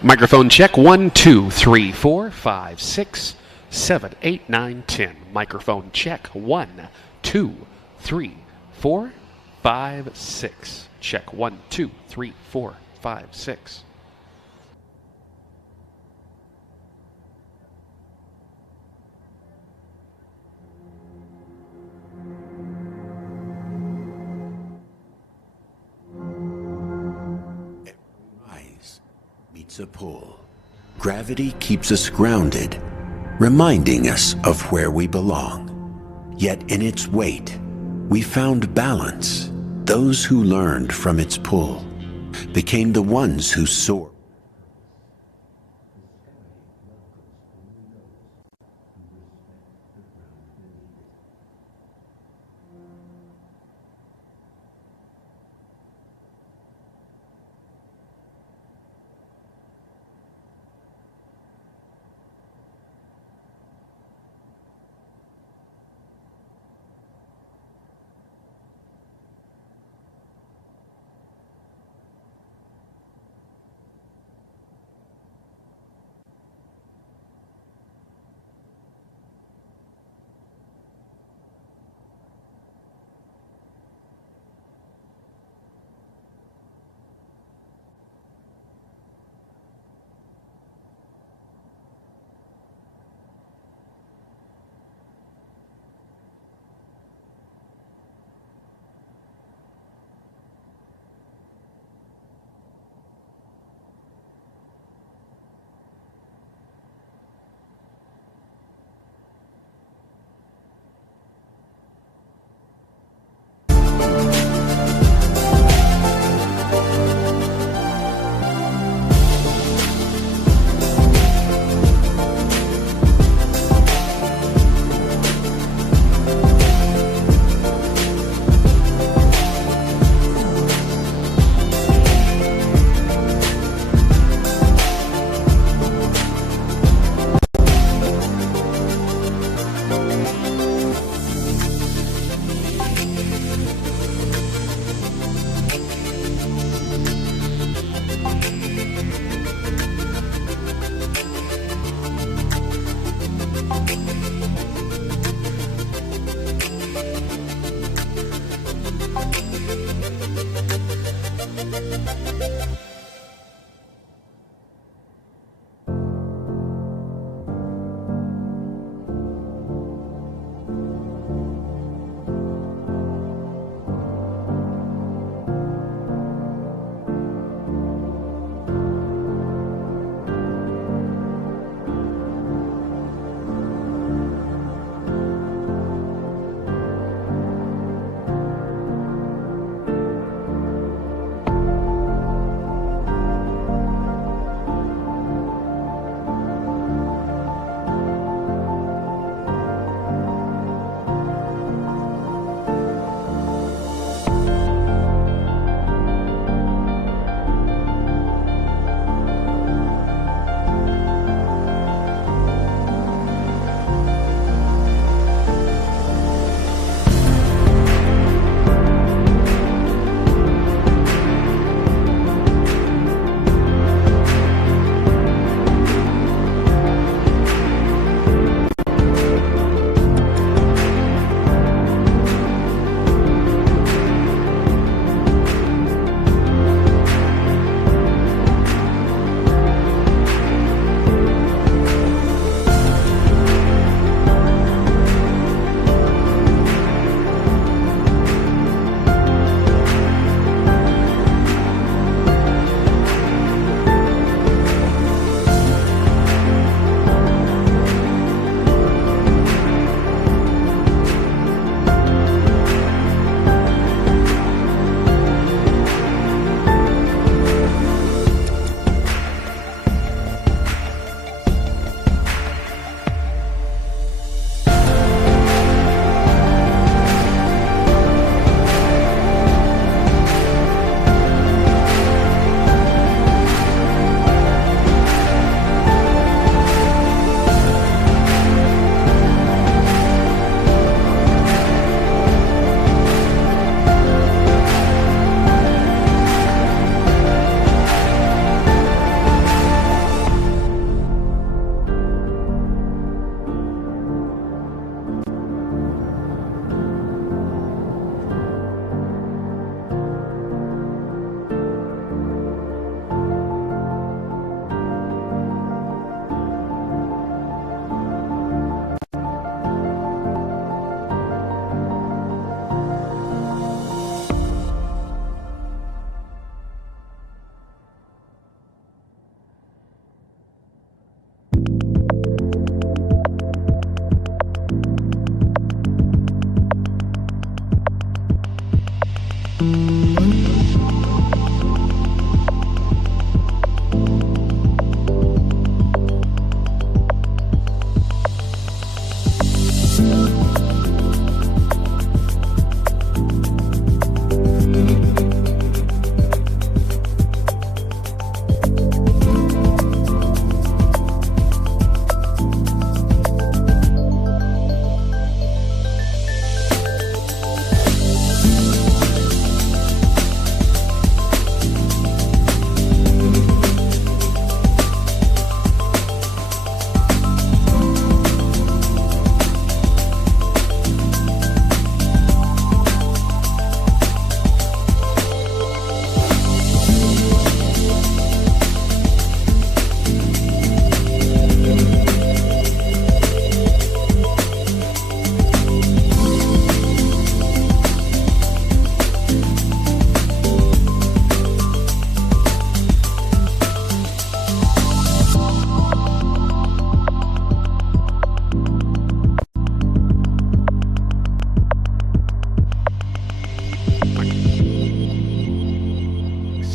Microphone check 1, 2, 3, 4, 5, 6, 7, 8, 9, 10. Microphone check 1, 2, 3, 4, 5, 6. Check 1, 2, 3, 4, 5, 6. A pull. Gravity keeps us grounded, reminding us of where we belong. Yet in its weight, we found balance. Those who learned from its pull became the ones who soared.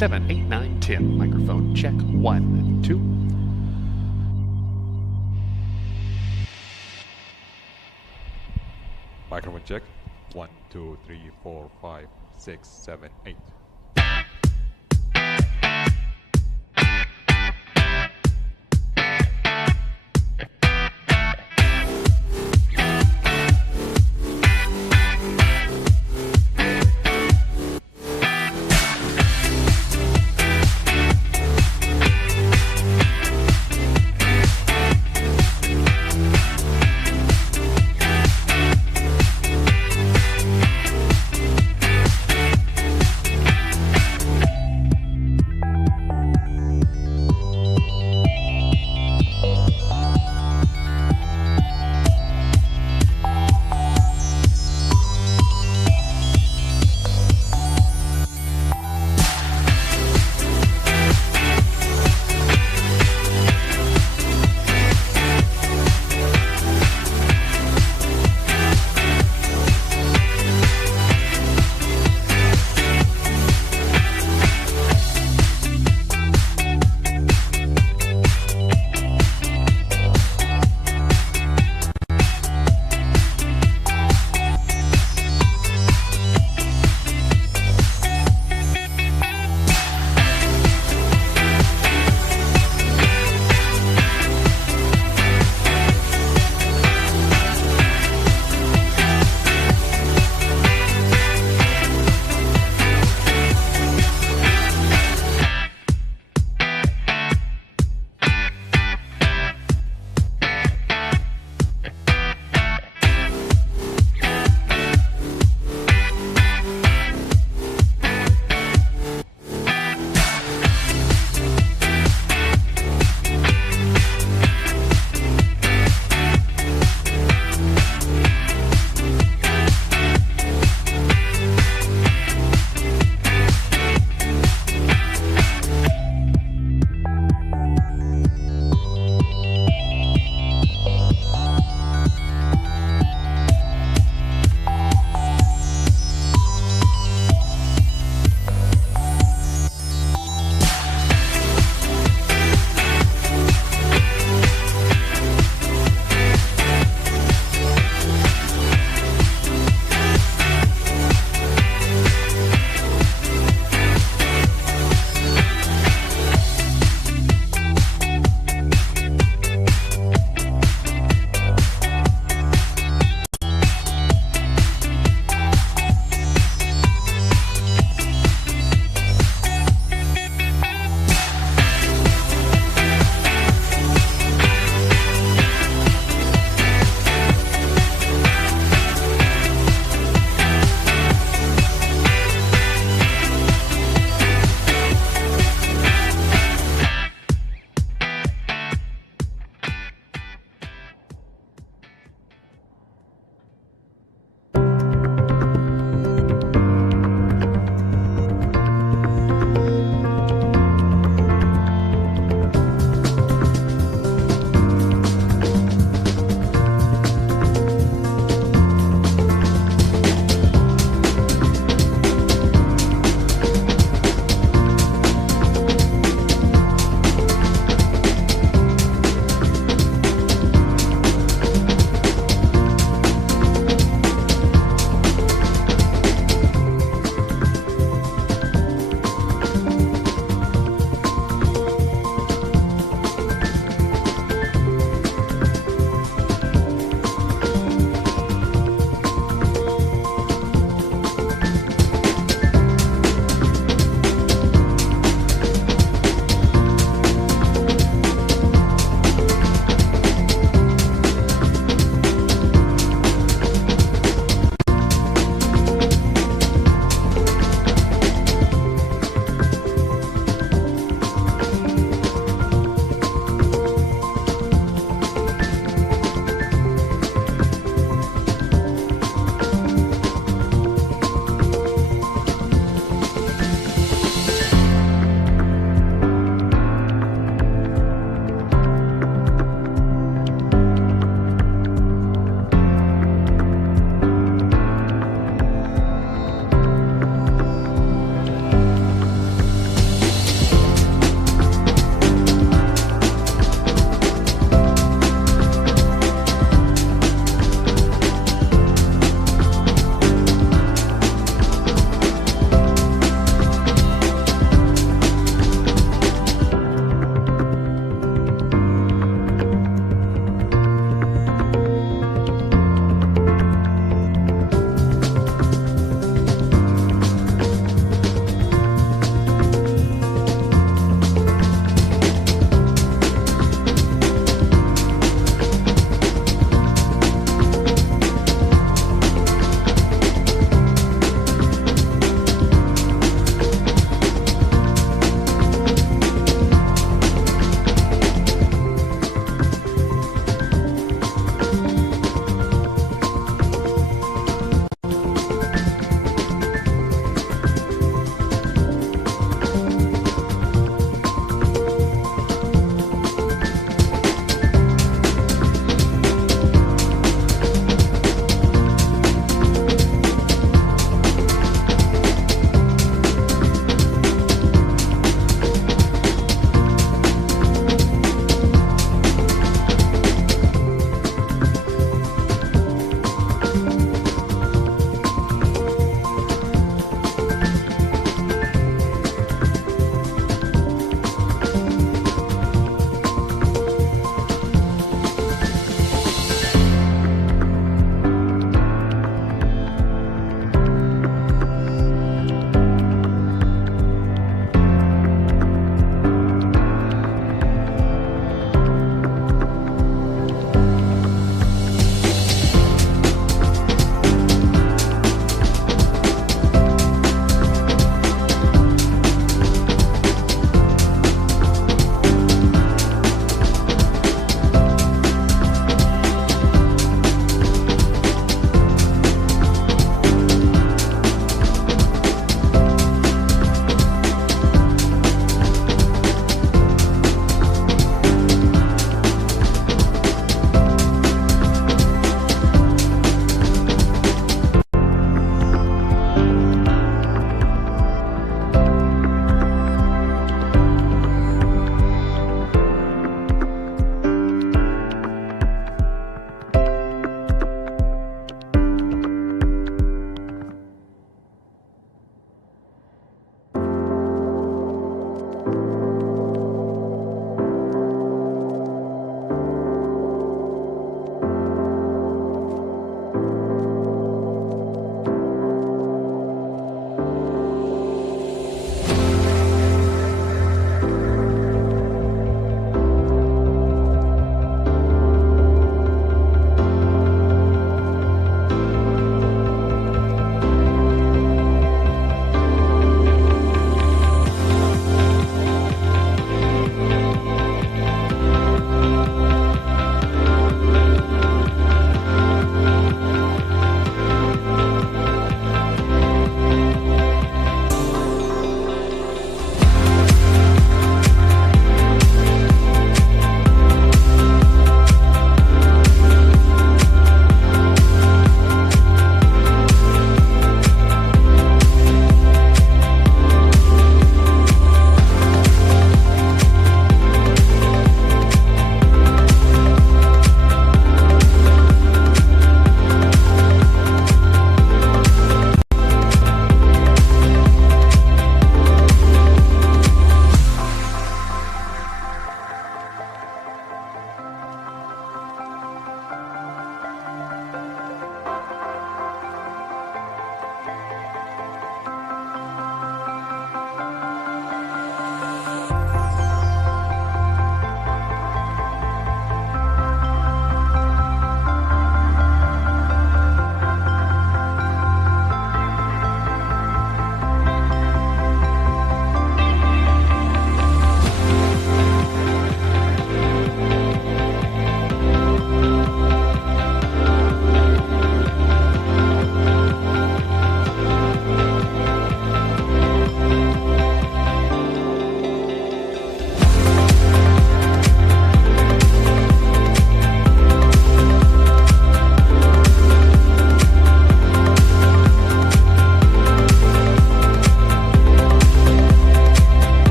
7, 8, 9, 10. Microphone check. 1, 2. Microphone check. 1, 2, 3, 4, 5, 6, 7, 8.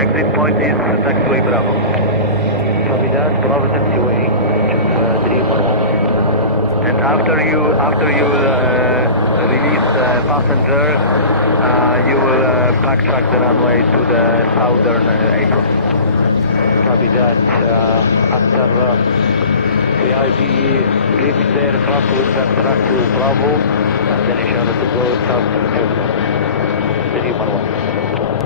Exit point is taxiway Bravo. Copy that, Bravo taxiway, 311. And after you release the passenger, you will backtrack the runway to the southern apron. Copy that. After VIP leaving the aircraft, we'll backtrack to Bravo, and then inshallah to go south to the terminal. 311.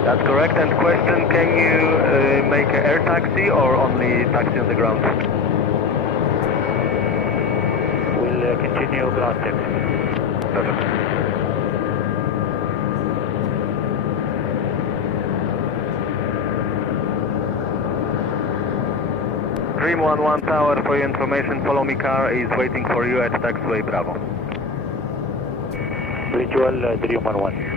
That's correct. And question, can you make an air taxi or only taxi on the ground? We'll continue ground taxi. Perfect. Dream 11 Tower, for your information, follow me car is waiting for you at taxiway Bravo. Visual Dream 11.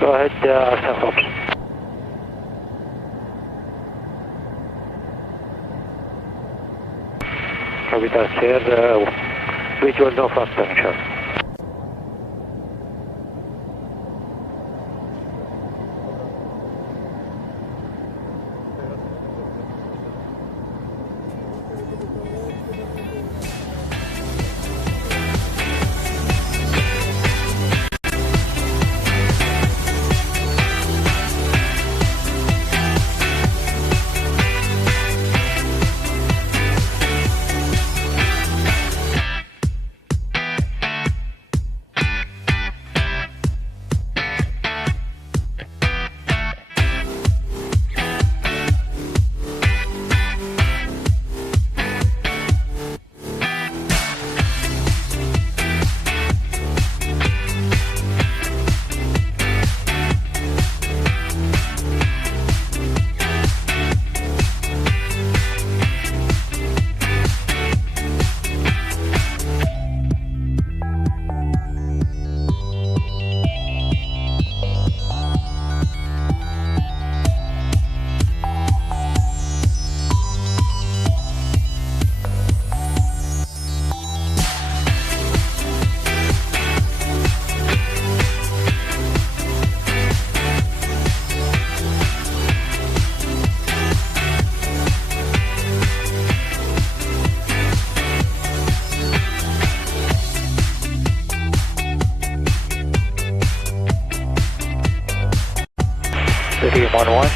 Go ahead, RSAF Ops. Copy that, sir. Visual no faster, inshallah.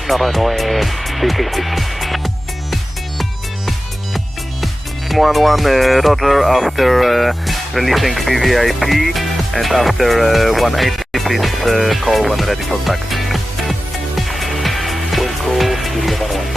Runway BK6. 11, Roger, after releasing VVIP and after 180, please call when ready for taxi. We'll go 311.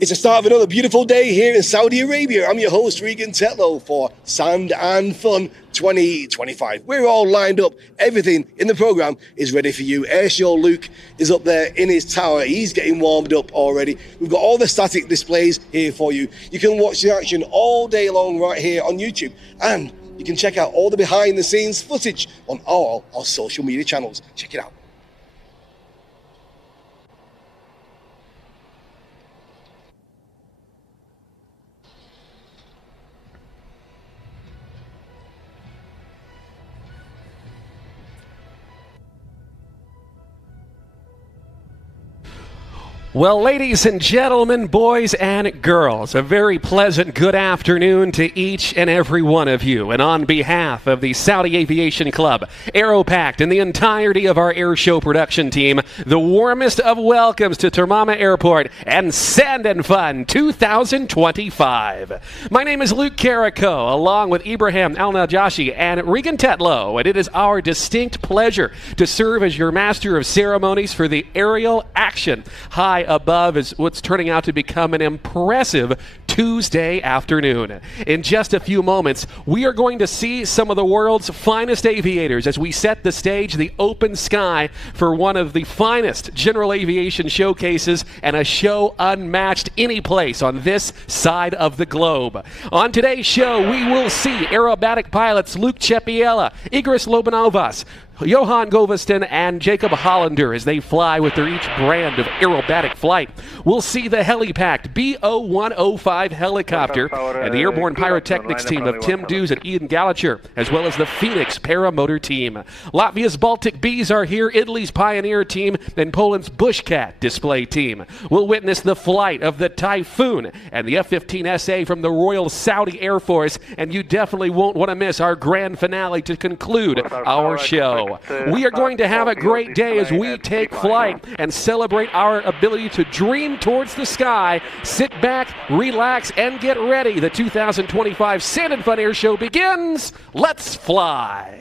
It's the start of another beautiful day here in Saudi Arabia. I'm your host, Regan Tetlow, for Sand and Fun 2025. We're all lined up. Everything in the program is ready for you. Airshow Luke is up there in his tower. He's getting warmed up already. We've got all the static displays here for you. You can watch the action all day long right here on YouTube. And you can check out all the behind the scenes footage on all our social media channels. Check it out. Well, ladies and gentlemen, boys and girls, a very pleasant good afternoon to each and every one of you. And on behalf of the Saudi Aviation Club, Aeropact, and the entirety of our airshow production team, the warmest of welcomes to Thumumah Airport and Sand and Fun 2025. My name is Luke Carrico, along with Ibrahim Al-Najashi and Regan Tetlow, and it is our distinct pleasure to serve as your master of ceremonies for the aerial action. High above is what's turning out to become an impressive Tuesday afternoon. In just a few moments, we are going to see some of the world's finest aviators as we set the stage, the open sky, for one of the finest general aviation showcases and a show unmatched any place on this side of the globe. On today's show, we will see aerobatic pilots Luke Chepiela, Igris Lobanovas, Johan Goveston, and Jacob Hollander as they fly with their each brand of aerobatic flight. We'll see the Helipact BO105 helicopter and the Airborne Pyrotechnics team of Tim Dews and Ian Gallagher, as well as the Phoenix Paramotor team. Latvia's Baltic Bees are here, Italy's Pioneer team, and Poland's Bushcat display team. We'll witness the flight of the Typhoon and the F-15SA from the Royal Saudi Air Force, and you definitely won't want to miss our grand finale to conclude our show. We are going to have a great day as we take flight and celebrate our ability to dream towards the sky. Sit back, relax, and get ready. The 2025 Sand and Fun Air Show begins. Let's fly.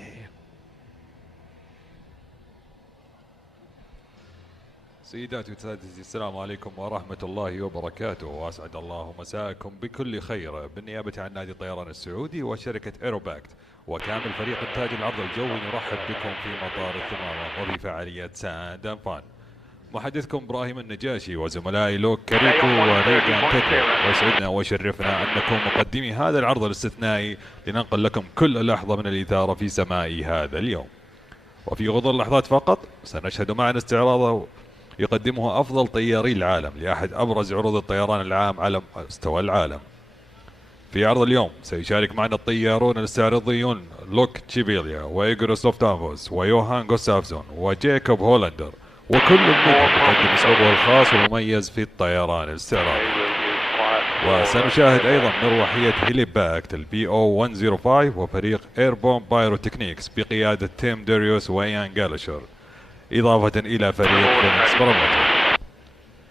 سيداتي وسادتي السلام عليكم ورحمة الله وبركاته، وأسعد الله مساءكم بكل خير بالنيابة عن نادي الطيران السعودي وشركة ايروباكت وكامل فريق إنتاج العرض الجوي. نرحب بكم في مطار الثمامة وفي فعالية ساند أند فان. محدثكم إبراهيم النجاشي وزملائي لوك كاريكو وريجان تيتلو، ويسعدنا ويشرفنا أن نكون مقدمي هذا العرض الاستثنائي لننقل لكم كل لحظة من الإثارة في سماء هذا اليوم. وفي غضون لحظات فقط سنشهد معنا استعراض يقدمه أفضل طياري العالم لأحد أبرز عروض الطيران العام على مستوى العالم. في عرض اليوم سيشارك معنا الطيارون الاستعراضيون لوك تشيبيليا وإيغروس لوفتانفوس ويوهان غوستافسون وجيكوب هولندر، وكل منهم يقدم أسلوبه الخاص والمميز في الطيران الاستعراضي. وسنشاهد أيضا مروحية هيليباكت BO105 وفريق Airborne Pyro Technics بقيادة تيم ديريوس وإيان جالاشر، إضافة إلى فريق فينيكس Paramotor.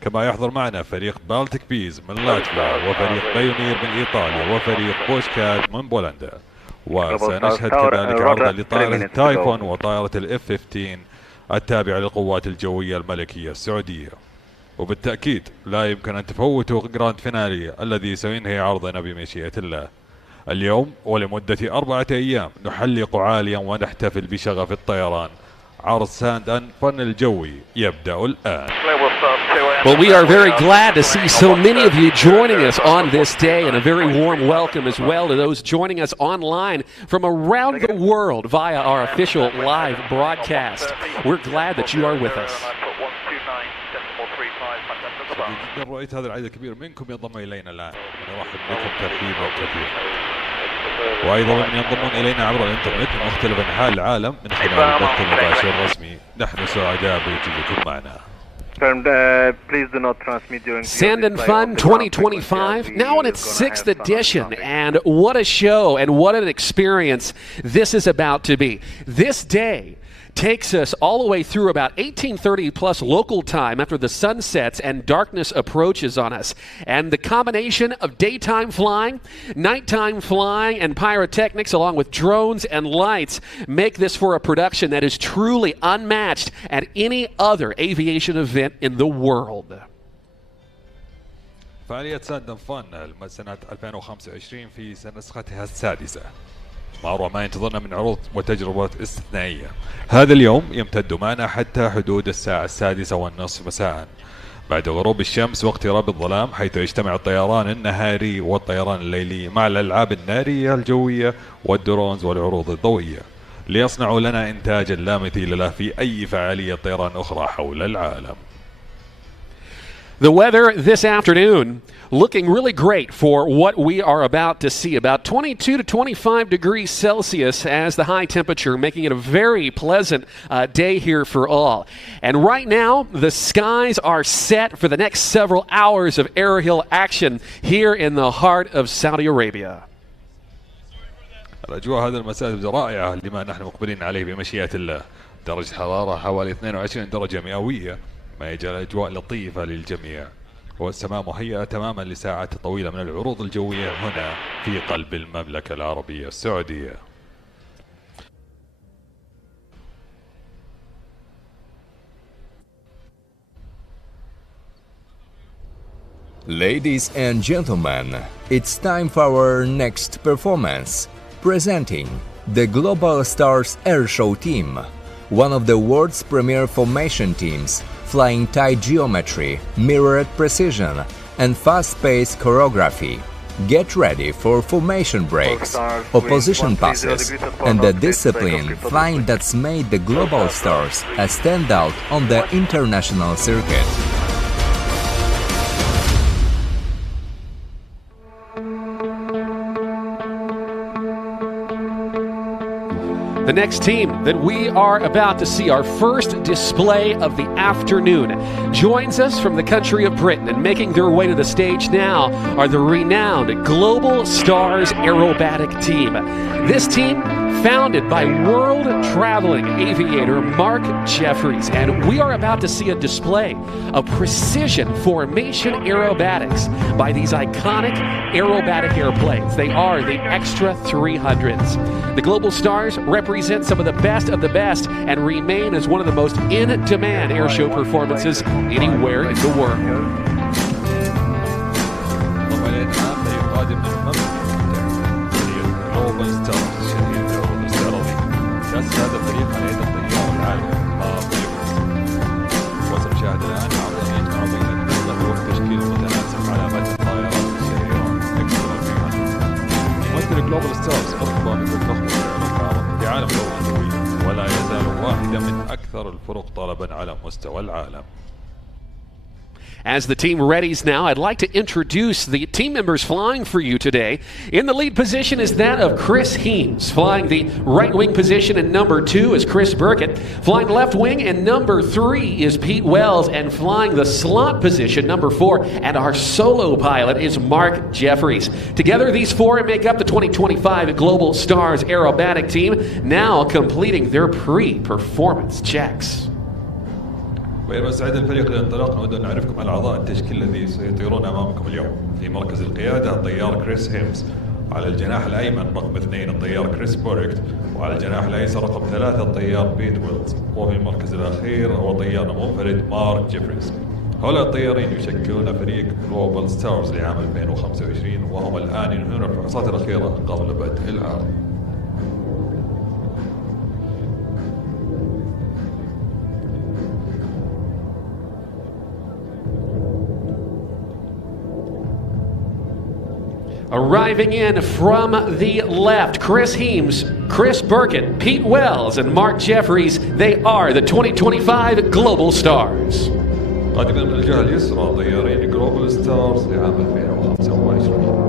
كما يحضر معنا فريق بالتيك بيز من لاتفيا وفريق بايونير من إيطاليا وفريق بوشكات من بولندا. وسنشهد كذلك عرضا لطائرة التايفون وطائرة F-15 التابعة للقوات الجوية الملكية السعودية. وبالتأكيد لا يمكن أن تفوتوا جراند فينالي الذي سينهي عرضنا بمشيئة الله. اليوم ولمدة 4 أيام نحلق عاليا ونحتفل بشغف الطيران. عرض ساند أند فن الجوي يبدأ الآن. Well, we are very glad to see so many of you joining us on this day, and a very warm welcome as well to those joining us online from around the world via our official live broadcast. We're glad that you are with us. رؤية هذا العدد الكبير منكم ينضم إلينا الآن، ونرحب بكم ترحيبا كثيرا. وأيضا من ينضمون إلينا عبر الإنترنت من مختلف أنحاء العالم من خلال البث المباشر الرسمي. نحن سعداء بوجودكم معنا. Sand and Fun 2025, now in its 6th edition, and what a show and what an experience this is about to be. This day takes us all the way through about 1830 plus local time after the sun sets and darkness approaches on us. And the combination of daytime flying, nighttime flying, and pyrotechnics along with drones and lights make this for a production that is truly unmatched at any other aviation event in the world. فعالية ساند فن سنة 2025 في نسختها السادسة. مع ما ينتظرنا من عروض وتجربات استثنائية. هذا اليوم يمتد معنا حتى حدود الساعة 6:30 مساء بعد غروب الشمس واقتراب الظلام، حيث يجتمع الطيران النهاري والطيران الليلي مع الألعاب النارية الجوية والدرونز والعروض الضوئية، ليصنعوا لنا إنتاجا لا مثيل له في أي فعالية طيران أخرى حول العالم. The weather this afternoon looking really great for what we are about to see. About 22 to 25 degrees Celsius as the high temperature, making it a very pleasant day here for all. And right now, the skies are set for the next several hours of aerial action here in the heart of Saudi Arabia. الأجواء هذا المساء رائعة لما نحن مقبلين عليه بمشيئة الله. درجة حرارة حوالي 22 درجة مئوية، ما يجعل الأجواء لطيفة للجميع، والسماء مهيئة تماما لساعات طويلة من العروض الجوية هنا في قلب المملكة العربية السعودية. Ladies and gentlemen, it's time for our next performance, presenting the Global Stars Airshow team, one of the world's premier formation teams, flying tight geometry, mirrored precision, and fast-paced choreography. Get ready for formation breaks, opposition passes, and the discipline flying that's made the Global Stars a standout on the international circuit. The next team that we are about to see, our first display of the afternoon, joins us from the country of Britain, and making their way to the stage now are the renowned Global Stars Aerobatic team. This team, founded by world-traveling aviator Mark Jeffries, and we are about to see a display of precision formation aerobatics by these iconic aerobatic airplanes. They are the Extra 300s. The Global Stars represent some of the best and remain as one of the most in-demand airshow performances anywhere in the world. هذا الفريق على يد الطيار العالمي مارك جيفرز، وسنشاهد الآن عرضا يجمع بين النظر والتشكيل المتناسق على مدى الطائرات الشهيرة إكسترا 300. يمثل جلوبال ستارز قطبة من الضخم في عالم الأوروبي، ولا يزال واحدة من أكثر الفرق طلبا على مستوى العالم. As the team readies now, I'd like to introduce the team members flying for you today. In the lead position is that of Chris Heems, flying the right wing position, and number 2 is Chris Burkett. Flying left wing, and number 3 is Pete Wells, and flying the slot position, number 4, and our solo pilot is Mark Jeffries. Together, these 4 make up the 2025 Global Stars Aerobatic team, now completing their pre-performance checks. بينما سعيد الفريق للانطلاق، نود أن نعرفكم على أعضاء التشكيل الذي سيطيرون أمامكم اليوم. في مركز القيادة الطيار كريس هيمز، على الجناح الأيمن رقم 2 الطيار كريس بوركت، وعلى الجناح الأيسر رقم 3 الطيار بيت ويلز، وفي المركز الأخير هو طيارنا منفرد مارك جيفريز. هؤلاء الطيارين يشكلون فريق جلوبال ستارز لعام 2025، وهم الآن ينهون الفحوصات الأخيرة قبل بدء العرض. Arriving in from the left, Chris Heems, Chris Burkett, Pete Wells, and Mark Jeffries. They are the 2025 Global Stars. قادما من الجهة اليسرى طيارين جلوبال ستارز لعام 2025.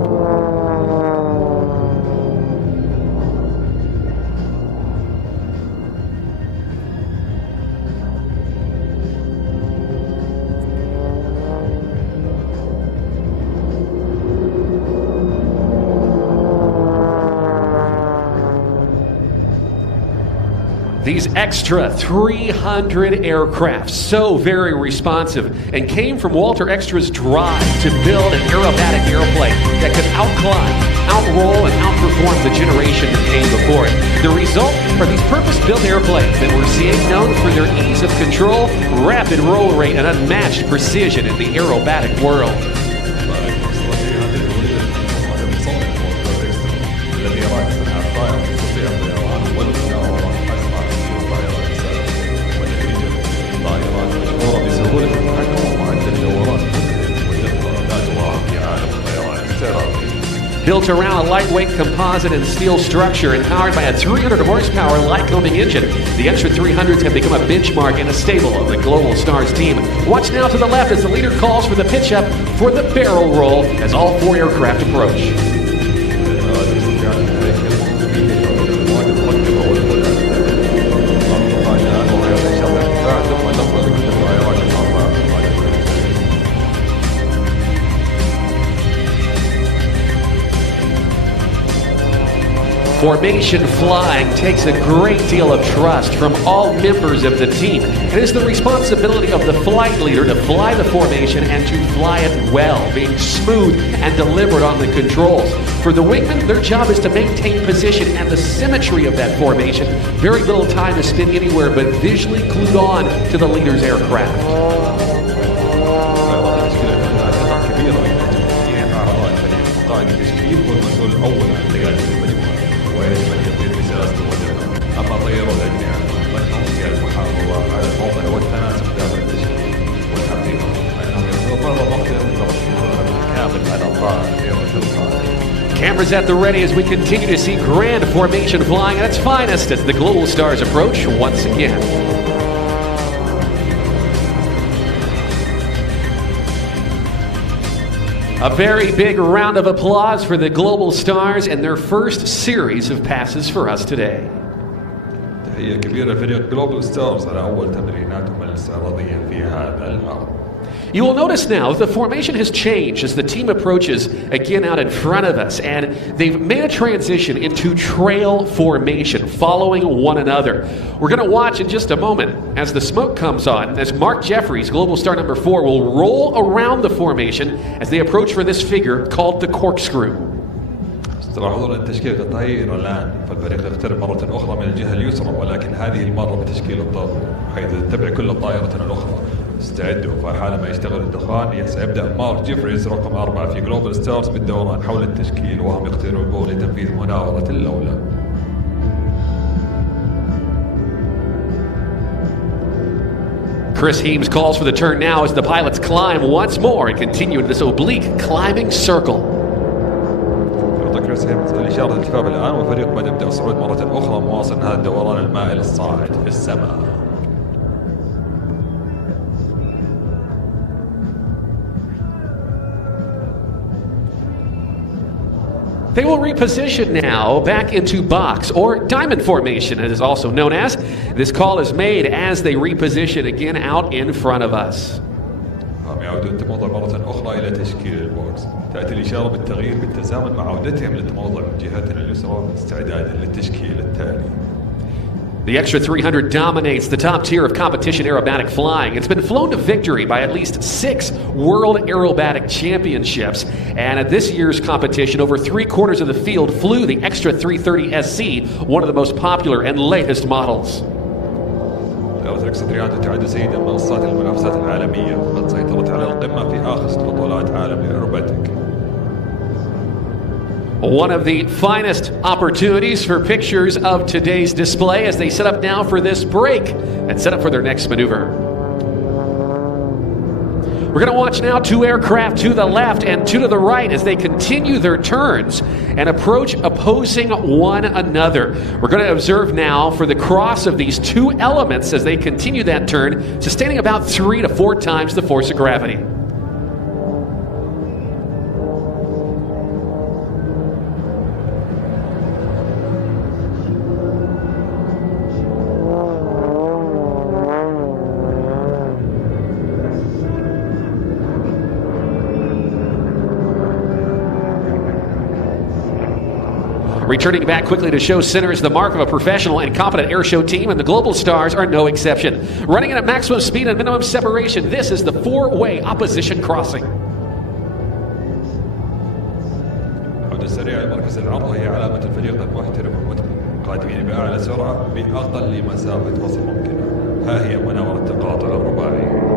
These Extra 300 aircraft, so very responsive, and came from Walter Extra's drive to build an aerobatic airplane that could outclimb, outroll, and outperform the generation that came before it. The result are these purpose-built airplanes that we're seeing, known for their ease of control, rapid roll rate, and unmatched precision in the aerobatic world. around a lightweight composite and steel structure and powered by a 300 horsepower Lycoming engine. The Extra 300s have become a benchmark and a staple of the Global Stars team. Watch now to the left as the leader calls for the pitch up for the barrel roll as all 4 aircraft approach. Formation flying takes a great deal of trust from all members of the team. It is the responsibility of the flight leader to fly the formation and to fly it well, being smooth and deliberate on the controls. For the wingmen, their job is to maintain position and the symmetry of that formation. Very little time to spend anywhere but visually glued on to the leader's aircraft. أما طيروا الأجنحة لهم فيها المحافظة على الموضع والتناسق داخل التشكيل والحقيقة أنهم يتضرر وقت كامل على الظاهر Cameras at the ready as we continue to see grand formation flying at its finest as the Global Stars approach once again. A very big round of applause for the Global Stars and their first series of passes for us today. تحية كبيرة لفريق Global Stars على أول تمريناتهم الاستعراضية في هذا الأرض. You will notice now the formation has changed as the team approaches again out in front of us, and they've made a transition into trail formation, following one another. We're going to watch in just a moment as the smoke comes on, as Mark Jeffries, Global Star number 4, will roll around the formation as they approach for this figure called the corkscrew. استراحوا التشكيل الطائر الآن فالفريق يقترب مرة أخرى من الجهة اليسرى ولكن هذه المرة بتشكيل الضرب حيث تتبع كل طائرة الأخرى. استعدوا فحالما يشتغل الدخان سيبدأ مارك جيفريز رقم 4 في جلوبال ستارز بالدوران حول التشكيل وهم يقتربون لتنفيذ مناورة الأولى. Chris Heems calls for the turn now as the pilots climb once more and continue in this oblique climbing circle. كريس هيمز الإشارة الالتفاف الآن والفريق قد يبدأ الصعود مرة أخرى مواصل هذا الدوران المائل الصاعد في السماء. They will reposition now back into box or diamond formation, it is also known as. This call is made as they reposition again out in front of us. يعودون التموضع مرة أخرى إلى تشكيل البوكس. تأتي الإشارة بالتغيير بالتزامن مع عودتهم للتموضع من جهتنا اليسرى استعدادا للتشكيل التالي. The Extra 300 dominates the top tier of competition aerobatic flying. It's been flown to victory by at least 6 World Aerobatic Championships. And at this year's competition, over 3/4 of the field flew the Extra 330SC, one of the most popular and latest models. طائرة الإكس 300 تعد سيدة من منصات المنافسات العالمية وقد سيطرت على القمة في آخر بطولات عالم الأيروباتيك. One of the finest opportunities for pictures of today's display as they set up now for this break and set up for their next maneuver. We're going to watch now 2 aircraft to the left and 2 to the right as they continue their turns and approach opposing one another. We're going to observe now for the cross of these 2 elements as they continue that turn, sustaining about 3 to 4 times the force of gravity. Returning back quickly to show center is the mark of a professional and competent airshow team, and the Global Stars are no exception. Running at maximum speed and minimum separation, this is the 4-way opposition crossing. العودة السريعة لمركز العرض وهي علامة الفريق المحترف المتقن قادمين بأعلى سرعة بأقل مسافة وصل ممكنة. ها هي مناورة التقاطع الرباعي.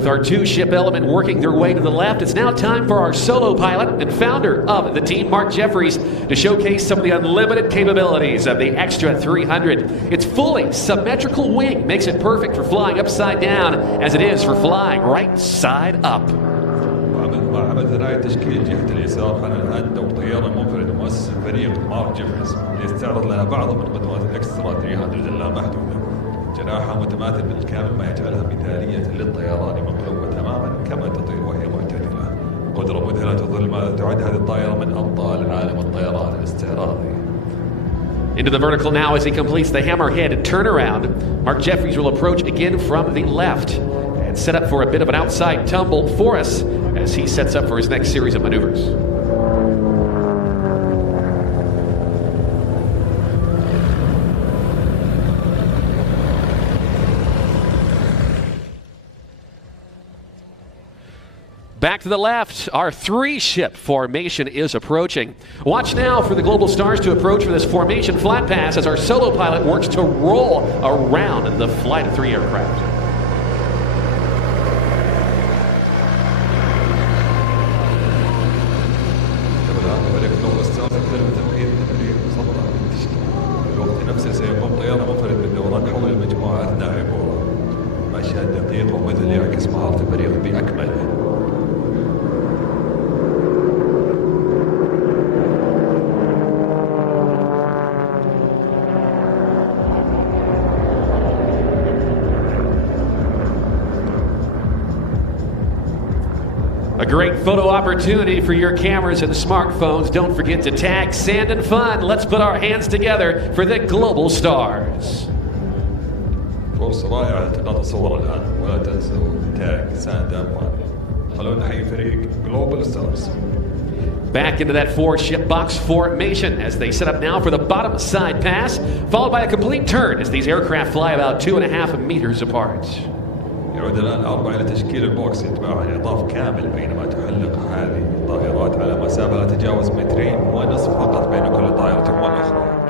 With our two-ship element working their way to the left, it's now time for our solo pilot and founder of the team, Mark Jeffries, to showcase some of the unlimited capabilities of the Extra 300. Its fully symmetrical wing makes it perfect for flying upside down as it is for flying right side up. مع عمل رعاية تشكيل جهة اليسار على الآن دور طيارة منفرد مؤسس الفريق مارك جيفرز ليستعرض لنا بعض من قدرات الإكسترا 300 اللامحدودة. جناحها متماثل بالكامل ما يجعلها مثالية للطيران مقلوبة تماما كما تطير وهي معتدلة. قدرة مذهلة تظل ما تعد هذه الطائرة من أبطال عالم الطيران الاستعراضي. Into the vertical now as he completes the hammerhead turnaround. Mark Jeffries will approach again from the left and set up for a bit of an outside tumble for us as he sets up for his next series of maneuvers. Back to the left, our three-ship formation is approaching. Watch now for the Global Stars to approach for this formation flat pass as our solo pilot works to roll around the flight of three aircraft. نفسه سيقوم طيارة منفرد بالدوران حول المجموعة أثناء عبورها. مشهد دقيق ومذهل يعكس مهارة الفريق بأكمله. A great photo opportunity for your cameras and smartphones. Don't forget to tag Sand and Fun. Let's put our hands together for the Global Stars. فرصة رائعة لتقاط صور الآن ولا تنسوا تاج ساند اند فان. خلونا نحيي فريق Global Stars. Back into that four-ship box formation as they set up now for the bottom side pass, followed by a complete turn as these aircraft fly about 2.5 meters apart. يعود الآن الأربعة إلى تشكيل البوكس يتبعها إعطاف كامل بينما تحلق هذه الطائرات على مسافة لا تتجاوز 2.5 متر فقط بين كل طائرة والأخرى.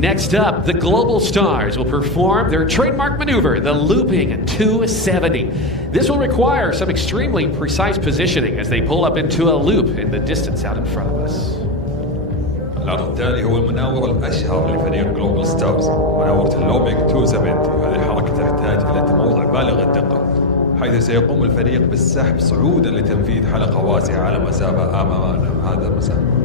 Next up, the Global Stars will perform their trademark maneuver, the looping 270. This will require some extremely precise positioning as they pull up into a loop in the distance out in front of us. العرض التالي هو المناورة الأشهر لفريق Global Stars، مناورة اللوبينج 270. هذه الحركة تحتاج إلى تموضع بالغ الدقة، حيث سيقوم الفريق بالسحب صعودا لتنفيذ حلقة واسعة على مسافة أمامنا. هذا المسافة.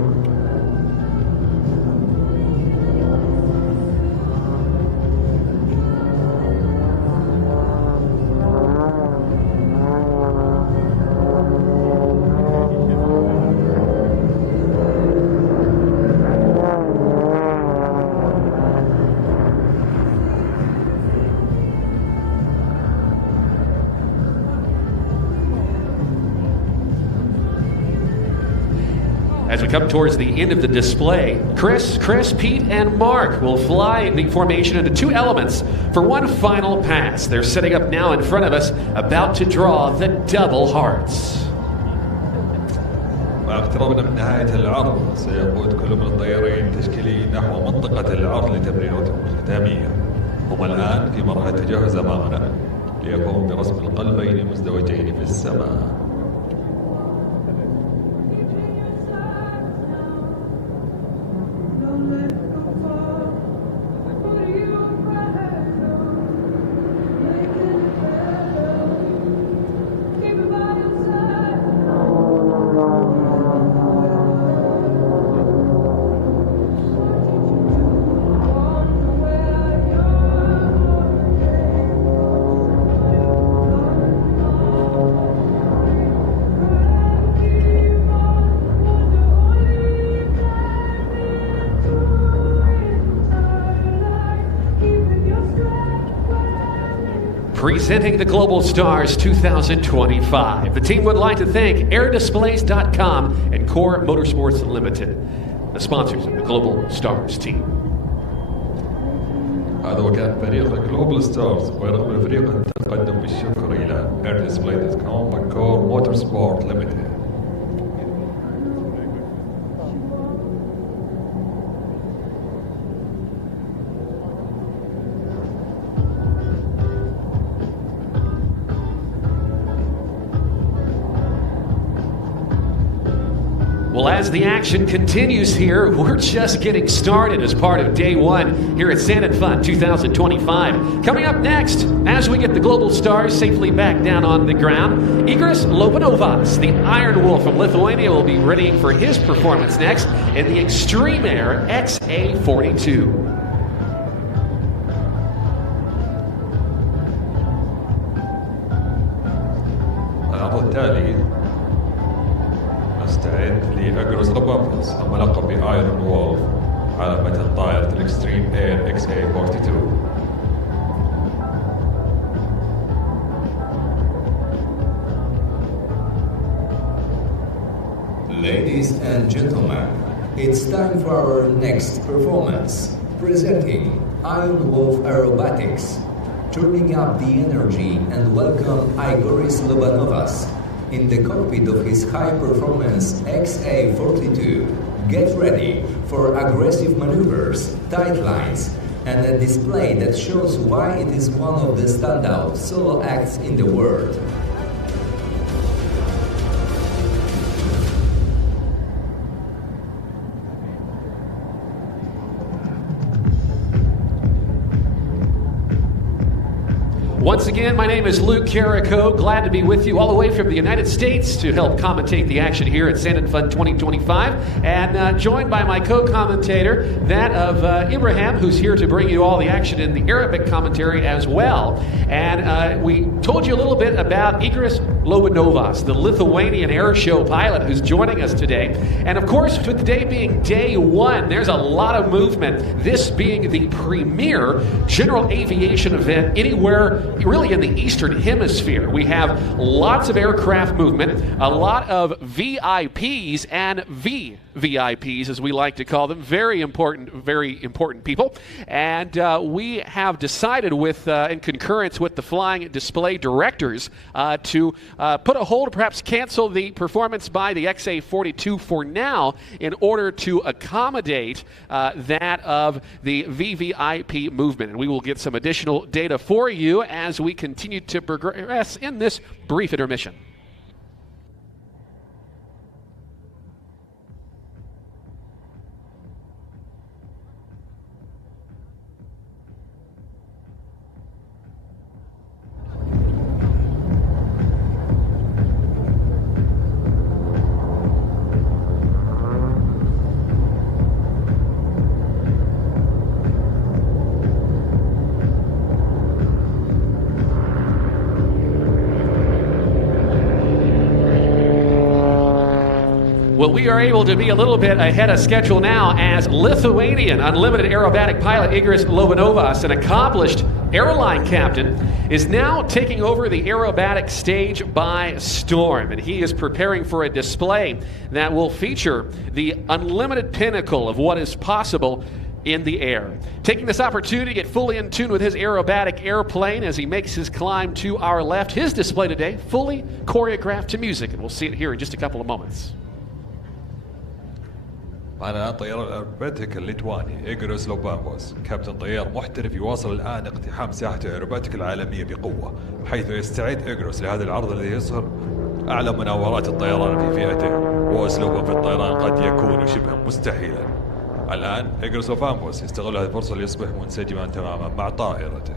As we come towards the end of the display, Chris, Pete, and Mark will fly the formation into two elements for one final pass. They're setting up now in front of us, about to draw the double hearts. مع اقترابنا من نهاية العرض سيقود كل من الطيارين تشكيلي نحو منطقة العرض لتمريراتهم الختامية. هم الآن في مرحلة تجهز أمامنا ليقوم برسم القلبين مزدوجين في السماء. Presenting the Global Stars 2025. The team would like to thank airdisplays.com and Core Motorsports Limited, the sponsors of the Global Stars team. هذا وكان فريق جلوبال ستارز ويرغب الفريق التقدم بالشكر إلى airdisplay.com وكور موتور سبورت ليميتد. Well, as the action continues here, we're just getting started as part of day one here at Sand and Fun 2025. Coming up next, as we get the Global Stars safely back down on the ground, Igris Lobanovas, the Iron Wolf from Lithuania, will be readying for his performance next in the Extreme Air XA-42. العرض التالي نستعد لأجرس لوبافوس الملقب بآيرون وولف على متن طائرة الإكستريم إير XA-42. Ladies and gentlemen, it's time for our next performance. Presenting Iron Wolf Aerobatics. Turning up the energy and welcome Igoris Lobanovas in the cockpit of his high-performance XA-42. Get ready for aggressive maneuvers, tight lines, and a display that shows why it is one of the standout solo acts in the world. Once again, my name is Luke Carrico. Glad to be with you all the way from the United States to help commentate the action here at Sand and Fun 2025. And joined by my co-commentator, that of Ibrahim, who's here to bring you all the action in the Arabic commentary as well. And we told you a little bit about Igris Lobanovas, the Lithuanian airshow pilot who's joining us today. And of course, with today being day one, there's a lot of movement. This being the premier general aviation event anywhere really in the Eastern Hemisphere. We have lots of aircraft movement, a lot of VIPs and VVIPs, as we like to call them, very important people. And we have decided with, in concurrence with the flying display directors, to put a hold, perhaps cancel the performance by the XA-42 for now in order to accommodate that of the VVIP movement. And we will get some additional data for you as we continue to progress in this brief intermission. Well, we are able to be a little bit ahead of schedule now as Lithuanian unlimited aerobatic pilot Igris Lobanovas, an accomplished airline captain, is now taking over the aerobatic stage by storm. And he is preparing for a display that will feature the unlimited pinnacle of what is possible in the air. Taking this opportunity to get fully in tune with his aerobatic airplane as he makes his climb to our left. His display today, fully choreographed to music, and we'll see it here in just a couple of moments. معنا الآن طيار الأيروباتيك الليتواني إيغروس لوبامبوس، كابتن طيار محترف يواصل الآن اقتحام ساحة الأيروباتيك العالمية بقوة، حيث يستعد إيغروس لهذا العرض الذي يظهر أعلى مناورات الطيران في فئته، وأسلوبه في الطيران قد يكون شبه مستحيلا. الآن إيغروس لوبامبوس يستغل هذه الفرصة ليصبح منسجما تماما مع طائرته.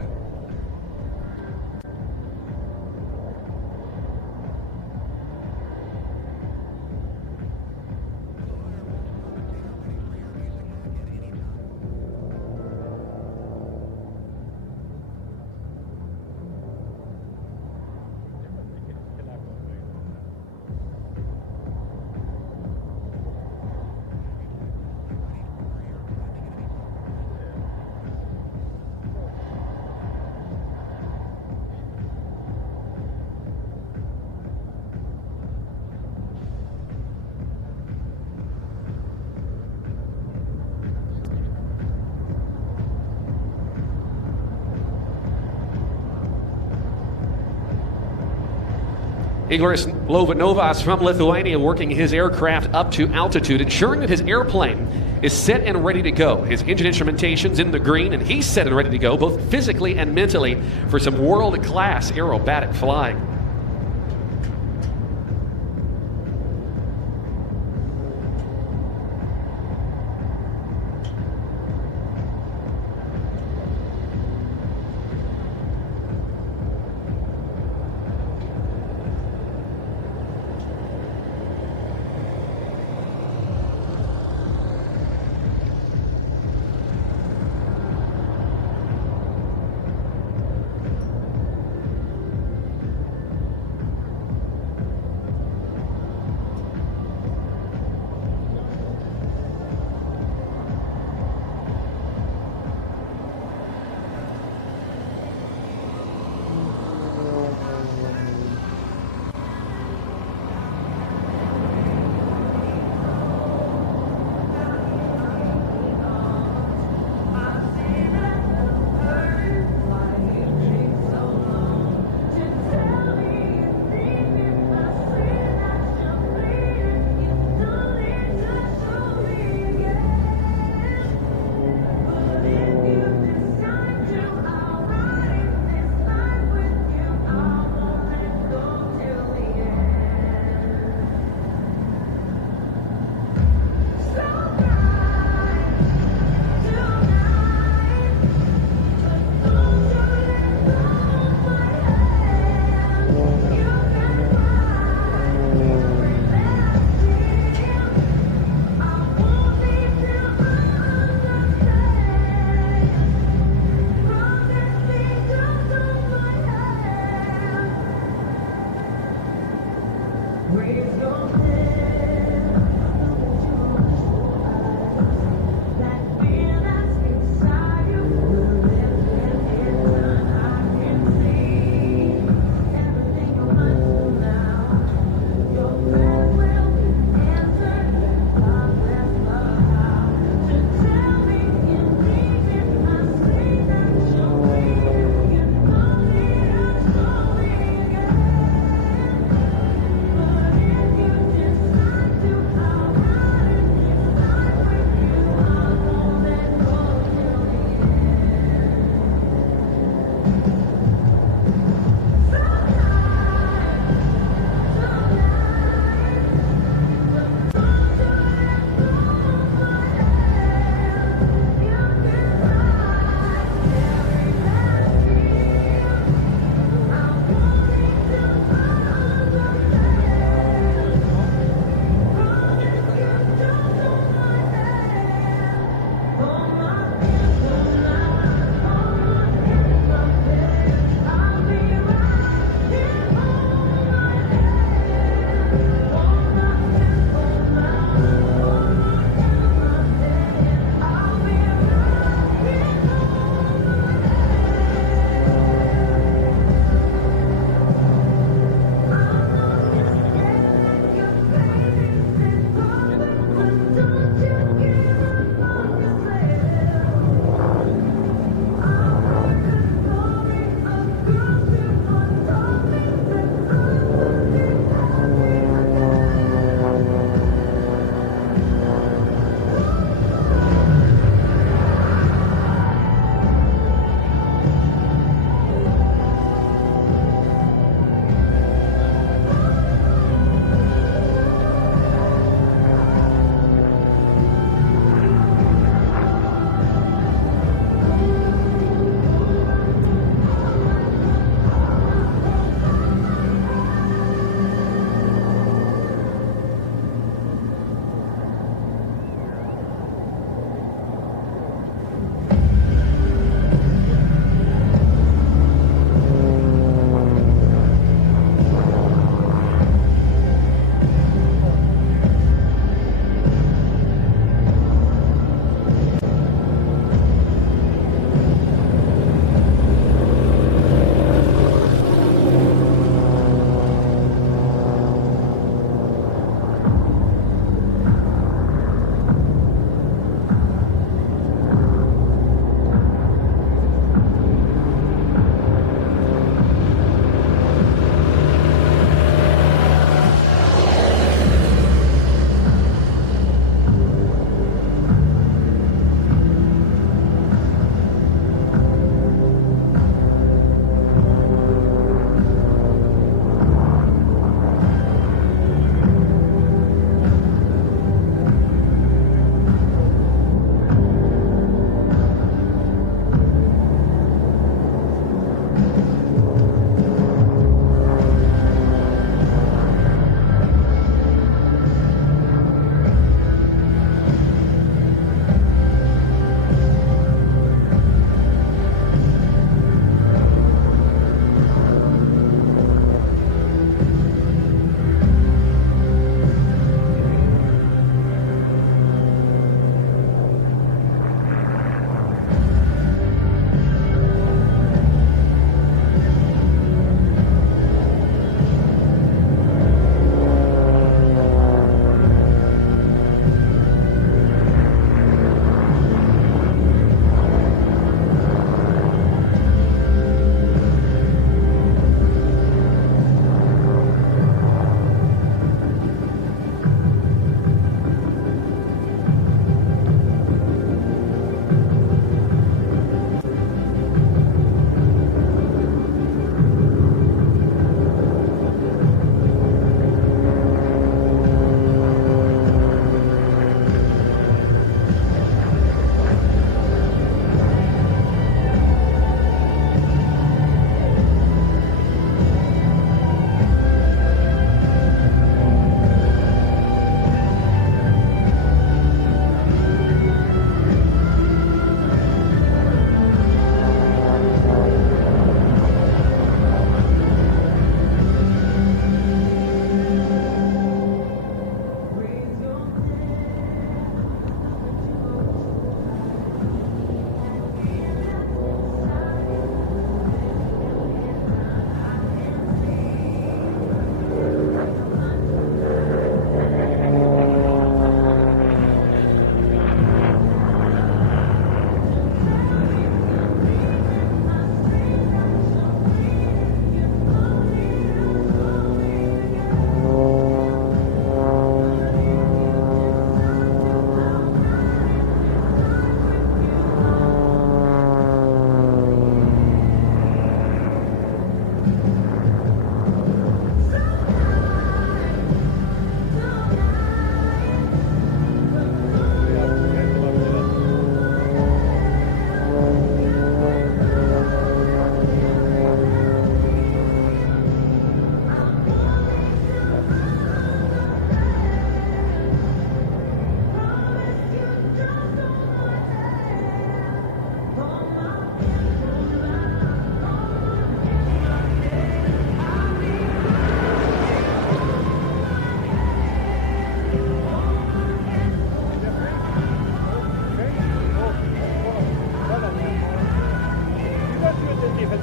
Igors Lovanovas from Lithuania working his aircraft up to altitude, ensuring that his airplane is set and ready to go. His engine instrumentation's in the green, and he's set and ready to go, both physically and mentally, for some world-class aerobatic flying.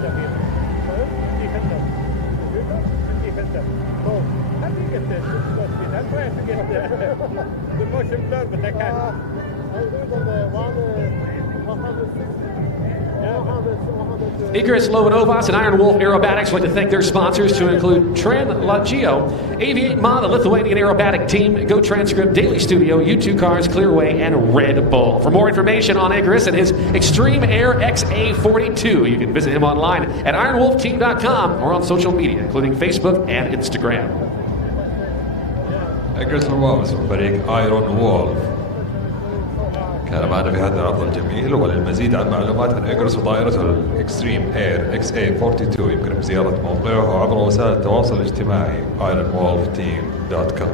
I'm trying to get the motion blur, but I can't. Igris Lobanovas and Iron Wolf Aerobatics would like to thank their sponsors to include Translogio, Aviate-Ma, the Lithuanian aerobatic team, Go Transcript, Daily Studio, U2 Cars, Clearway, and Red Bull. For more information on Igris and his Extreme Air XA42, you can visit him online at ironwolfteam.com or on social media, including Facebook and Instagram. إجريس لوبانوفاس من فريق ايرون وولف كان معنا في هذا العرض الجميل. وللمزيد عن معلومات عن إجريس وطائرته الإكستريم إير XA42 يمكن زيارة موقعه عبر وسائل التواصل الاجتماعي ironwolfteam.com.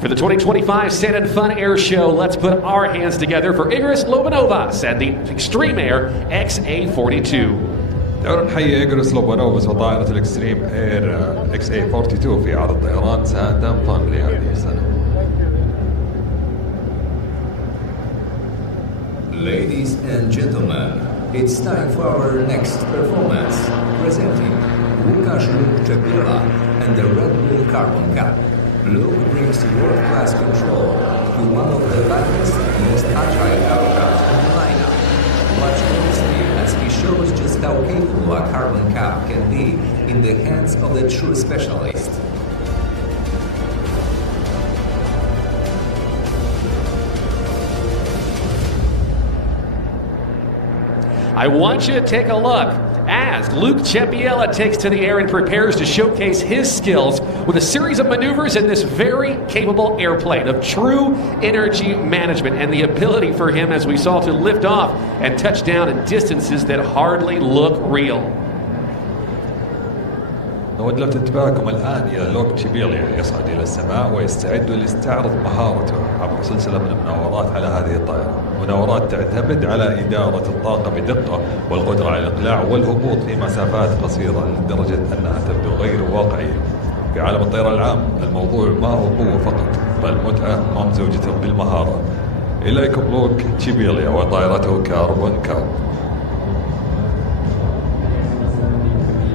For the 2025 Sand and Fun Air Show, let's put our hands together for Igris Lobanovas and the Extreme Air XA42. دعونا نحيي إجريس لوبانوفاس وطائرة الإكستريم إير XA42 في عرض طيران ساند أند فن لهذه السنة. Ladies and gentlemen, it's time for our next performance, presenting Łukasz Czepila and the Red Bull Carbon Cup. Luke brings world-class control to one of the lightest, most agile aircraft in the lineup. Watch closely as he shows just how capable a carbon cap can be in the hands of the true specialist. I want you to take a look as Luke Cepiella takes to the air and prepares to showcase his skills with a series of maneuvers in this very capable airplane of true energy management and the ability for him, as we saw, to lift off and touch down in distances that hardly look real. نود لفت انتباهكم الآن إلى لوك تشيبيليا يصعد إلى السماء ويستعد لاستعراض مهارته عبر سلسلة من المناورات على هذه الطائرة. مناورات تعتمد على إدارة الطاقة بدقة والقدرة على الإقلاع والهبوط في مسافات قصيرة لدرجة أنها تبدو غير واقعية. في عالم الطيران العام الموضوع ما هو قوة فقط بل متعة ممزوجة بالمهارة. إليكم لوك تشيبيليا وطائرته كاربون كاب.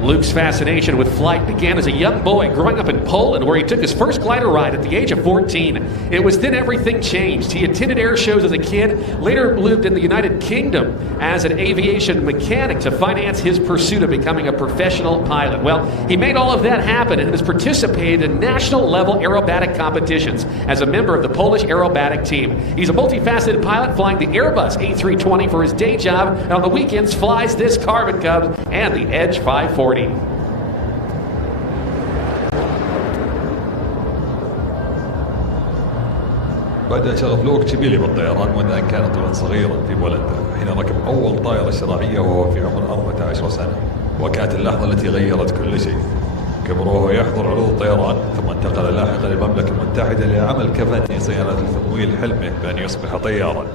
Luke's fascination with flight began as a young boy growing up in Poland, where he took his first glider ride at the age of 14. It was then everything changed. He attended air shows as a kid, later lived in the United Kingdom as an aviation mechanic to finance his pursuit of becoming a professional pilot. Well, he made all of that happen and has participated in national-level aerobatic competitions as a member of the Polish aerobatic team. He's a multifaceted pilot flying the Airbus A320 for his day job, and on the weekends flies this Carbon Cub and the Edge 540. بدأ شغف لوك تشيبيلي بالطيران منذ أن كان طفلا صغيرا في بولندا حين ركب أول طائرة شراعية وهو في عمر 14 سنة، وكانت اللحظة التي غيرت كل شيء. كبر وهو يحضر عروض الطيران ثم انتقل لاحقا للمملكة المتحدة لعمل كفني صيانة لتمويل حلمه بأن يصبح طيارا،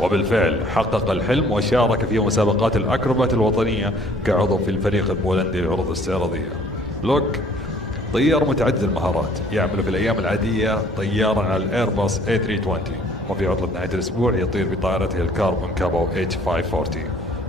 وبالفعل حقق الحلم وشارك في مسابقات الأكروبات الوطنية كعضو في الفريق البولندي للعروض الاستعراضية. لوك طيار متعدد المهارات، يعمل في الأيام العادية طيارا على الإيرباص A320 وفي عطلة نهاية الأسبوع يطير بطائرته الكاربون كابو H540.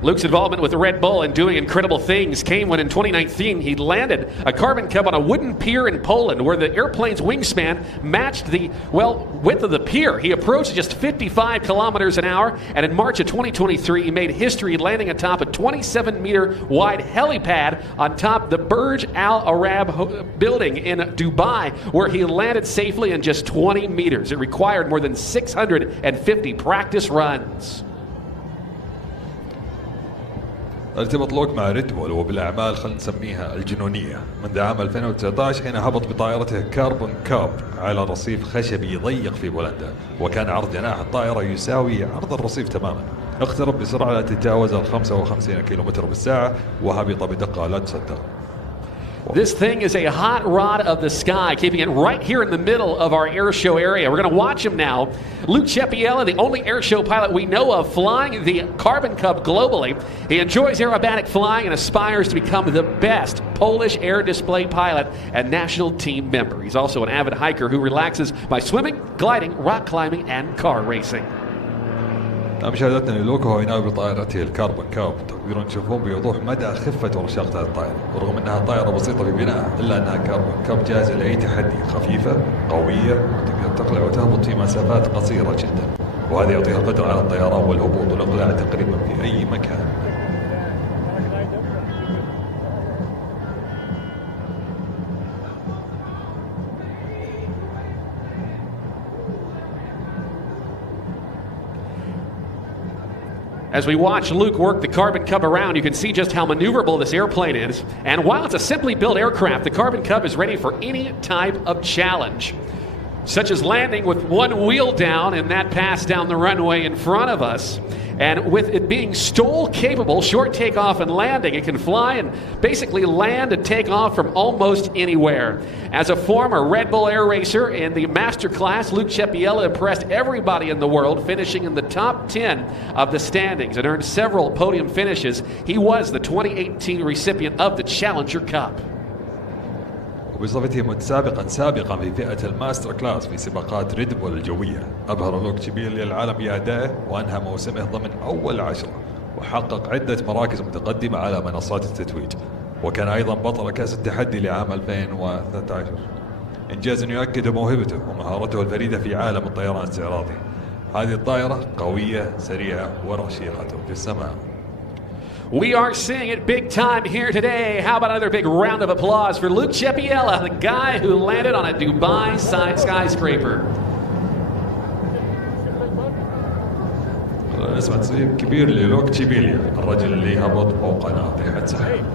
Luke's involvement with the Red Bull and doing incredible things came when in 2019 he landed a Carbon Cub on a wooden pier in Poland where the airplane's wingspan matched the, width of the pier. He approached just 55 kilometers an hour, and in March of 2023 he made history landing atop a 27-meter wide helipad on top the Burj Al Arab building in Dubai, where he landed safely in just 20 meters. It required more than 650 practice runs. ارتبط لوك مع ريد بول وبالأعمال خلينا نسميها الجنونية منذ عام 2019 حين هبط بطائرته كاربون كاب على رصيف خشبي ضيق في بولندا، وكان عرض جناح الطائرة يساوي عرض الرصيف تماما. اقترب بسرعة لا تتجاوز 55 كيلومتر بالساعة وهبط بدقة لا تصدق. This thing is a hot rod of the sky, keeping it right here in the middle of our air show area. We're going to watch him now. Luke Cepiella, the only air show pilot we know of flying the Carbon Cub globally. He enjoys aerobatic flying and aspires to become the best Polish air display pilot and national team member. He's also an avid hiker who relaxes by swimming, gliding, rock climbing, and car racing. مشاهدتنا للوك وهو يناوب بطائرته الكاربون كاب، تقدرون تشوفون بوضوح مدى خفة ورشاقة الطائرة، ورغم انها طائرة بسيطة في بنائها الا انها كاربون كاب جاهزة لاي تحدي، خفيفة قوية وتقدر تقلع وتهبط في مسافات قصيرة جدا، وهذا يعطيها القدرة على الطيران والهبوط والاقلاع تقريبا في اي مكان. As we watch Luke work the Carbon Cub around, you can see just how maneuverable this airplane is. And while it's a simply built aircraft, the Carbon Cub is ready for any type of challenge, such as landing with one wheel down in that pass down the runway in front of us. And with it being STOL capable, short takeoff and landing, it can fly and basically land and take off from almost anywhere. As a former Red Bull Air Racer in the master class, Luke Cepiella impressed everybody in the world, finishing in the top 10 of the standings and earned several podium finishes. He was the 2018 recipient of the Challenger Cup. وبصفته سابقا في فئة الماستر كلاس في سباقات ريد بول الجوية، أبهر لوك تشيبيليا العالم بأدائه وأنهى موسمه ضمن أول 10 وحقق عدة مراكز متقدمة على منصات التتويج، وكان أيضا بطل كأس التحدي لعام 2013، إنجاز يؤكد موهبته ومهارته الفريدة في عالم الطيران الاستعراضي. هذه الطائرة قوية سريعة ورشيقة في السماء. We are seeing it big time here today. How about another big round of applause for Luke Cepiella, the guy who landed on a Dubai skyscraper. نسمع تصريح كبير للوك تشيبيليا، الرجل اللي هبط فوق ناطحة سحاب.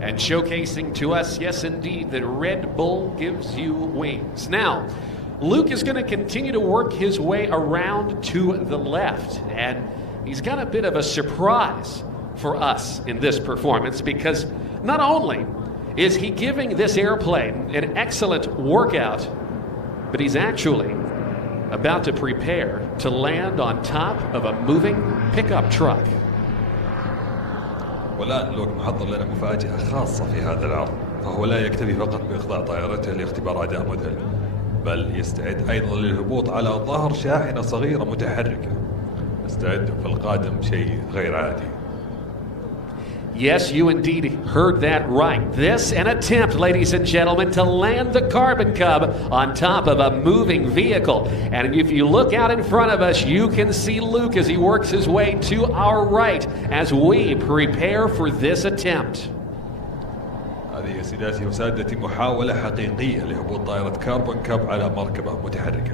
And showcasing to us, yes indeed, that Red Bull gives you wings. Now, Luke is going to continue to work his way around to the left, and he's got a bit of a surprise for us in this performance, because not only is he giving this airplane an excellent workout, but he's actually about to prepare to land on top of a moving pickup truck. والآن لوك محضر لنا مفاجأة خاصة في هذا العرض، فهو لا يكتفي فقط بإخضاع طائرته لاختبار أداء مذهل، بل يستعد أيضا للهبوط على ظهر شاحنة صغيرة متحركة. يستعد في القادم شيء غير عادي. Yes, you indeed heard that right. This an attempt, ladies and gentlemen, to land the Carbon Cub on top of a moving vehicle. And if you look out in front of us, you can see Luke as he works his way to our right as we prepare for this attempt. هذه سيداتي وسادتي محاولة حقيقية لهبوط طائرة كاربون كاب على مركبة متحركة.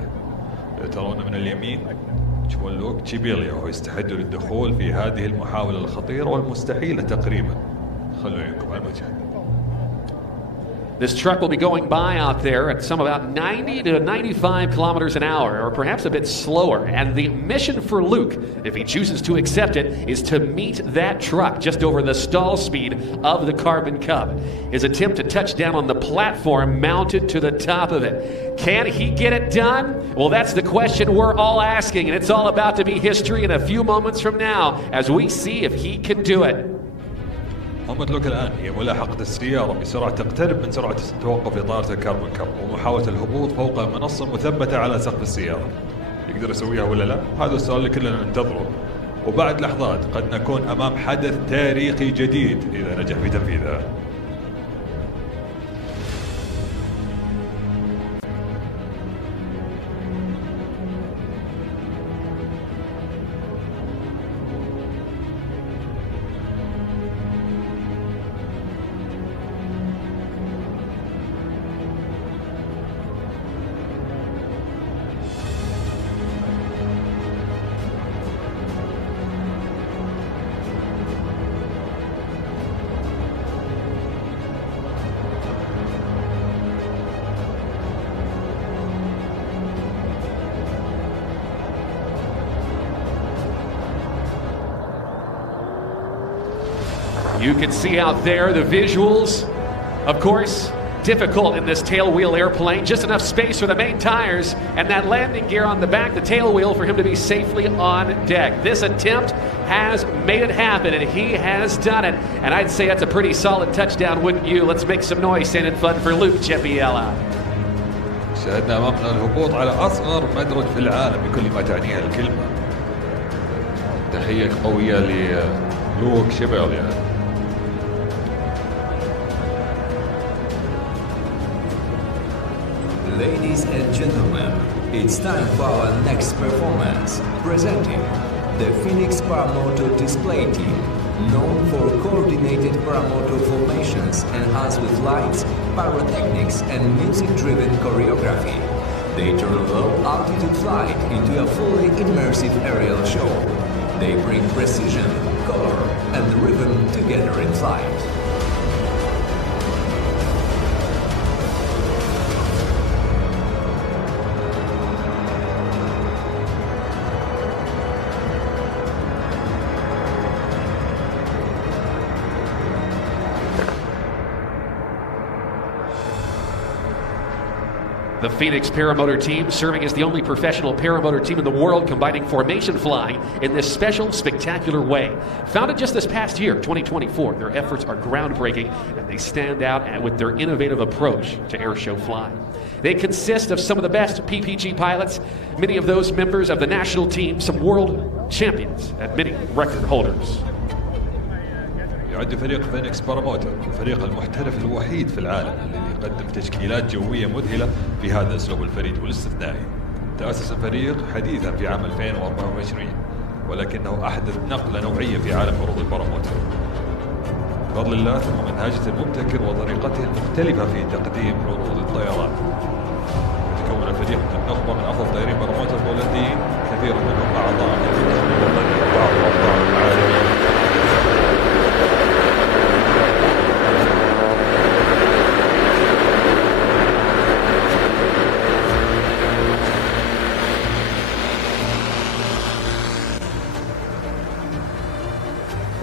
ترون من اليمين تشوفون لوك تشيبيليا وهو يستعد للدخول في هذه المحاولة الخطيرة والمستحيلة تقريبا. خلونا نشوف على المشهد. This truck will be going by out there at some about 90 to 95 kilometers an hour, or perhaps a bit slower. And the mission for Luke, if he chooses to accept it, is to meet that truck just over the stall speed of the Carbon Cub. His attempt to touch down on the platform mounted to the top of it. Can he get it done? Well, that's the question we're all asking, and it's all about to be history in a few moments from now as we see if he can do it. مهمة لوك الآن هي ملاحقة السيارة بسرعة تقترب من سرعة التوقف لطائرة الكاربون كاب ومحاولة الهبوط فوق منصة مثبتة على سقف السيارة. يقدر يسويها ولا لا؟ هذا السؤال اللي كلنا ننتظره. وبعد لحظات قد نكون أمام حدث تاريخي جديد إذا نجح في تنفيذه. You can see out there the visuals. Of course, difficult in this tailwheel airplane. Just enough space for the main tires and that landing gear on the back, the tail wheel, for him to be safely on deck. This attempt has made it happen, and he has done it. And I'd say that's a pretty solid touchdown, wouldn't you? Let's make some noise, Stand and Fun for Luke Cepiella. شاهدنا أمامنا الهبوط على أصغر مدرج في العالم بكل ما تعنيها الكلمة. تحية قوية للوك شيبيلا. Ladies and gentlemen, it's time for our next performance, presenting the Phoenix Paramotor display team, known for coordinated paramotor formations enhanced with lights, pyrotechnics, and music-driven choreography. They turn a low-altitude flight into a fully immersive aerial show. They bring precision, color, and rhythm together in flight. The Phoenix Paramotor team serving as the only professional paramotor team in the world, combining formation flying in this special, spectacular way. Founded just this past year, 2024, their efforts are groundbreaking, and they stand out with their innovative approach to airshow flying. They consist of some of the best PPG pilots, many of those members of the national team, some world champions, and many record holders. يعد فريق فينيكس باراموتر الفريق المحترف الوحيد في العالم الذي يقدم تشكيلات جوية مذهلة في هذا الأسلوب الفريد والاستثنائي. تأسس الفريق حديثا في عام 2024 ولكنه أحدث نقلة نوعية في عالم عروض الباراموتر. بفضل الله ثم منهجه المبتكر وطريقته المختلفة في تقديم عروض الطيران. يتكون الفريق من نخبة من أفضل طيارين باراموتر البولنديين، كثير منهم أعضاء من المنتخب الوطني وبعض الأبطال العالميين.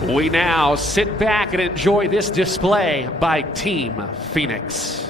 We now sit back and enjoy this display by Team Phoenix.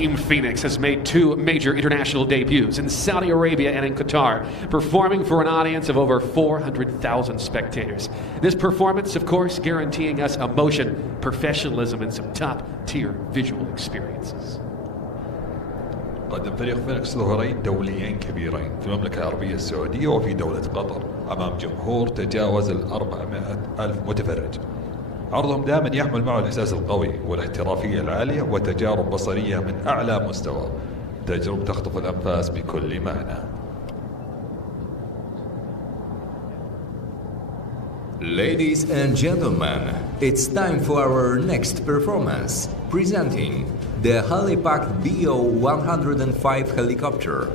Team Phoenix has made 2 major international debuts in Saudi Arabia and in Qatar, performing for an audience of over 400,000 spectators. This performance, of course, guaranteeing us emotion, professionalism, and some top-tier visual experiences. قدم فريق فينيكس ظهورين دوليين كبيرين في المملكة العربية السعودية وفي دولة قطر أمام جمهور تجاوز 400,000 متفرج. عرضهم دائما يحمل معه الإحساس القوي والاحترافية العالية وتجارب بصرية من أعلى مستوى، تجربة تخطف الأنفاس بكل معنى. Ladies and gentlemen, it's time for our next performance, presenting the Helipact BO105 helicopter,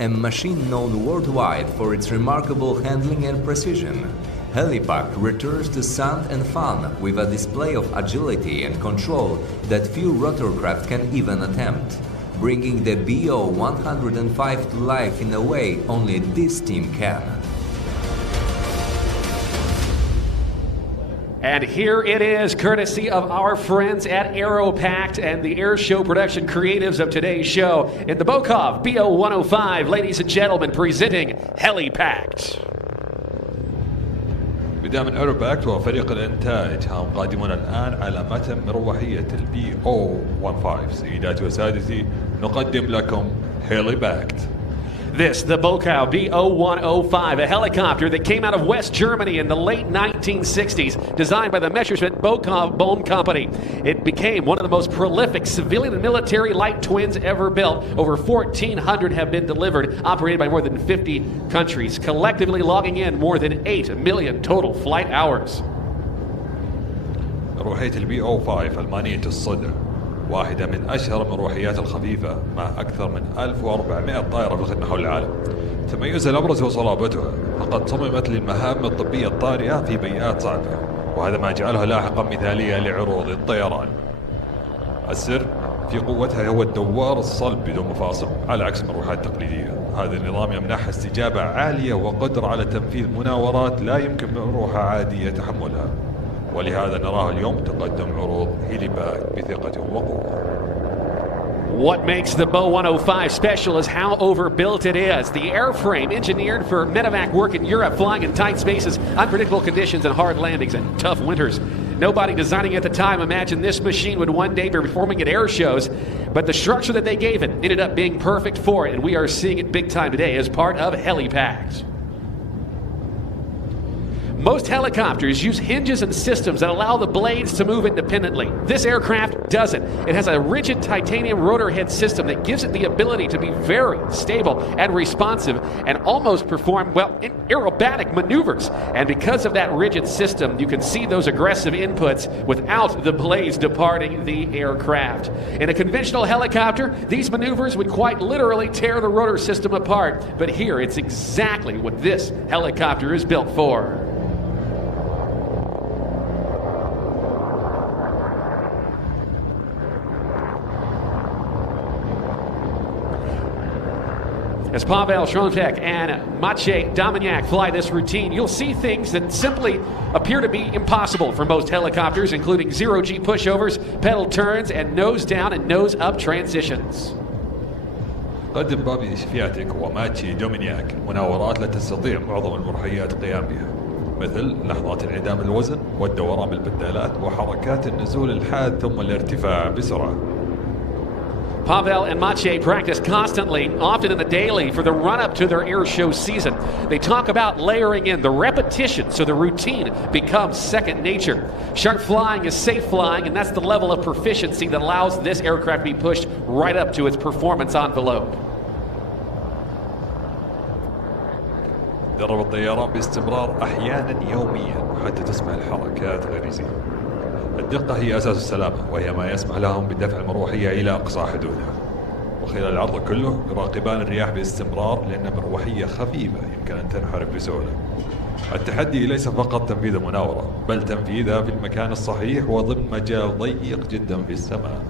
a machine known worldwide for its remarkable handling and precision. Helipact returns to sound and fun with a display of agility and control that few rotorcraft can even attempt, bringing the BO105 to life in a way only this team can. And here it is, courtesy of our friends at Aeropact and the Airshow production creatives of today's show, in the Bokov BO105, ladies and gentlemen, presenting Helipact. بداية من ايروباكت وفريق الانتاج هم قادمون الان على متن مروحية البي او 15. سيداتي وسادتي نقدم لكم هيليباكت. This, the Bokov BO105, a helicopter that came out of West Germany in the late 1960s, designed by the Messerschmitt Bone Company. It became one of the most prolific civilian and military light twins ever built. Over 1,400 have been delivered, operated by more than 50 countries, collectively logging in more than 8 million total flight hours. مروحية البي او 5 ألمانية الصدر، واحدة من أشهر المروحيات الخفيفة مع أكثر من 1400 طائرة في الخدمة حول العالم. تميزها الأبرز هو صلابتها، فقد صممت للمهام الطبية الطارئة في بيئات صعبة، وهذا ما جعلها لاحقا مثالية لعروض الطيران. السر في قوتها هو الدوار الصلب بدون مفاصل، على عكس المروحات التقليدية. هذا النظام يمنحها استجابة عالية وقدرة على تنفيذ مناورات لا يمكن مروحة عادية تحملها، ولهذا نراه اليوم تقدم عروض هيليباكت بثقة وقوة. What makes the BO105 special is how overbuilt it is. The airframe, engineered for medevac work in Europe, flying in tight spaces, unpredictable conditions, and hard landings, and tough winters. Nobody designing at the time imagined this machine would one day be performing at air shows, but the structure that they gave it ended up being perfect for it, and we are seeing it big time today as part of Helipact. Most helicopters use hinges and systems that allow the blades to move independently. This aircraft doesn't. It has a rigid titanium rotor head system that gives it the ability to be very stable and responsive and almost perform, well, aerobatic maneuvers. And because of that rigid system, you can see those aggressive inputs without the blades departing the aircraft. In a conventional helicopter, these maneuvers would quite literally tear the rotor system apart. But here, it's exactly what this helicopter is built for. As Pavel Schrontek and Maciej Dominiak fly this routine, you'll see things that simply appear to be impossible for most helicopters, including zero-G pushovers, pedal turns, and nose-down and nose-up transitions. قدم بابي شفياتك وماتشي دومينياك مناورات لا تستطيع معظم المروحيات القيام بها، مثل لحظات انعدام الوزن والدوران بالبدالات وحركات النزول الحاد ثم الارتفاع بسرعة. Pavel and Maciej practice constantly, often in the daily, for the run-up to their air show season. They talk about layering in the repetition so the routine becomes second nature. Sharp flying is safe flying, and that's the level of proficiency that allows this aircraft to be pushed right up to its performance envelope. درب الطيران باستمرار أحيانا يوميا حتى تسمع الحركات غريزية. الدقة هي أساس السلامة، وهي ما يسمح لهم بدفع المروحية إلى أقصى حدودها. وخلال العرض كله يراقبان الرياح باستمرار لأن المروحية خفيفة يمكن أن تنحرف بسهولة. التحدي ليس فقط تنفيذ المناورة، بل تنفيذها في المكان الصحيح وضمن مجال ضيق جدا في السماء.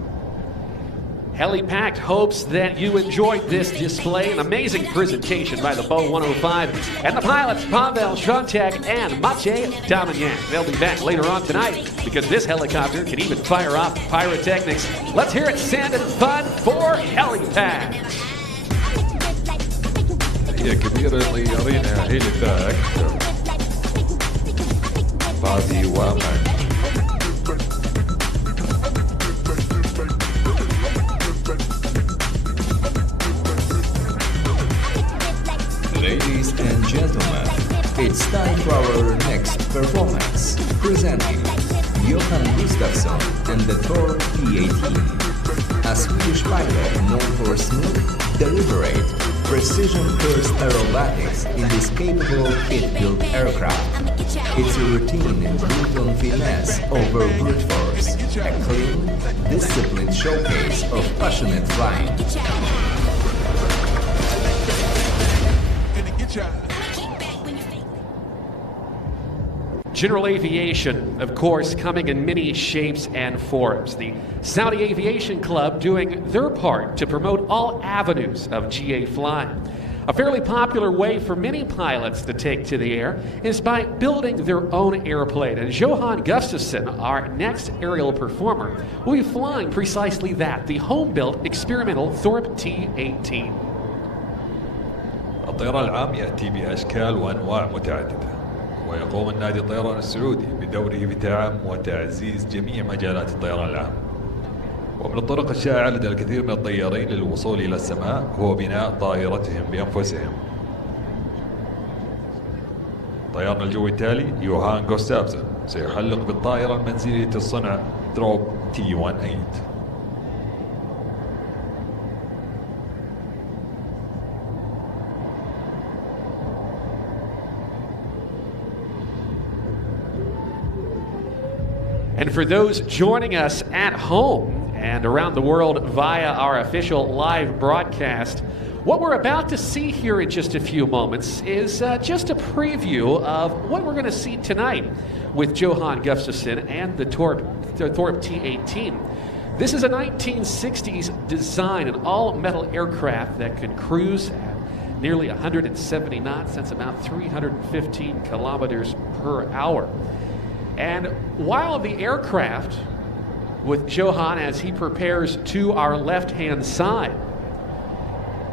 Helipact hopes that you enjoyed this display, an amazing presentation by the BO105 and the pilots Pavel Shontek and Maciej Dominiak. They'll be back later on tonight because this helicopter can even fire off pyrotechnics. Let's hear it, sand and fun for Helipact. هي كبيرة طيارينها هيليباكت فادي وامن. Ladies and gentlemen, it's time for our next performance. Presenting Johan Gustafsson and the Thorp T18, a Swedish pilot known for smooth, deliberate, precision-first aerobatics in this capable kit-built aircraft. It's a routine built on finesse over brute force, a clean, disciplined showcase of passionate flying. General Aviation, of course, coming in many shapes and forms. The Saudi Aviation Club doing their part to promote all avenues of GA flying. A fairly popular way for many pilots to take to the air is by building their own airplane. And Johan Gustafsson, our next aerial performer, will be flying precisely that, the home-built experimental Thorp T18. الطيران العام يأتي بأشكال وأنواع متعددة، ويقوم النادي الطيران السعودي بدوره بدعم وتعزيز جميع مجالات الطيران العام. ومن الطرق الشائعة لدى الكثير من الطيارين للوصول إلى السماء هو بناء طائرتهم بأنفسهم. طيارنا الجوي التالي يوهان غوستافسون سيحلق بالطائرة المنزلية الصنع ثورب T18. And for those joining us at home and around the world via our official live broadcast, what we're about to see here in just a few moments is just a preview of what we're going to see tonight with Johan Gustafsson and the Thorp T18. This is a 1960s design, an all-metal aircraft that can cruise at nearly 170 knots. That's about 315 kilometers per hour. And while the aircraft, with Johan as he prepares to our left-hand side,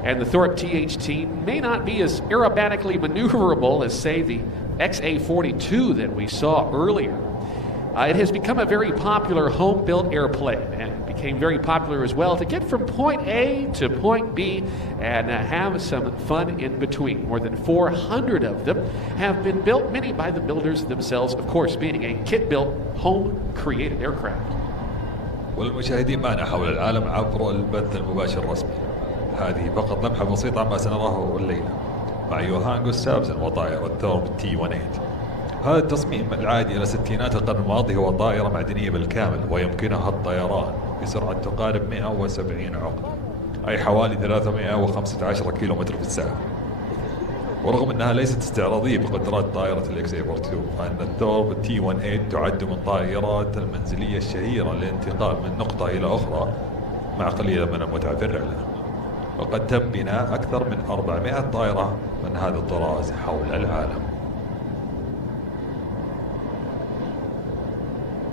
and the Thorp T18 may not be as aerobatically maneuverable as, say, the XA-42 that we saw earlier, it has become a very popular home-built airplane and became very popular as well to get from point A to point B and have some fun in between. More than 400 of them have been built, many by the builders themselves, of course, being a kit-built, home-created aircraft. والمشاهدين معنا حول العالم عبر البث المباشر الرسمي. هذه فقط لمحة بسيطة عما سنراه الليلة مع يوهان غوستافسون وطائرة ثورب T18. هذا التصميم العادي إلى الستينات القرن الماضي هو طائرة معدنية بالكامل ويمكنها الطيران بسرعة تقارب 170 عقدة، أي حوالي 315 كيلومتر في الساعة. ورغم أنها ليست استعراضية بقدرات طائرة XA-42، فإن الثورب T18 تعد من الطائرات المنزلية الشهيرة للانتقال من نقطة إلى أخرى مع قليل من المتعة في الرحلة. وقد تم بناء أكثر من 400 طائرة من هذا الطراز حول العالم.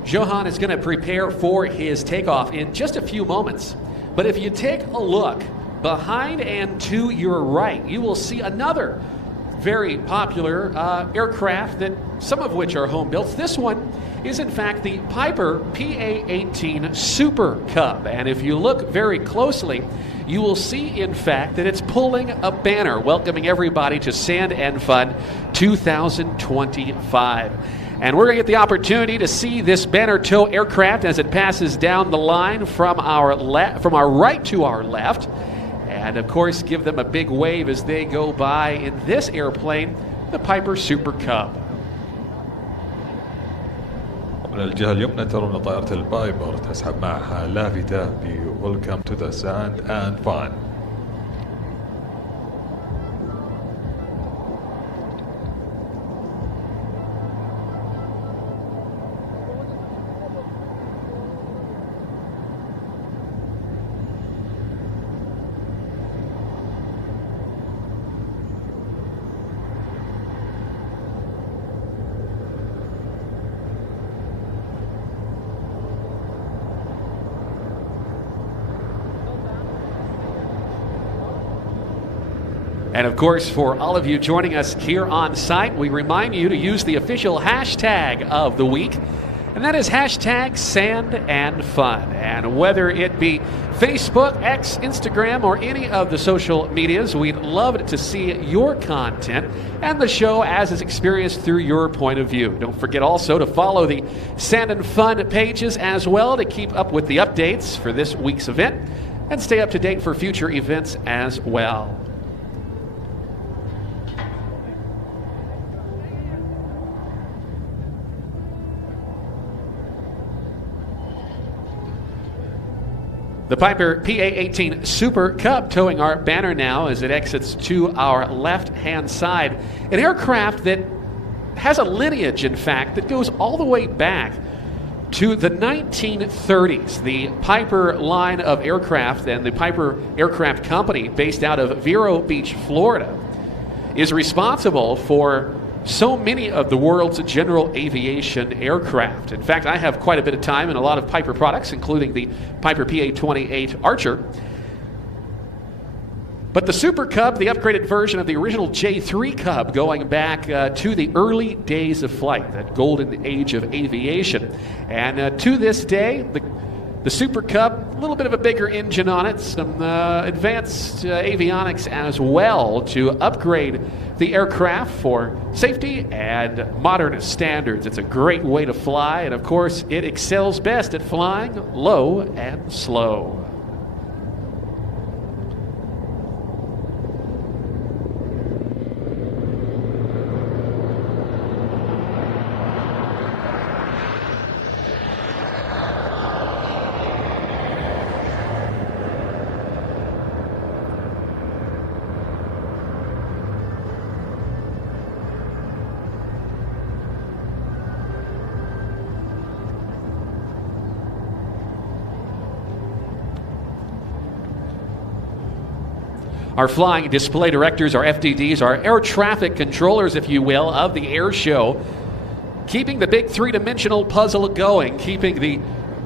Johan is going to prepare for his takeoff in just a few moments. But if you take a look behind and to your right, you will see another very popular aircraft that some of which are home built. This one is in fact the Piper PA-18 Super Cub. And if you look very closely, you will see in fact that it's pulling a banner welcoming everybody to Sand and Fun 2025. And we're going to get the opportunity to see this banner tow aircraft as it passes down the line from our right to our left. And of course, give them a big wave as they go by in this airplane, the Piper Super Cub. من الجهة اليمنى ترون طائرة البايبر تسحب معها لافتة ب Welcome to the Sand and Fun. And of course, for all of you joining us here on site, we remind you to use the official hashtag of the week, and that is hashtag Sand and Fun. And whether it be Facebook, X, Instagram, or any of the social medias, we'd love to see your content and the show as it's experienced through your point of view. Don't forget also to follow the Sand and Fun pages as well to keep up with the updates for this week's event and stay up to date for future events as well. The Piper PA-18 Super Cub towing our banner now as it exits to our left-hand side. An aircraft that has a lineage, in fact, that goes all the way back to the 1930s. The Piper line of aircraft and the Piper Aircraft Company, based out of Vero Beach, Florida, is responsible for so many of the world's general aviation aircraft. In fact, I have quite a bit of time in a lot of Piper products, including the Piper PA-28 Archer. But the Super Cub, the upgraded version of the original J3 Cub, going back to the early days of flight, that golden age of aviation. And to this day, the Super Cub, a little bit of a bigger engine on it, some advanced avionics as well to upgrade the aircraft for safety and modern standards. It's a great way to fly, and of course, it excels best at flying low and slow. Our flying display directors, our FDDs, our air traffic controllers, if you will, of the air show, keeping the big three-dimensional puzzle going, keeping the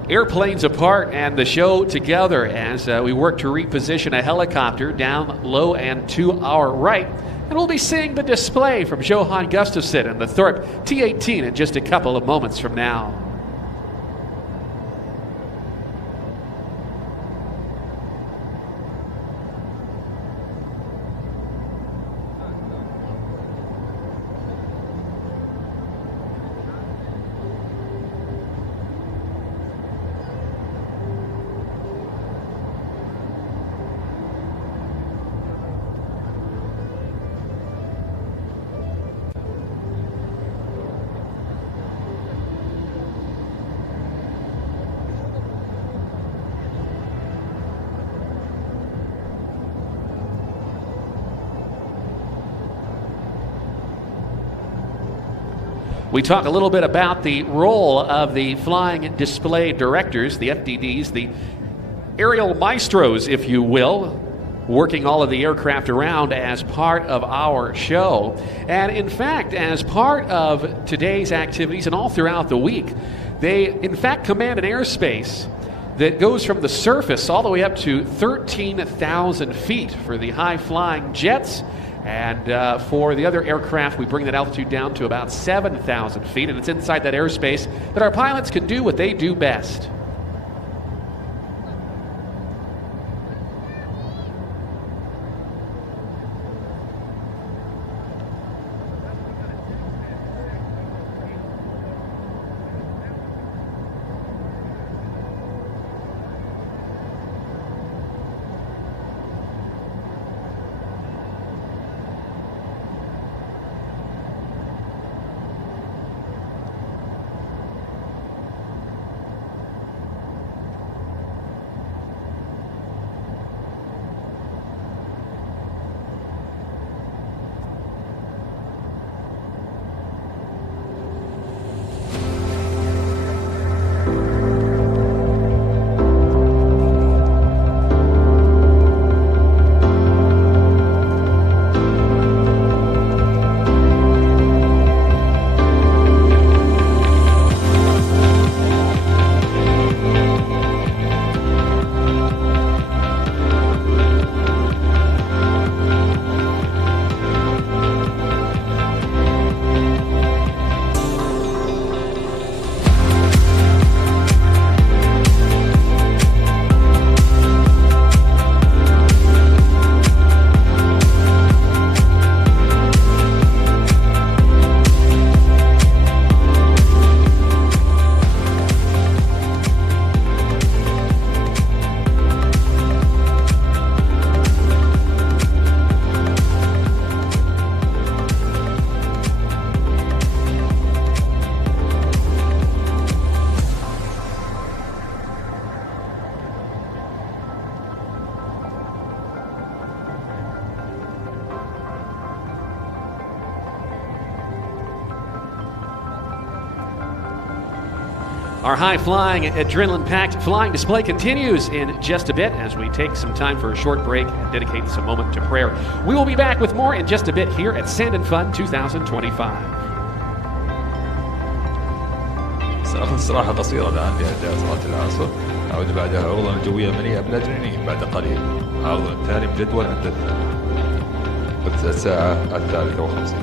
airplanes apart and the show together as we work to reposition a helicopter down low and to our right. And we'll be seeing the display from Johan Gustafsson and the Thorp T18 in just a couple of moments from now. We talk a little bit about the role of the flying display directors, the FDDs, the aerial maestros, if you will, working all of the aircraft around as part of our show. And in fact, as part of today's activities and all throughout the week, they in fact command an airspace that goes from the surface all the way up to 13,000 feet for the high-flying jets. And for the other aircraft, we bring that altitude down to about 7,000 feet, and it's inside that airspace that our pilots can do what they do best. Our high-flying, adrenaline-packed flying display continues in just a bit as we take some time for a short break and dedicate some moment to prayer. We will be back with more in just a bit here at Sand and Fun 2025. سنأخذ استراحة قصيرة الآن لأداء صلاة العصر. نعود بعدها عروضا جوية مليئة بالأدرينالين بعد قليل. عرض التالي مجدول عند الساعة 3:50.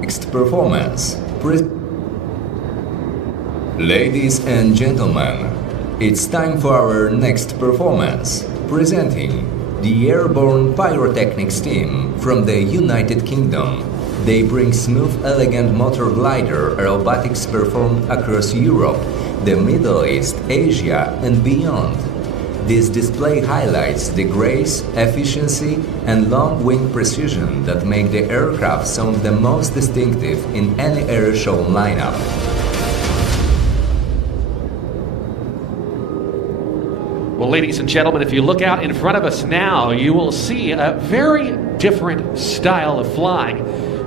Next performance. Ladies and gentlemen, it's time for our next performance. Presenting the Airborne Pyrotechnics team from the United Kingdom. They bring smooth, elegant motor glider aerobatics performed across Europe, the Middle East, Asia, and beyond. This display highlights the grace, efficiency, and long wing precision that make the aircraft some of the most distinctive in any airshow lineup. Well, ladies and gentlemen, if you look out in front of us now, you will see a very different style of flying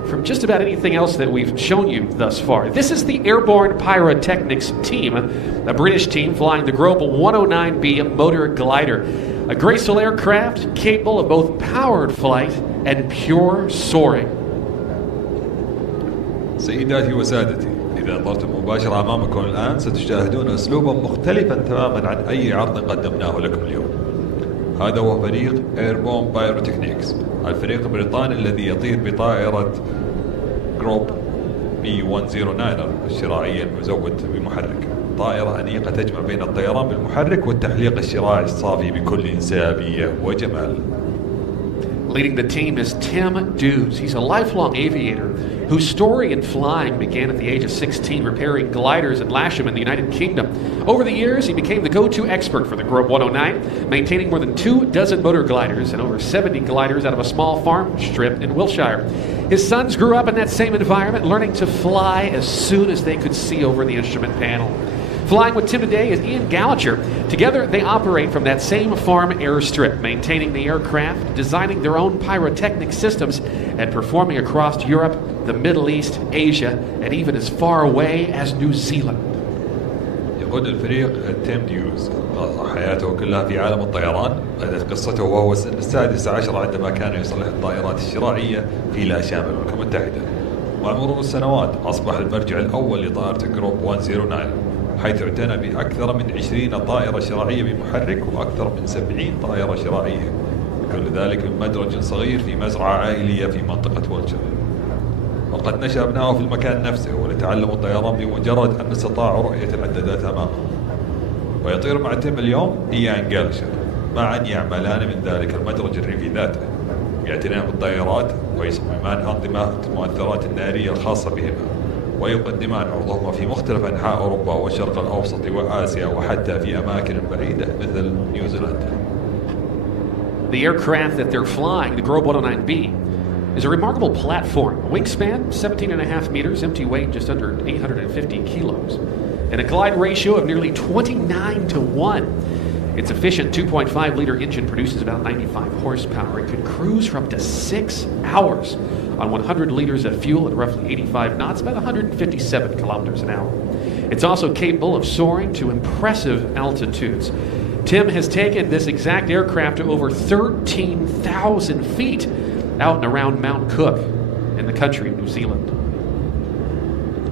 from just about anything else that we've shown you thus far. This is the Airborne Pyrotechnics team, a British team flying the Global 109B motor glider, a graceful aircraft capable of both powered flight and pure soaring. سيداتي وسادتي، إذا انظرتم مباشرة أمامكم الآن ستشاهدون أسلوبا مختلفا تماما عن أي عرض قدمناه لكم اليوم. هذا هو فريق Airborne Pyrotechnics، الفريق البريطاني الذي يطير بطائرة جروب B109 الشراعية المزود بمحرك. طائرة أنيقة تجمع بين الطيران بالمحرك والتحليق الشراعي الصافي بكل انسيابية وجمال. Leading the team is Tim Dews. He's a lifelong aviator whose story in flying began at the age of 16, repairing gliders in Lasham in the United Kingdom. Over the years, he became the go-to expert for the Grob 109, maintaining more than 24 motor gliders and over 70 gliders out of a small farm strip in Wiltshire. His sons grew up in that same environment, learning to fly as soon as they could see over the instrument panel. Flying with Tim today is Ian Gallacher. Together, they operate from that same farm airstrip, maintaining the aircraft, designing their own pyrotechnic systems, and performing across Europe, the Middle East, Asia, and even as far away as New Zealand. يقود الفريق تيم ديوز حياته كلها في عالم الطيران. بدأت قصته وهو السن السادس عشر عندما كان يصلح الطائرات الشراعية في لاشام المملكة المتحدة. مع مرور السنوات أصبح المرجع الأول لطائرة جروب 109، حيث اعتنى بأكثر من 20 طائرة شراعية بمحرك وأكثر من 70 طائرة شراعية، كل ذلك من مدرج صغير في مزرعة عائلية في منطقة ويلتشاير. وقد نشأ أبنائه في المكان نفسه ولتعلموا الطيران بمجرد أن استطاعوا رؤية العدادات أمامهم. ويطير مع تيم اليوم إيان جالشر، معا يعملان من ذلك المدرج الريفي ذاته، يعتنيان بالطائرات ويصممان أنظمة المؤثرات النارية الخاصة بهما، ويقدمان عروضهما في مختلف أنحاء أوروبا والشرق الأوسط وآسيا وحتى في أماكن بعيدة مثل نيوزيلندا. The aircraft that they're flying, the Grob 109B, is a remarkable platform. Wingspan, 17.5 meters, empty weight just under 850 kilos, and a glide ratio of nearly 29:1. Its efficient 2.5-liter engine produces about 95 horsepower. It can cruise for up to 6 hours on 100 liters of fuel at roughly 85 knots, about 157 kilometers an hour. It's also capable of soaring to impressive altitudes. Tim has taken this exact aircraft to over 13,000 feet out and around Mount Cook in the country of New Zealand.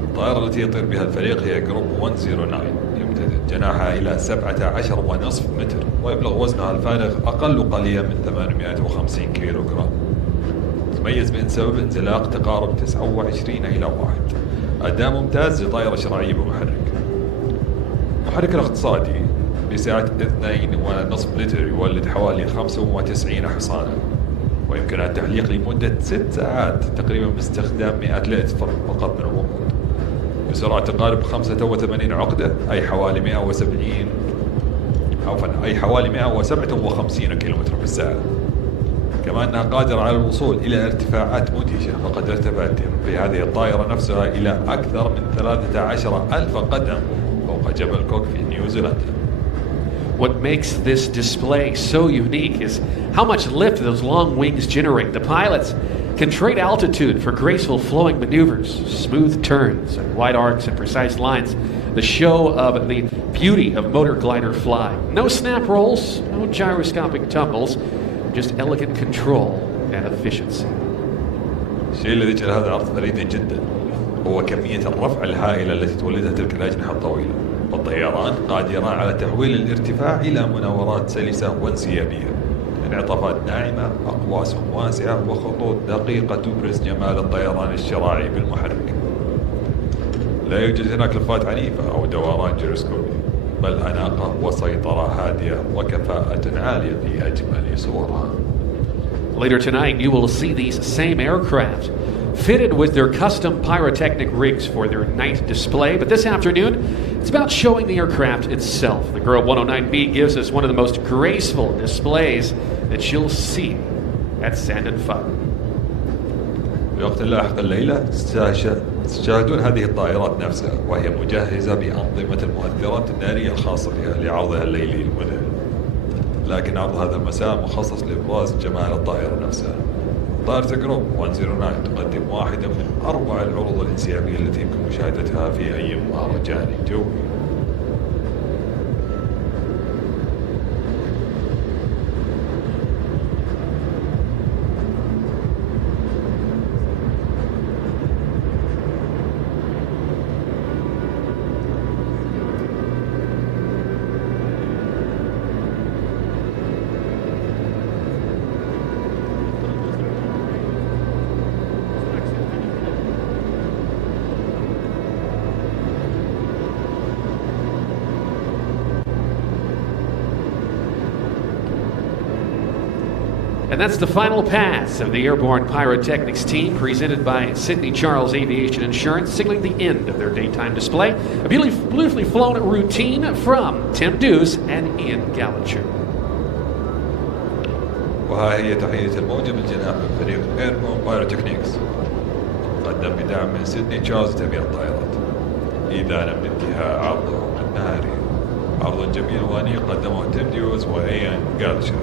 الطائرة التي يطير بها الفريق هي جروب 109، يمتد جناحها إلى 17.5 متر، ويبلغ وزنها الفارغ أقل قليلا من 850 كيلوغرام. تميز بسبب انزلاق تقارب 29 إلى 1. أداء ممتاز لطائرة شراعية بمحرك. المحرك الاقتصادي بسعة 2.5 لتر يولد حوالي 95 حصانا، ويمكن التحليق لمدة 6 ساعات تقريبا باستخدام 100 لتر فقط من الوقود، بسرعة تقارب 85 عقدة أي حوالي 157 كيلومتر في الساعة. كما أنها قادرة على الوصول إلى ارتفاعات مدهشة، فقد ارتفعت في هذه الطائرة نفسها إلى أكثر من 13,000 قدم فوق جبل كوك في نيوزيلندا. What makes this display so unique is how much lift those long wings generate. The pilots can trade altitude for graceful flowing maneuvers, smooth turns, and wide arcs and precise lines. The show of the beauty of motor glider flying. No snap rolls, no gyroscopic tumbles, just elegant control and efficiency. الشيء الذي يجعل هذا العرض فريدا جدا هو كمية الرفع الهائلة التي تولدها تلك الأجنحة الطويلة. والطيران قادران على تحويل الارتفاع إلى مناورات سلسة وانسيابية، انعطافات ناعمة، أقواس واسعة، وخطوط دقيقة تبرز جمال الطيران الشراعي بالمحرك. لا يوجد هناك لفات عنيفة أو دوران جيروسكوبي، بل أناقة وسيطرة هادئة وكفاءة عالية في أجمل صورها. Later tonight, you will see these same aircraft fitted with their custom pyrotechnic rigs for their night display. But this afternoon, it's about showing the aircraft itself. The Grob 109B gives us one of the most graceful displays that you'll see at Sand and Fun. في وقت لاحق الليلة ستشاهدون هذه الطائرات نفسها، وهي مجهزة بأنظمة المؤثرات النارية الخاصة بها لعرضها الليلي المذهل. لكن عرض هذا المساء مخصص لإبراز جمال الطائرة نفسها. طائرة جروب 109 تقدم واحدة من أروع العروض الانسيابية التي يمكن مشاهدتها في أي مهرجان جوي. And that's the final pass of the Airborne Pyrotechnics team, presented by Sydney Charles Aviation Insurance, signaling the end of their daytime display. A beautifully flown routine from Tim Deuce and Ian Gallacher. وها هي تحية الموجة من جناح من فريق Airborne Pyrotechnics، قدم بدعم من سيدني تشارلز جميع الطائرات. إذانا من انتهاء عرضهم النهاري، عرض جميل وأنيق قدمه تيم ديوز وإيان جالشر.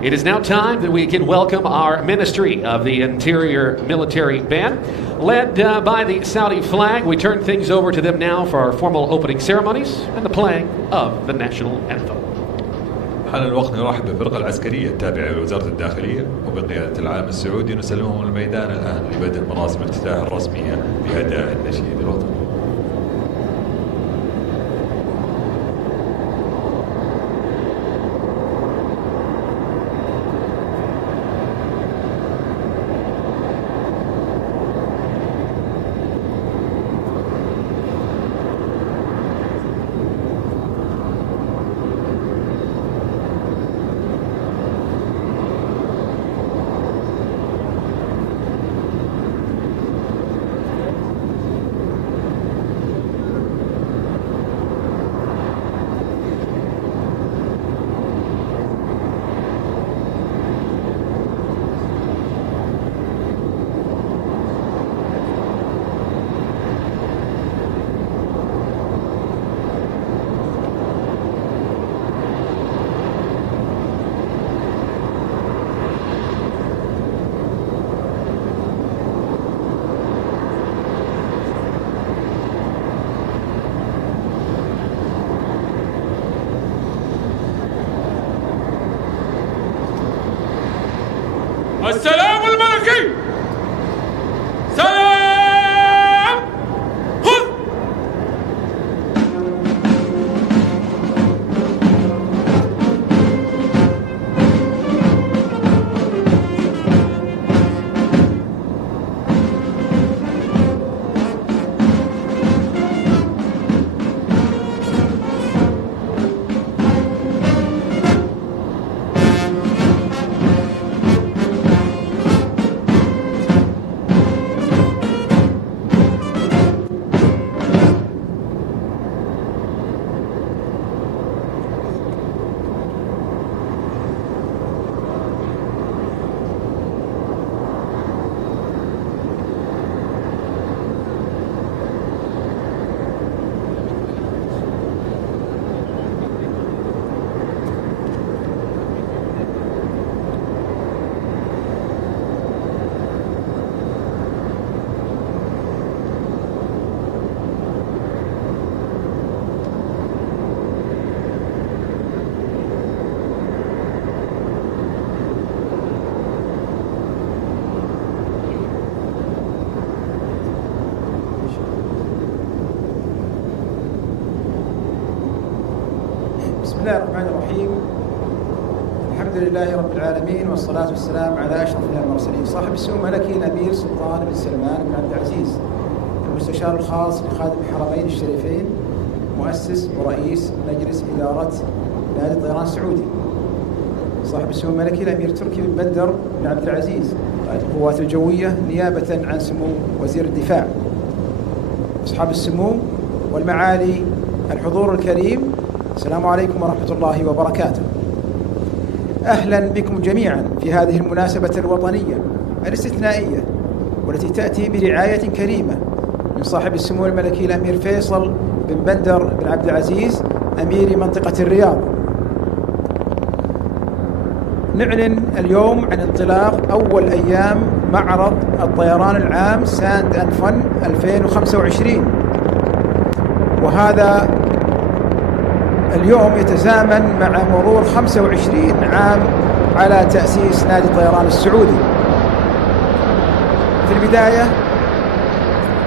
It is now time that we can welcome our Ministry of the Interior Military Band. Led by the Saudi flag, we turn things over to them now for our formal opening ceremonies and the playing of the national anthem. حان الوقت نرحب بالفرقة العسكرية التابعة لوزارة الداخلية وبقيادة العالم السعودي، نسلمهم الميدان الآن لبدء مراسم الافتتاح الرسمية بأداء النشيد الوطني. السلام الملكي. سلام. خذ. بسم الله الرحمن الرحيم. الحمد لله رب العالمين والصلاة والسلام على أشرف المرسلين، صاحب السمو الملكي الأمير سلطان بن سلمان بن عبد العزيز، المستشار الخاص لخادم الحرمين الشريفين، مؤسس ورئيس مجلس إدارة نادي الطيران السعودي، صاحب السمو الملكي الأمير تركي بن بندر بن عبد العزيز قائد القوات الجوية نيابة عن سمو وزير الدفاع، أصحاب السمو والمعالي الحضور الكريم، السلام عليكم ورحمة الله وبركاته. أهلا بكم جميعا في هذه المناسبة الوطنية الاستثنائية والتي تأتي برعاية كريمة من صاحب السمو الملكي الأمير فيصل بن بندر بن عبد العزيز أمير منطقة الرياض. نعلن اليوم عن انطلاق أول أيام معرض الطيران العام ساند أند فن 2025، وهذا اليوم يتزامن مع مرور 25 عام على تأسيس نادي الطيران السعودي. في البداية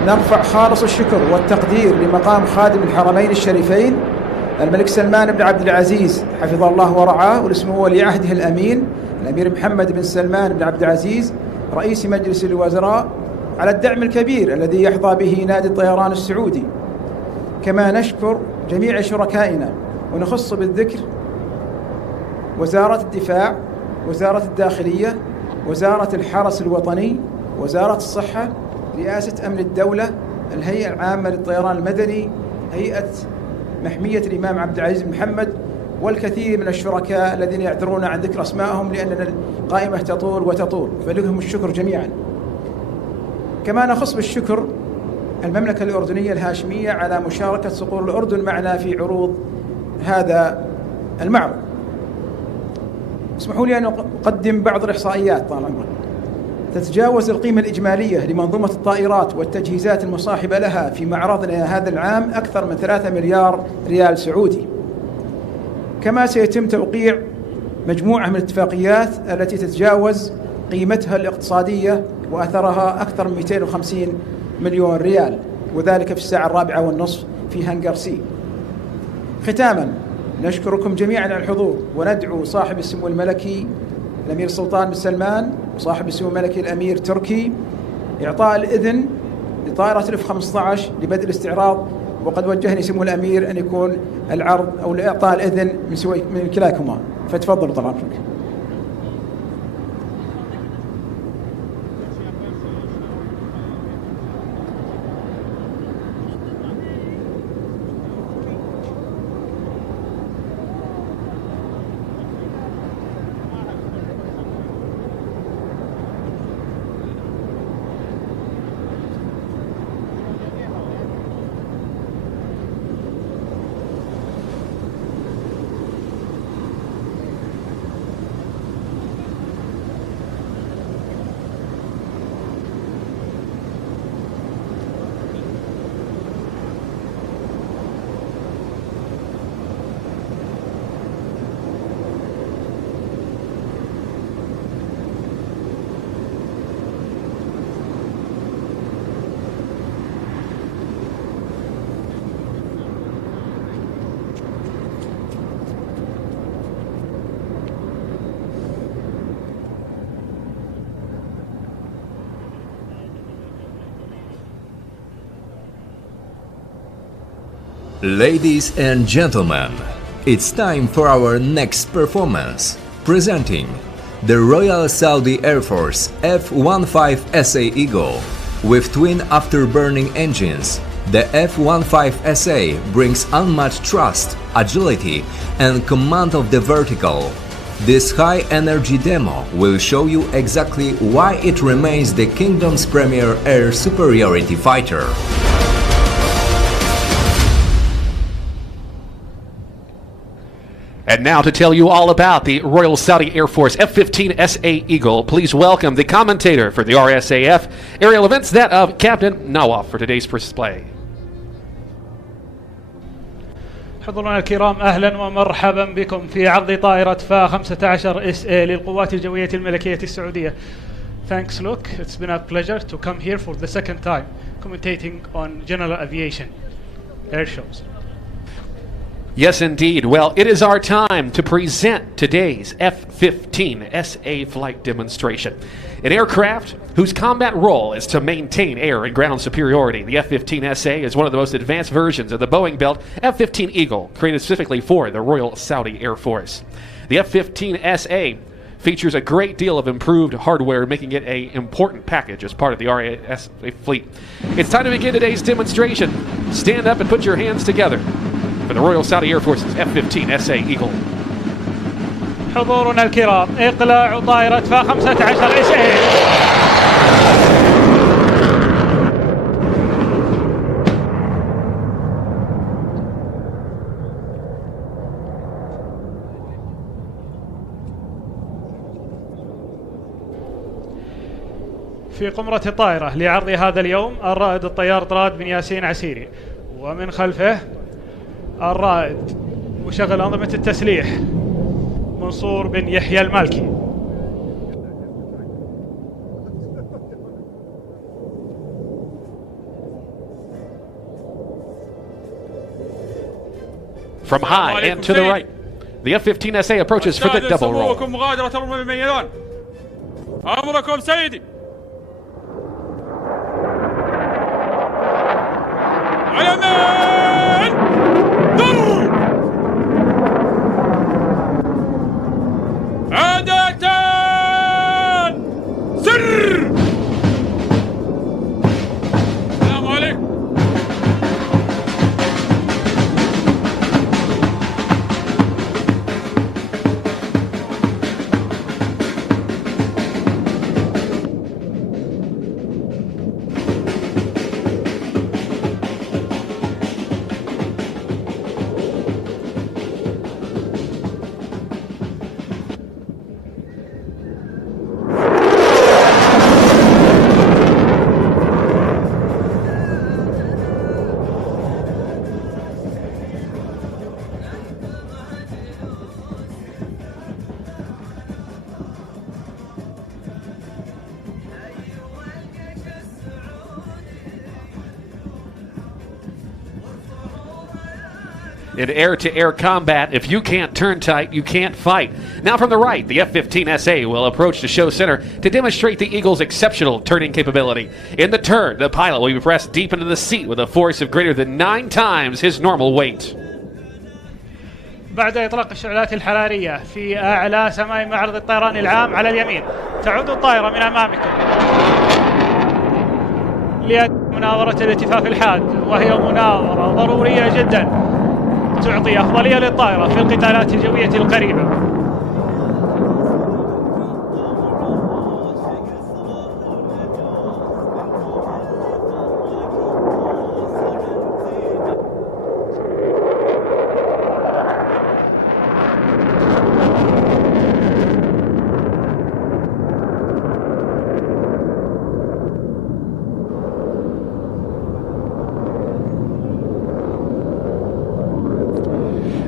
نرفع خالص الشكر والتقدير لمقام خادم الحرمين الشريفين الملك سلمان بن عبد العزيز حفظه الله ورعاه، ولسمو ولي عهده الأمين الأمير محمد بن سلمان بن عبد العزيز رئيس مجلس الوزراء على الدعم الكبير الذي يحظى به نادي الطيران السعودي. كما نشكر جميع شركائنا، ونخص بالذكر وزارة الدفاع، وزارة الداخلية، وزارة الحرس الوطني، وزارة الصحة، رئاسة أمن الدولة، الهيئة العامة للطيران المدني، هيئة محمية الإمام عبد العزيز بن محمد، والكثير من الشركاء الذين يعذرون عن ذكر أسمائهم لأن القائمة تطول وتطول، فلهم الشكر جميعا. كما نخص بالشكر المملكة الأردنية الهاشمية على مشاركة صقور الأردن معنا في عروض هذا المعرض. اسمحوا لي أن أقدم بعض الإحصائيات طال عمرك. تتجاوز القيمة الإجمالية لمنظومة الطائرات والتجهيزات المصاحبة لها في معرضنا هذا العام أكثر من 3 مليار ريال سعودي. كما سيتم توقيع مجموعة من الاتفاقيات التي تتجاوز قيمتها الاقتصادية وأثرها أكثر من 250 مليون ريال، وذلك في الساعة 4:30 في هنجر سي. ختاما نشكركم جميعا على الحضور، وندعو صاحب السمو الملكي الأمير سلطان بن سلمان وصاحب السمو الملكي الأمير تركي إعطاء الإذن لطائرة F-15 لبدء الاستعراض، وقد وجهني سمو الأمير أن يكون العرض أو إعطاء الإذن من كلاكما، فتفضلوا طبعا. Ladies and gentlemen, it's time for our next performance, presenting the Royal Saudi Air Force F-15SA Eagle. With twin afterburning engines, the F-15SA brings unmatched trust, agility, and command of the vertical. This high-energy demo will show you exactly why it remains the Kingdom's premier air superiority fighter. And now to tell you all about the Royal Saudi Air Force F-15SA Eagle, please welcome the commentator for the RSAF aerial events, that of Captain Nawaf, for today's display. حضورنا الكرام، أهلا ومرحبا بكم في عرض طائرة F-15SA للقوات الجوية الملكية السعودية. Thanks, Luke. It's been a pleasure to come here for the second time commentating on general aviation air shows. Yes, indeed. Well, it is our time to present today's F-15SA flight demonstration. An aircraft whose combat role is to maintain air and ground superiority. The F-15SA is one of the most advanced versions of the Boeing-built F-15 Eagle, created specifically for the Royal Saudi Air Force. The F-15SA features a great deal of improved hardware, making it an important package as part of the RSAF fleet. It's time to begin today's demonstration. Stand up and put your hands together for the Royal Saudi Air Force's F-15SA Eagle. حضورنا الكرام، إقلاع طائرة F-15SA. في قمرة الطائرة لعرض هذا اليوم الرائد الطيار طراد بن ياسين عسيري، ومن خلفه الرائد مشغل أنظمة التسليح منصور بن يحيى المالكي. From high and to the right, the F-15SA approaches for the double roll. مغادرة الميدان. أمركم سيدي. على من عادة سر. السلام عليكم. In air-to-air combat, if you can't turn tight, you can't fight. Now from the right, the F-15SA will approach the show center to demonstrate the Eagle's exceptional turning capability. In the turn, the pilot will be pressed deep into the seat with a force of greater than 9 times his normal weight. بعد إطلاق الشعلات الحرارية في أعلى سماء معرض الطيران العام على اليمين، تعود الطائرة من أمامكم لمناورة الالتفاف الحاد، وهي مناورة ضرورية جدا تعطي أفضلية للطائرة في القتالات الجوية القريبة.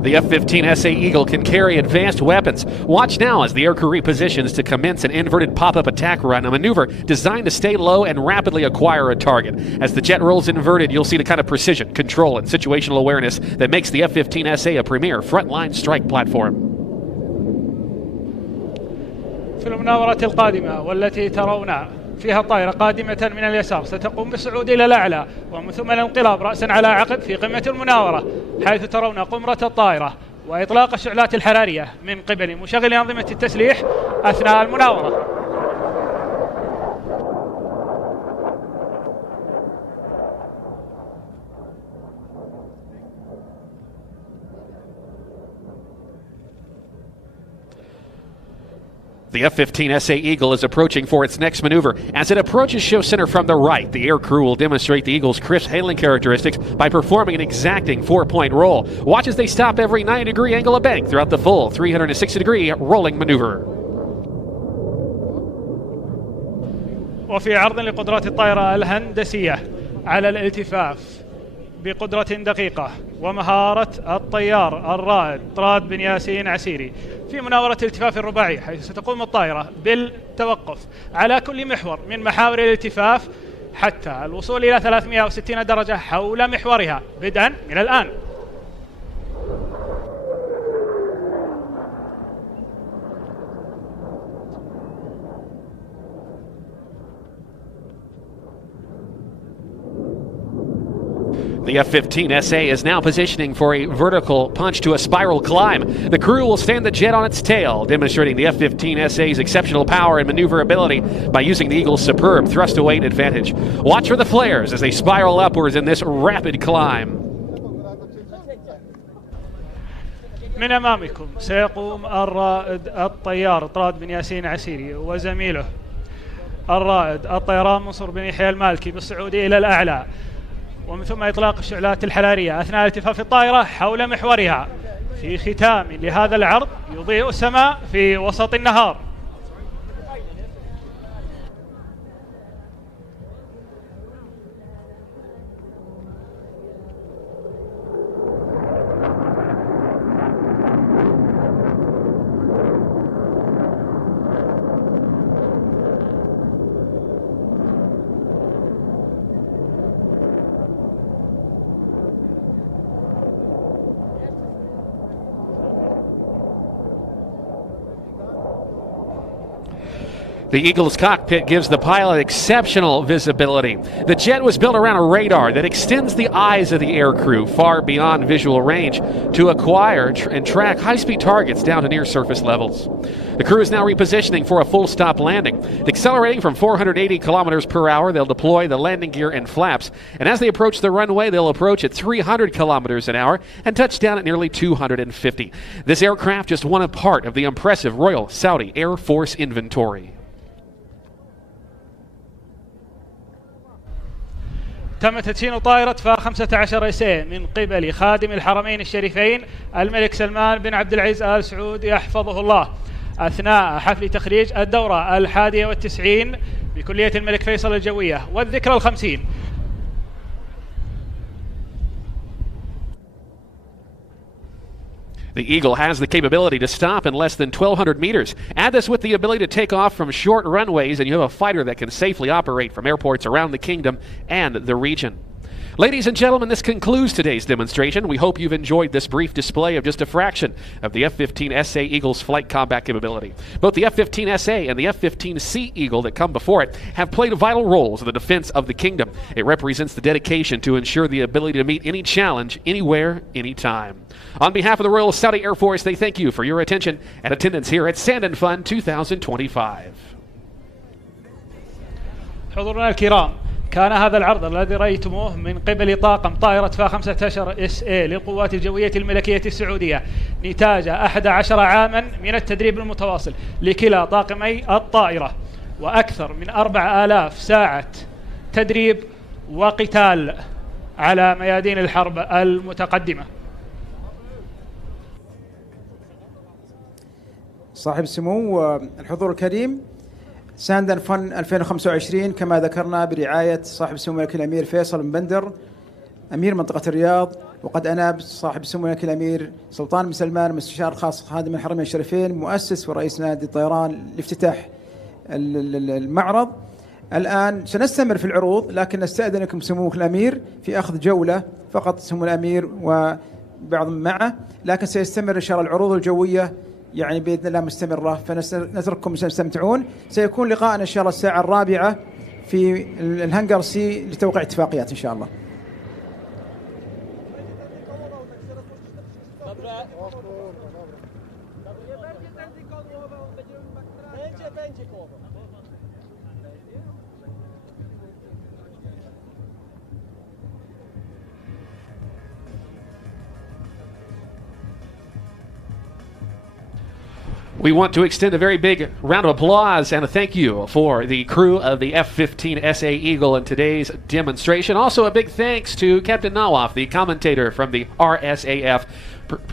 The F-15SA Eagle can carry advanced weapons. Watch now as the aircrew repositions to commence an inverted pop-up attack run, a maneuver designed to stay low and rapidly acquire a target. As the jet rolls inverted, you'll see the kind of precision, control, and situational awareness that makes the F-15SA a premier frontline strike platform. في المناورة القادمة والتي ترون فيها الطائرة قادمة من اليسار ستقوم بالصعود إلى الأعلى ومن ثم الانقلاب رأسا على عقب في قمة المناورة، حيث ترون قمرة الطائرة وإطلاق الشعلات الحرارية من قبل مشغل أنظمة التسليح أثناء المناورة. The F-15SA Eagle is approaching for its next maneuver. As it approaches show center from the right, the air crew will demonstrate the Eagle's crisp hailing characteristics by performing an exacting 4-point roll. Watch as they stop every 90-degree angle of bank throughout the full 360-degree rolling maneuver. وفي عرض لقدرات الطائرة الهندسية على الالتفاف بقدرة دقيقة ومهارة الطيار الرائد طراد بن ياسين عسيري في مناورة الالتفاف الرباعي، حيث ستقوم الطائرة بالتوقف على كل محور من محاور الالتفاف حتى الوصول إلى 360 درجة حول محورها بدءا من الآن. The F-15SA is now positioning for a vertical punch to a spiral climb. The crew will stand the jet on its tail, demonstrating the F-15SA's exceptional power and maneuverability by using the Eagle's superb thrust-to-weight advantage. Watch for the flares as they spiral upwards in this rapid climb. من أمامكم سيقوم الرائد الطيار طراد بن ياسين عسيري وزميله الرائد الطيران منصور بن يحيى المالكي بالصعود إلى الأعلى ومن ثم إطلاق الشعلات الحرارية أثناء التفاف الطائرة حول محورها في ختام لهذا العرض يضيء السماء في وسط النهار. The Eagle's cockpit gives the pilot exceptional visibility. The jet was built around a radar that extends the eyes of the aircrew far beyond visual range to acquire and track high-speed targets down to near-surface levels. The crew is now repositioning for a full-stop landing. Accelerating from 480 kilometers per hour, they'll deploy the landing gear and flaps. And as they approach the runway, they'll approach at 300 kilometers an hour and touch down at nearly 250. This aircraft just one part of the impressive Royal Saudi Air Force inventory. تم تدشين طائرة F-15SA من قبل خادم الحرمين الشريفين الملك سلمان بن عبد العزيز آل سعود يحفظه الله أثناء حفل تخريج الدورة 91 بكلية الملك فيصل الجوية والذكرى 50. The Eagle has the capability to stop in less than 1,200 meters. Add this with the ability to take off from short runways, and you have a fighter that can safely operate from airports around the kingdom and the region. Ladies and gentlemen, this concludes today's demonstration. We hope you've enjoyed this brief display of just a fraction of the F-15SA Eagle's flight combat capability. Both the F-15SA and the F-15C Eagle that come before it have played vital roles in the defense of the kingdom. It represents the dedication to ensure the ability to meet any challenge, anywhere, anytime. On behalf of the Royal Saudi Air Force, they thank you for your attention and attendance here at Sand and Fun 2025. حضورنا الكرام، كان هذا العرض الذي رأيتموه من قبل طاقم طائرة F-15SA للقوات الجوية الملكية السعودية نتاج 11 عاما من التدريب المتواصل لكلا طاقمي الطائرة وأكثر من 4000 ساعة تدريب وقتال على ميادين الحرب المتقدمة. صاحب السمو الحضور الكريم، ساند اند فن 2025 كما ذكرنا برعاية صاحب السمو الملكي الأمير فيصل بن بندر أمير منطقة الرياض، وقد أناب صاحب السمو الملكي الأمير سلطان بن سلمان مستشار خاص خادم الحرمين الشريفين مؤسس ورئيس نادي الطيران لافتتاح المعرض. الآن سنستمر في العروض، لكن نستأذنكم سموك الأمير في أخذ جولة فقط سمو الأمير وبعض معه، لكن سيستمر إن شاء الله العروض الجوية يعني بإذن الله مستمرة، فنترككم تستمتعون. سيكون لقاءنا إن شاء الله الساعة 4 في الهنجر سي لتوقيع اتفاقيات إن شاء الله. We want to extend a very big round of applause and a thank you for the crew of the F-15SA Eagle in today's demonstration. Also a big thanks to Captain Nawaf, the commentator from the RSAF,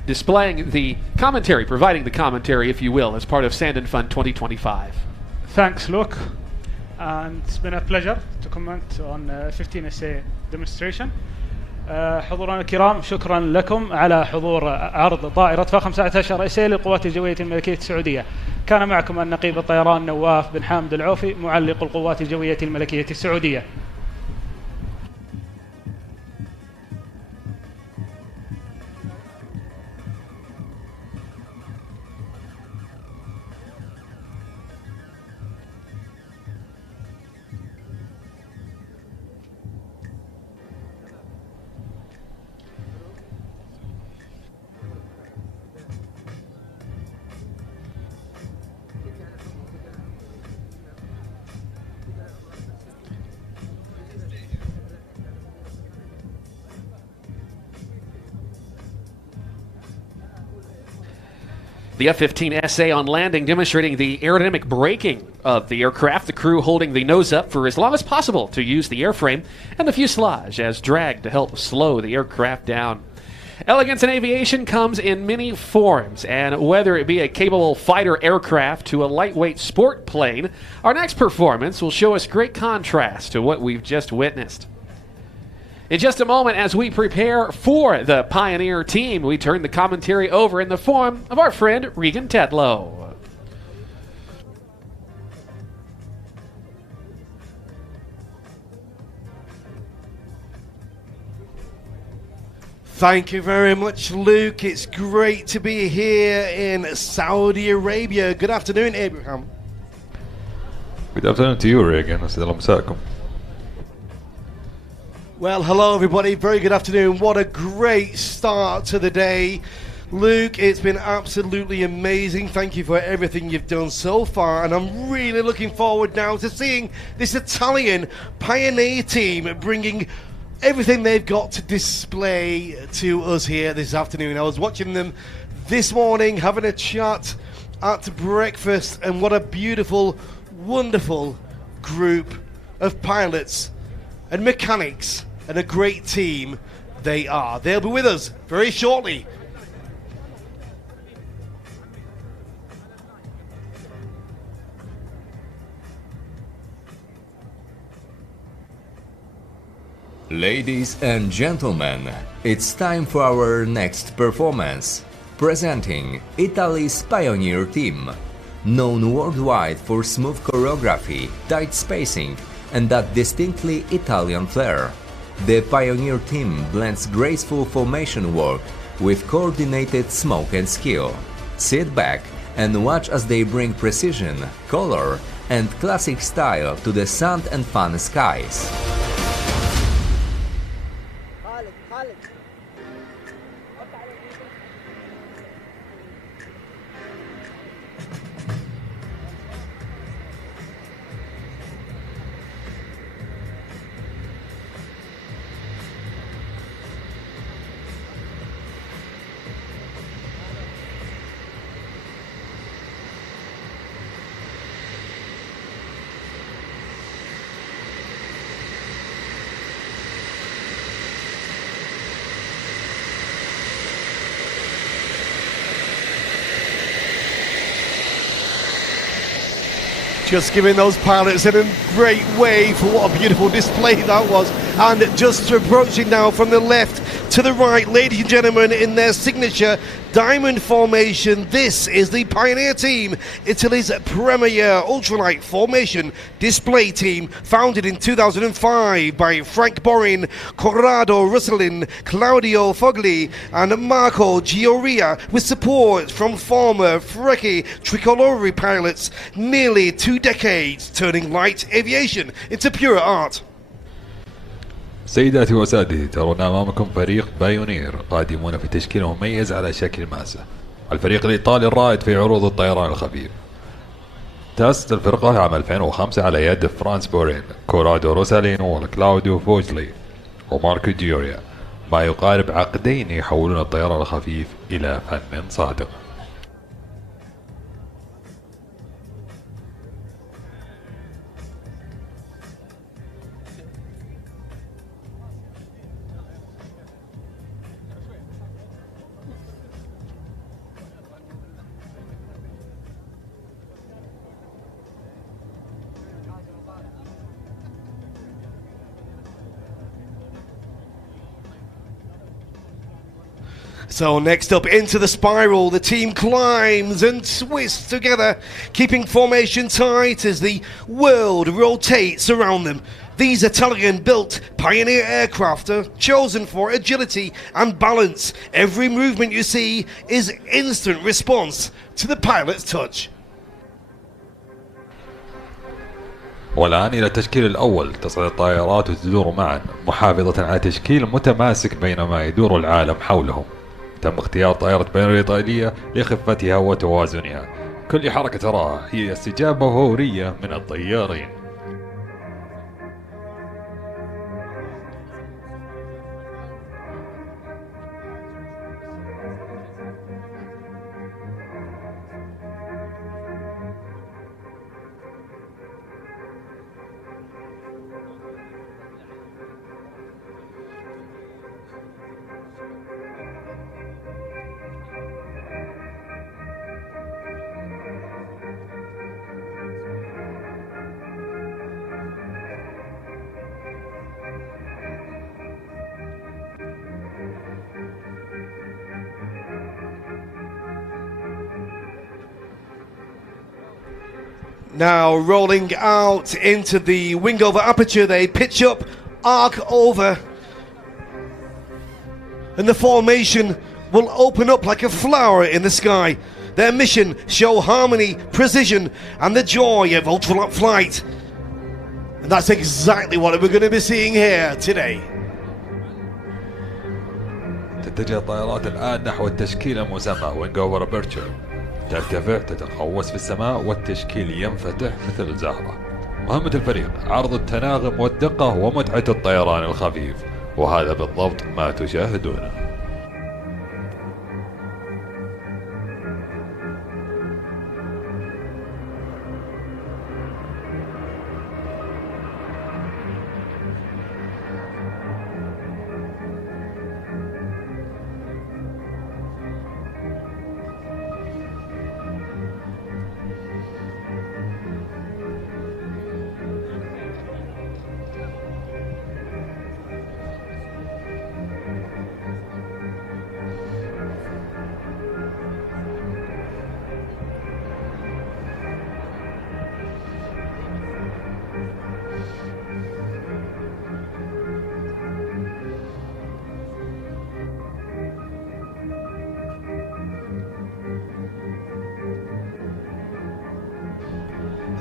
displaying the commentary, providing the commentary, if you will, as part of Sand and Fun 2025. Thanks, Luke. And it's been a pleasure to comment on F-15SA demonstration. حضورنا الكرام، شكرا لكم على حضور عرض طائرة F-15SA للقوات الجوية الملكية السعودية. كان معكم النقيب الطيران نواف بن حامد العوفي معلق القوات الجوية الملكية السعودية. The F-15SA on landing, demonstrating the aerodynamic braking of the aircraft, the crew holding the nose up for as long as possible to use the airframe, and the fuselage as drag to help slow the aircraft down. Elegance in aviation comes in many forms, and whether it be a capable fighter aircraft to a lightweight sport plane, our next performance will show us great contrast to what we've just witnessed. In just a moment, as we prepare for the Pioneer team, we turn the commentary over in the form of our friend Regan Tetlow. Thank you very much, Luke. It's great to be here in Saudi Arabia. Good afternoon, Abraham. Good afternoon to you, Regan. Assalamu alaikum. Well, hello everybody. Very good afternoon. What a great start to the day. Luke, it's been absolutely amazing. Thank you for everything you've done so far, and I'm really looking forward now to seeing this Italian pioneer team bringing everything they've got to display to us here this afternoon. I was watching them this morning, having a chat at breakfast, and what a beautiful, wonderful group of pilots and mechanics and a great team they are. They'll be with us very shortly. Ladies and gentlemen, it's time for our next performance. Presenting Italy's Pioneer Team, known worldwide for smooth choreography, tight spacing, and that distinctly Italian flair. The Pioneer Team blends graceful formation work with coordinated smoke and skill. Sit back and watch as they bring precision, color, and classic style to the sand and fun skies. Just giving those pilots in a great way for what a beautiful display that was. And just approaching now from the left to the right, ladies and gentlemen, in their signature diamond formation, this is the Pioneer Team, Italy's premier ultralight formation display team, founded in 2005 by Frank Borin, Corrado Russellin, Claudio Fogli and Marco Gioria, with support from former Frecce Tricolori pilots. Nearly 2 decades turning light aviation into pure art. سيداتي وسادتي، ترون أمامكم فريق بايونير قادمون في تشكيل مميز على شكل ماسة. الفريق الإيطالي الرائد في عروض الطيران الخفيف. تأسست الفرقة عام 2005 على يد فرانس بورين، كورادو روسالينو وكلاوديو فوجلي وماركو جيوريا، ما يقارب عقدين يحولون الطيران الخفيف إلى فن صادق. So next up, into the spiral, the team climbs and twists together, keeping formation tight as the world rotates around them. These Italian-built Pioneer aircraft are chosen for agility and balance. Every movement you see is instant response to the pilot's touch. والآن إلى التشكيل الأول. تصعد الطائرات وتدور معا محافظة على تشكيل متماسك بينما يدور العالم حولهم. تم اختيار طائرة بايونير إيطالية لخفتها وتوازنها. كل حركة تراها هي استجابة فورية من الطيارين. Now rolling out into the wing over aperture, they pitch up, arc over, and the formation will open up like a flower in the sky. their mission, show harmony, precision, and the joy of ultralight flight. And that's exactly what we're going to be seeing here today. تتجه الطائرات الآن نحو التشكيل المسمى وينج اوفر ابرتشر. ترتفع، تتقوس في السماء، والتشكيل ينفتح مثل زهرة. مهمة الفريق عرض التناغم والدقة ومتعة الطيران الخفيف، وهذا بالضبط ما تشاهدونه.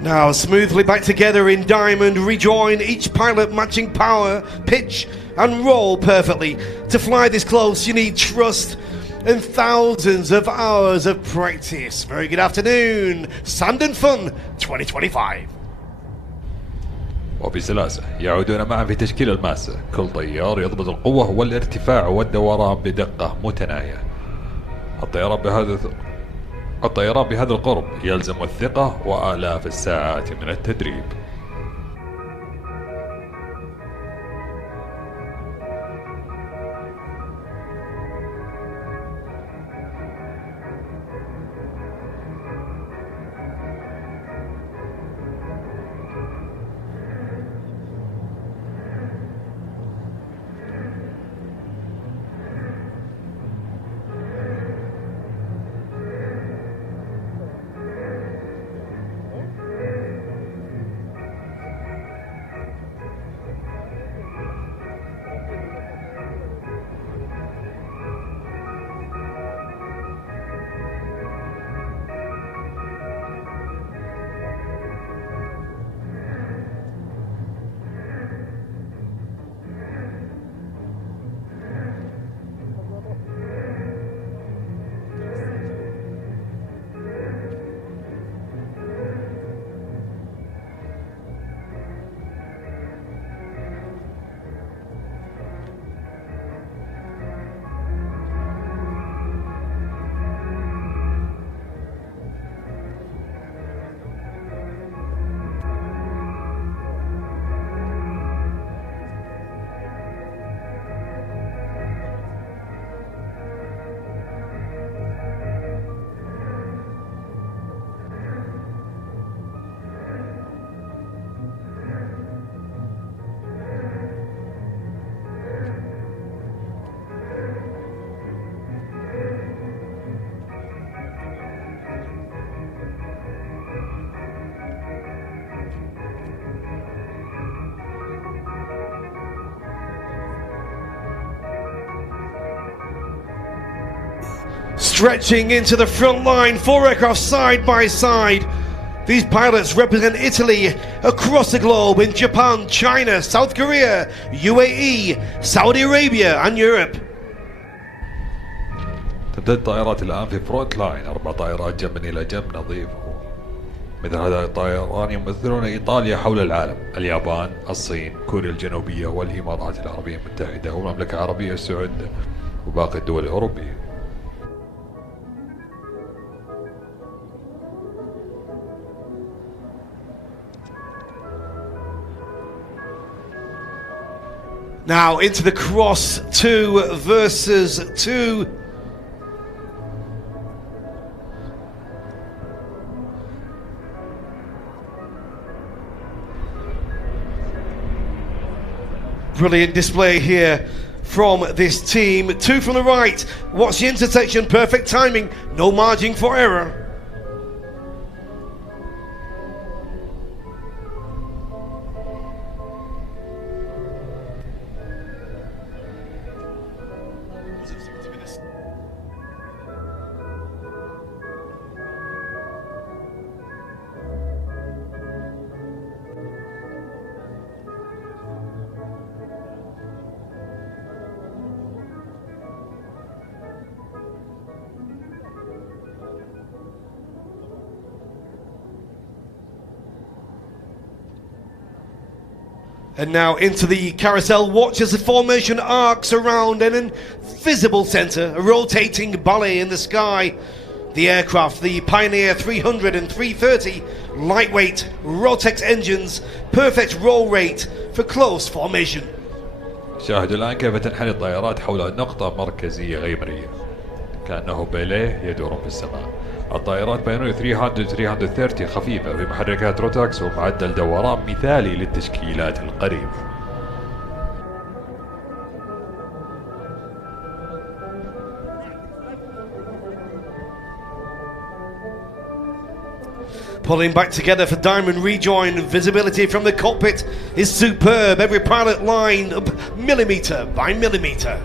Now smoothly back together in diamond, rejoin, each pilot matching power, pitch and roll perfectly. To fly this close you need trust and thousands of hours of practice. Very good afternoon, Sand and Fun 2025. وبسلاسة يعودون معا في تشكيل الماسة، كل طيار يضبط القوة والارتفاع والدوران بدقة متناهية. الطيران بهذا القرب يلزم الثقة وآلاف الساعات من التدريب. Stretching into the front line, 4 aircraft side by side. These pilots represent Italy across the globe in Japan, China, South Korea, UAE, Saudi Arabia and Europe. تبدأ الطائرات الآن في فرونت لاين، 4 طائرات جنبا إلى جنب نظيف. مثل هذا الطيران يمثلون إيطاليا حول العالم، اليابان، الصين، كوريا الجنوبية والإمارات العربية المتحدة والمملكة العربية السعودية وباقي الدول الأوروبية. Now into the cross 2 versus 2. Brilliant display here from this team. 2 from the right. Watch the intersection, perfect timing, no margin for error. And now into the carousel. Watch as the formation arcs around an invisible center, a rotating ballet in the sky. The aircraft, the Pioneer 300 and 330, lightweight, Rotex engines, perfect roll rate for close formation. شاهدوا الآن كيف تنحني الطائرات حول نقطة مركزية غيمرية كأنه باليه يدور في السماء. الطائرات بايونير 330 خفيفة بمحركات روتاكس ومعدل دوران مثالي للتشكيلات القريبة. Pulling back together for Diamond rejoin. Visibility from the cockpit is superb. Every pilot line up millimetre by millimetre.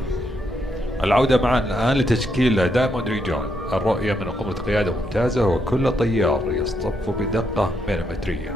العودة معا الآن لتشكيل دايموند ريجون. الرؤية من قمة قيادة ممتازة وكل طيار يصطف بدقة مليمترية.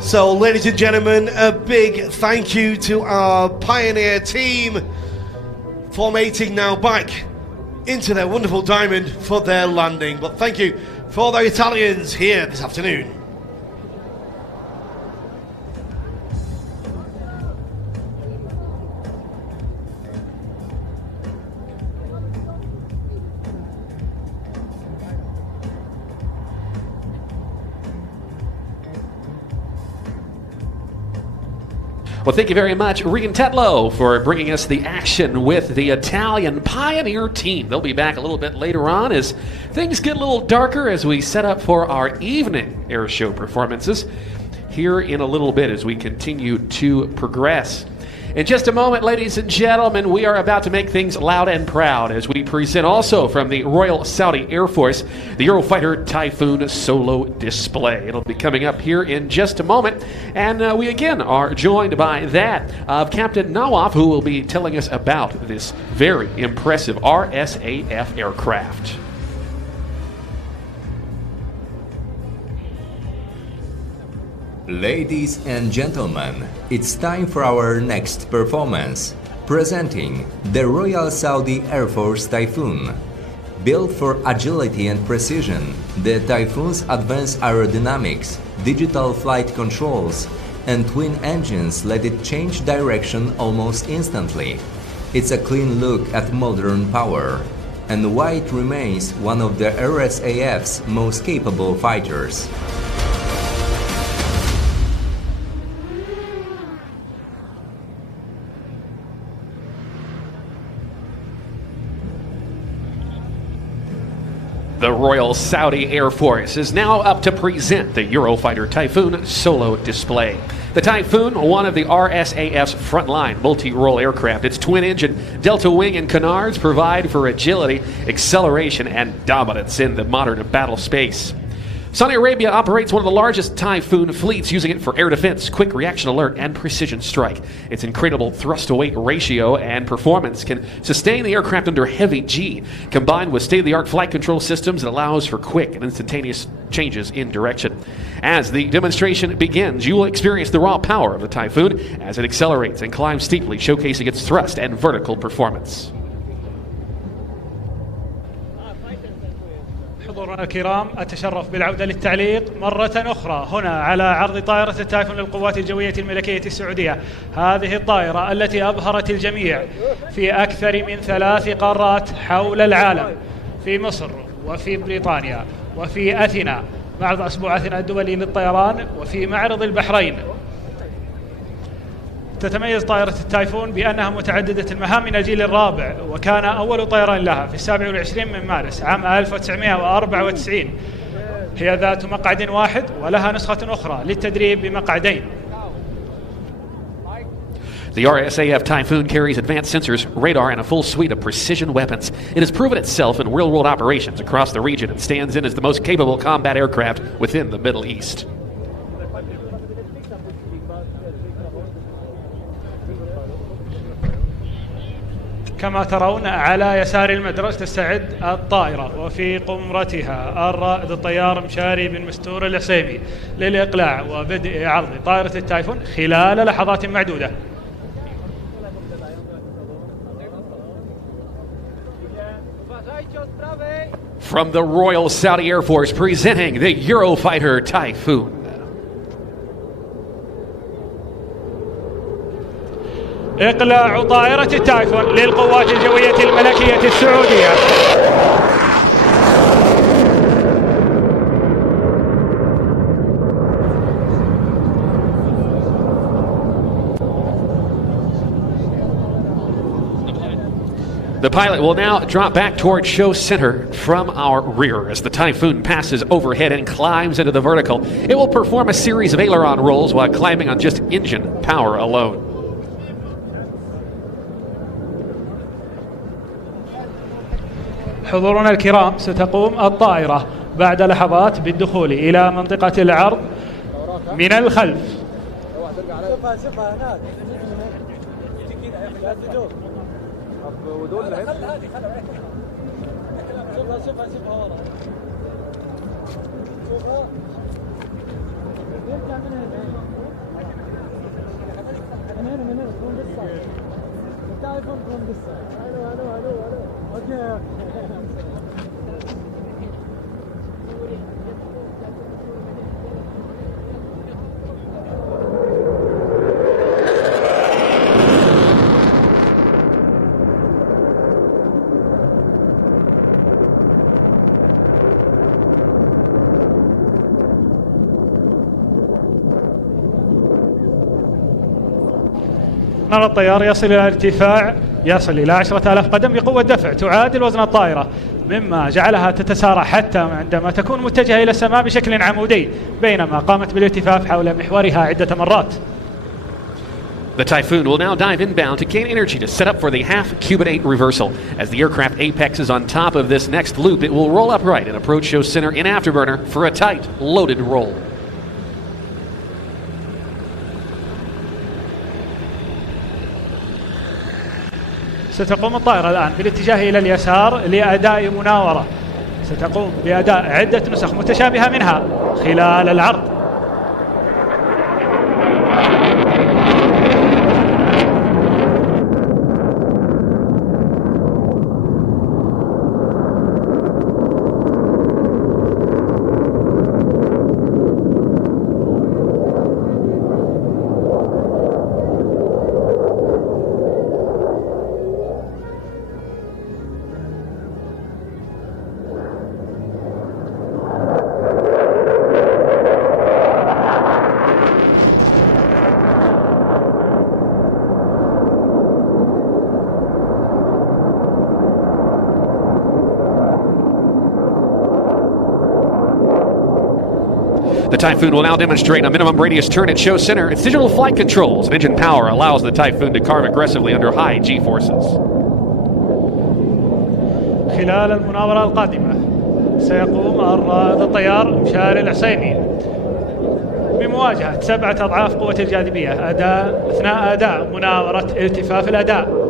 So, ladies and gentlemen, a big thank you to our Pioneer team, formating now back into their wonderful Diamond for their landing. But thank you for the Italians here this afternoon. Well, thank you very much, Regan Tetlow, for bringing us the action with the Italian Pioneer team. They'll be back a little bit later on as things get a little darker as we set up for our evening air show performances here in a little bit as we continue to progress. In just a moment, ladies and gentlemen, we are about to make things loud and proud as we present also from the Royal Saudi Air Force the Eurofighter Typhoon solo display. It'll be coming up here in just a moment, and we again are joined by that of Captain Nawaf, who will be telling us about this very impressive RSAF aircraft. Ladies and gentlemen, it's time for our next performance, presenting the Royal Saudi Air Force Typhoon. Built for agility and precision, the Typhoon's advanced aerodynamics, digital flight controls, and twin engines let it change direction almost instantly. It's a clean look at modern power, and why it remains one of the RSAF's most capable fighters. The Royal Saudi Air Force is now up to present the Eurofighter Typhoon solo display. The Typhoon, one of the RSAF's frontline multi-role aircraft. Its twin-engine delta wing and canards provide for agility, acceleration, and dominance in the modern battle space. Saudi Arabia operates one of the largest Typhoon fleets, using it for air defense, quick reaction alert, and precision strike. Its incredible thrust-to-weight ratio and performance can sustain the aircraft under heavy G. Combined with state-of-the-art flight control systems, it allows for quick and instantaneous changes in direction. As the demonstration begins, you will experience the raw power of the Typhoon as it accelerates and climbs steeply, showcasing its thrust and vertical performance. حضورنا الكرام، أتشرف بالعودة للتعليق مرة أخرى هنا على عرض طائرة التايفون للقوات الجوية الملكية السعودية. هذه الطائرة التي أبهرت الجميع في أكثر من 3 قارات حول العالم، في مصر وفي بريطانيا وفي أثينا معرض أسبوع أثينا الدولي للطيران، وفي معرض البحرين. تتميز طائرة التايفون بأنها متعددة المهام من الجيل الرابع، وكان أول طيران لها في 27 من مارس عام 1994. هي ذات مقعد واحد ولها نسخة أخرى للتدريب بمقعدين. The RSAF Typhoon carries advanced sensors, radar, and a full suite of precision weapons. It has proven itself in real-world operations across the region and stands in as the most capable combat aircraft within the Middle East. كما ترون على يسار المدرج تستعد الطائرة، وفي قمرتها الرائد الطيار مشاري بن مستور العصيمي للإقلاع وبدء عرض طائرة التايفون خلال لحظات معدودة. From the Royal Saudi Air Force, presenting the Eurofighter Typhoon. إقلاع طائرة التايفون للقوات الجوية الملكية السعودية. The pilot will now drop back toward show center from our rear as the Typhoon passes overhead and climbs into the vertical. It will perform a series of aileron rolls while climbing on just engine power alone. حضورنا الكرام، ستقوم الطائرة بعد لحظات بالدخول إلى منطقة العرض من الخلف. نرى الطيار يصل إلى ارتفاع يصل إلى 10,000 قدم بقوة دفع تعادل وزن الطائرة، مما جعلها تتسارع حتى عندما تكون متجهة إلى السماء بشكل عمودي، بينما قامت بالالتفاف حول محورها عدة مرات. The Typhoon will now dive inbound to gain energy to set up for the half-cubit 8 reversal. As the aircraft apexes on top of this next loop, it will roll upright and approach show center in afterburner for a tight, loaded roll. ستقوم الطائرة الآن بالاتجاه إلى اليسار لأداء مناورة. ستقوم بأداء عدة نسخ متشابهة منها خلال العرض. The Typhoon will now demonstrate a minimum radius turn at show center. Its digital flight controls and engine power allows the Typhoon to carve aggressively under high G forces. خلال المناورة القادمة سيقوم الرائد الطيار مشاري العصيمي بمواجهة 7 أضعاف قوة الجاذبية أثناء أداء مناورة التفاف الأداء.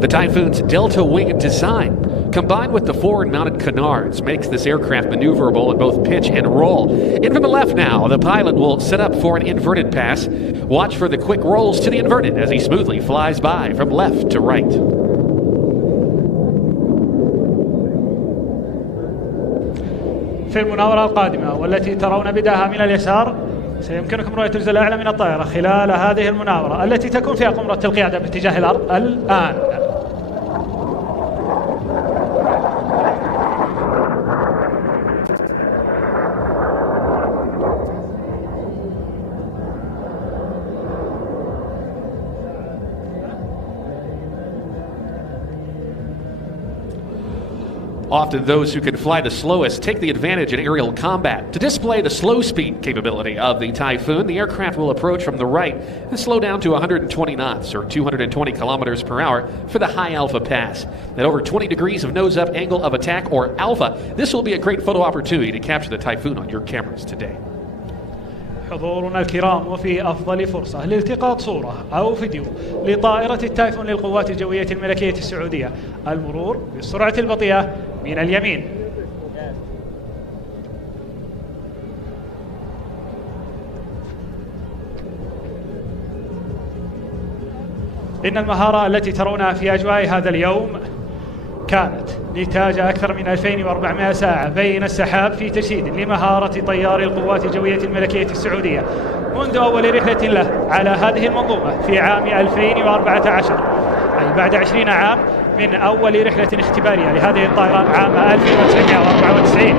The Typhoon's delta wing design, combined with the forward-mounted canards, makes this aircraft maneuverable in both pitch and roll. In from the left now, the pilot will set up for an inverted pass. Watch for the quick rolls to the inverted as he smoothly flies by from left to right. في المناورة القادمة والتي ترون بداها من اليسار، سيمكنكم رؤية الجزء الأعلى من الطائرة خلال هذه المناورة التي تكون فيها قمرة القيادة باتجاه الأرض الآن. Often those who can fly the slowest take the advantage in aerial combat. To display the slow speed capability of the Typhoon, the aircraft will approach from the right and slow down to 120 knots or 220 kilometers per hour for the high alpha pass. At over 20 degrees of nose-up angle of attack or alpha, this will be a great photo opportunity to capture the Typhoon on your cameras today. حضورنا الكرام، وفي أفضل فرصة لالتقاط صورة أو فيديو لطائرة التايفون للقوات الجوية الملكية السعودية، المرور بالسرعة البطيئة من اليمين. إن المهارة التي ترونها في أجواء هذا اليوم كانت نتاج أكثر من 2400 ساعة بين السحاب في تجسيد لمهارة طيار القوات الجوية الملكية السعودية منذ أول رحلة له على هذه المنظومة في عام 2014، أي بعد 20 عام من أول رحلة اختبارية لهذه الطائرة عام 1994.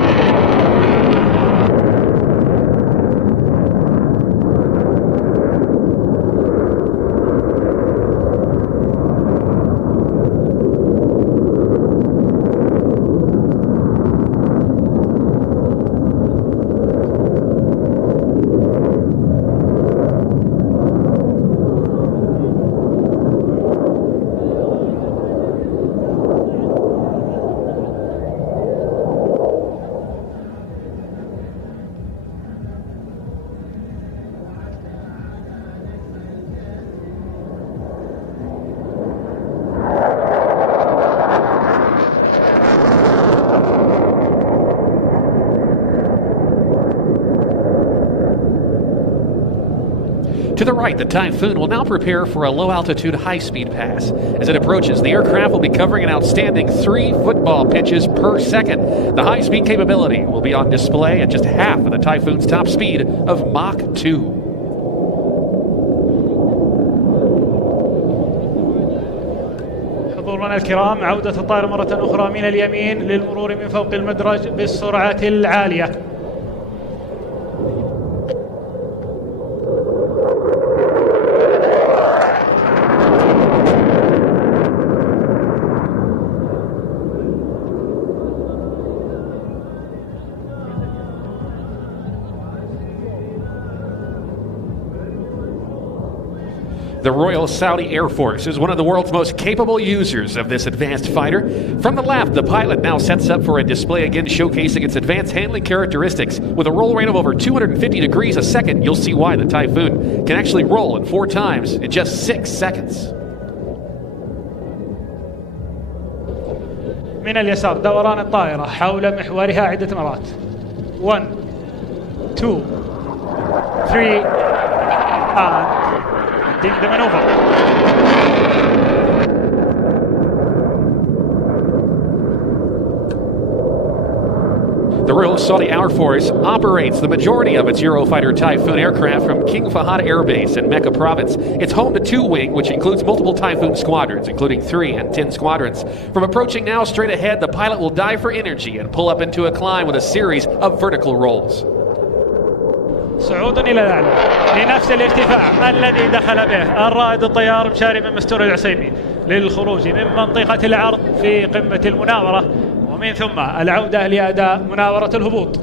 To the right, the Typhoon will now prepare for a low-altitude, high-speed pass. As it approaches, the aircraft will be covering an outstanding 3 football pitches per second. The high-speed capability will be on display at just half of the Typhoon's top speed of Mach 2. حضورنا الكرام، عودة الطائرة مرة أخرى من اليمين للمرور من فوق المدرج بالسرعة العالية. The Royal Saudi Air Force is one of the world's most capable users of this advanced fighter. From the left, the pilot now sets up for a display again showcasing its advanced handling characteristics. With a roll rate of over 250 degrees a second, you'll see why the Typhoon can actually roll in 4 times in just 6 seconds. من اليسار دوران الطائرة حول محورها عدة مرات. 1 2 3 and the maneuver. The Royal Saudi Air Force operates the majority of its Eurofighter Typhoon aircraft from King Fahd Air Base in Mecca Province. It's home to 2-wing, which includes multiple Typhoon squadrons, including 3 and 10 squadrons. From approaching now straight ahead, the pilot will dive for energy and pull up into a climb with a series of vertical rolls. صعود إلى الأعلى لنفس الارتفاع الذي دخل به الرائد الطيار مشاري من مستور العسيمي للخروج من منطقة العرض في قمة المناورة، ومن ثم العودة لأداء مناورة الهبوط.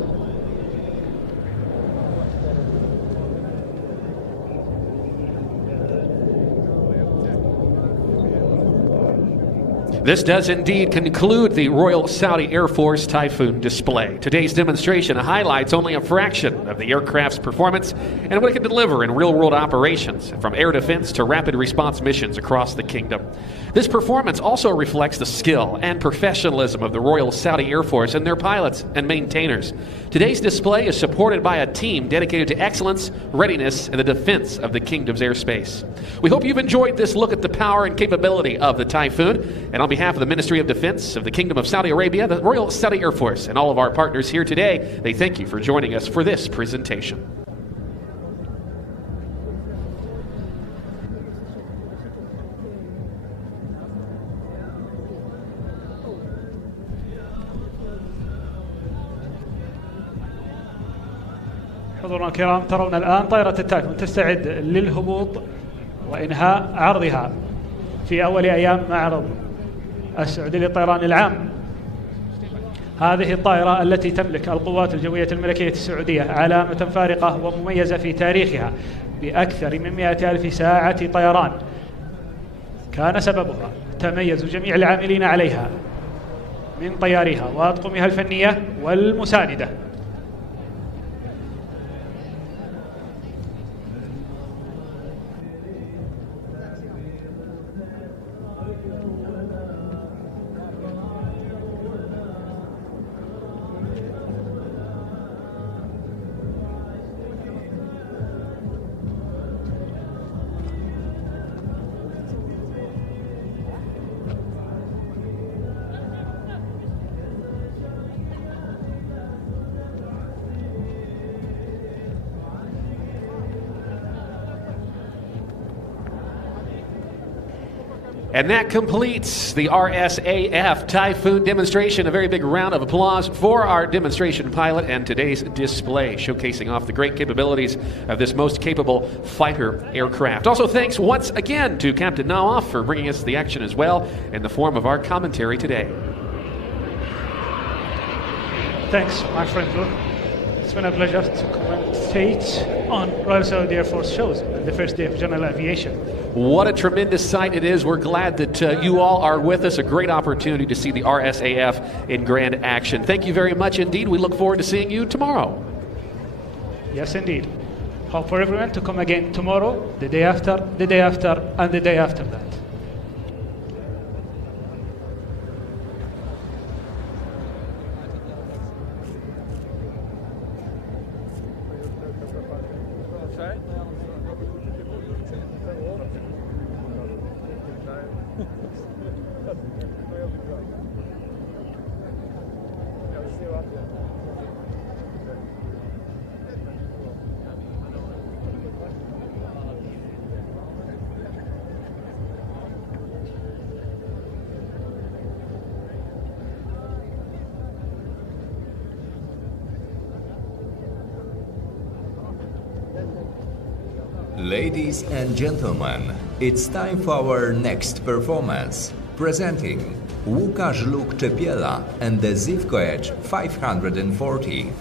This does indeed conclude the Royal Saudi Air Force Typhoon display. Today's demonstration highlights only a fraction of the aircraft's performance and what it can deliver in real-world operations, from air defense to rapid response missions across the kingdom. This performance also reflects the skill and professionalism of the Royal Saudi Air Force and their pilots and maintainers. Today's display is supported by a team dedicated to excellence, readiness, and the defense of the kingdom's airspace. We hope you've enjoyed this look at the power and capability of the Typhoon, and on behalf of the Ministry of Defense of the Kingdom of Saudi Arabia, the Royal Saudi Air Force, and all of our partners here today, they thank you for joining us for this presentation. حضورنا الكرام، ترون الآن طائرة التايفون تستعد للهبوط وإنهاء عرضها في أول أيام معرض السعودي للطيران العام. هذه الطائرة التي تملك القوات الجوية الملكية السعودية علامة فارقة ومميزة في تاريخها بأكثر من 100,000 ساعة طيران، كان سببها تميز جميع العاملين عليها من طياريها وأطقمها الفنية والمساندة. And that completes the RSAF Typhoon demonstration. A very big round of applause for our demonstration pilot and today's display, showcasing off the great capabilities of this most capable fighter aircraft. Also, thanks once again to Captain Nawaf for bringing us the action as well in the form of our commentary today. Thanks, my friend Luke. It's been a pleasure to commentate on Royal Saudi Air Force shows on the first day of general aviation. What a tremendous sight it is. We're glad that you all are with us. A great opportunity to see the RSAF in grand action. Thank you very much indeed. We look forward to seeing you tomorrow. Yes, indeed. Hope for everyone to come again tomorrow, the day after, the day after, and the day after that. Ladies and gentlemen, it's time for our next performance. Presenting Łukasz Luk Czepiela and the Zivko Edge 540,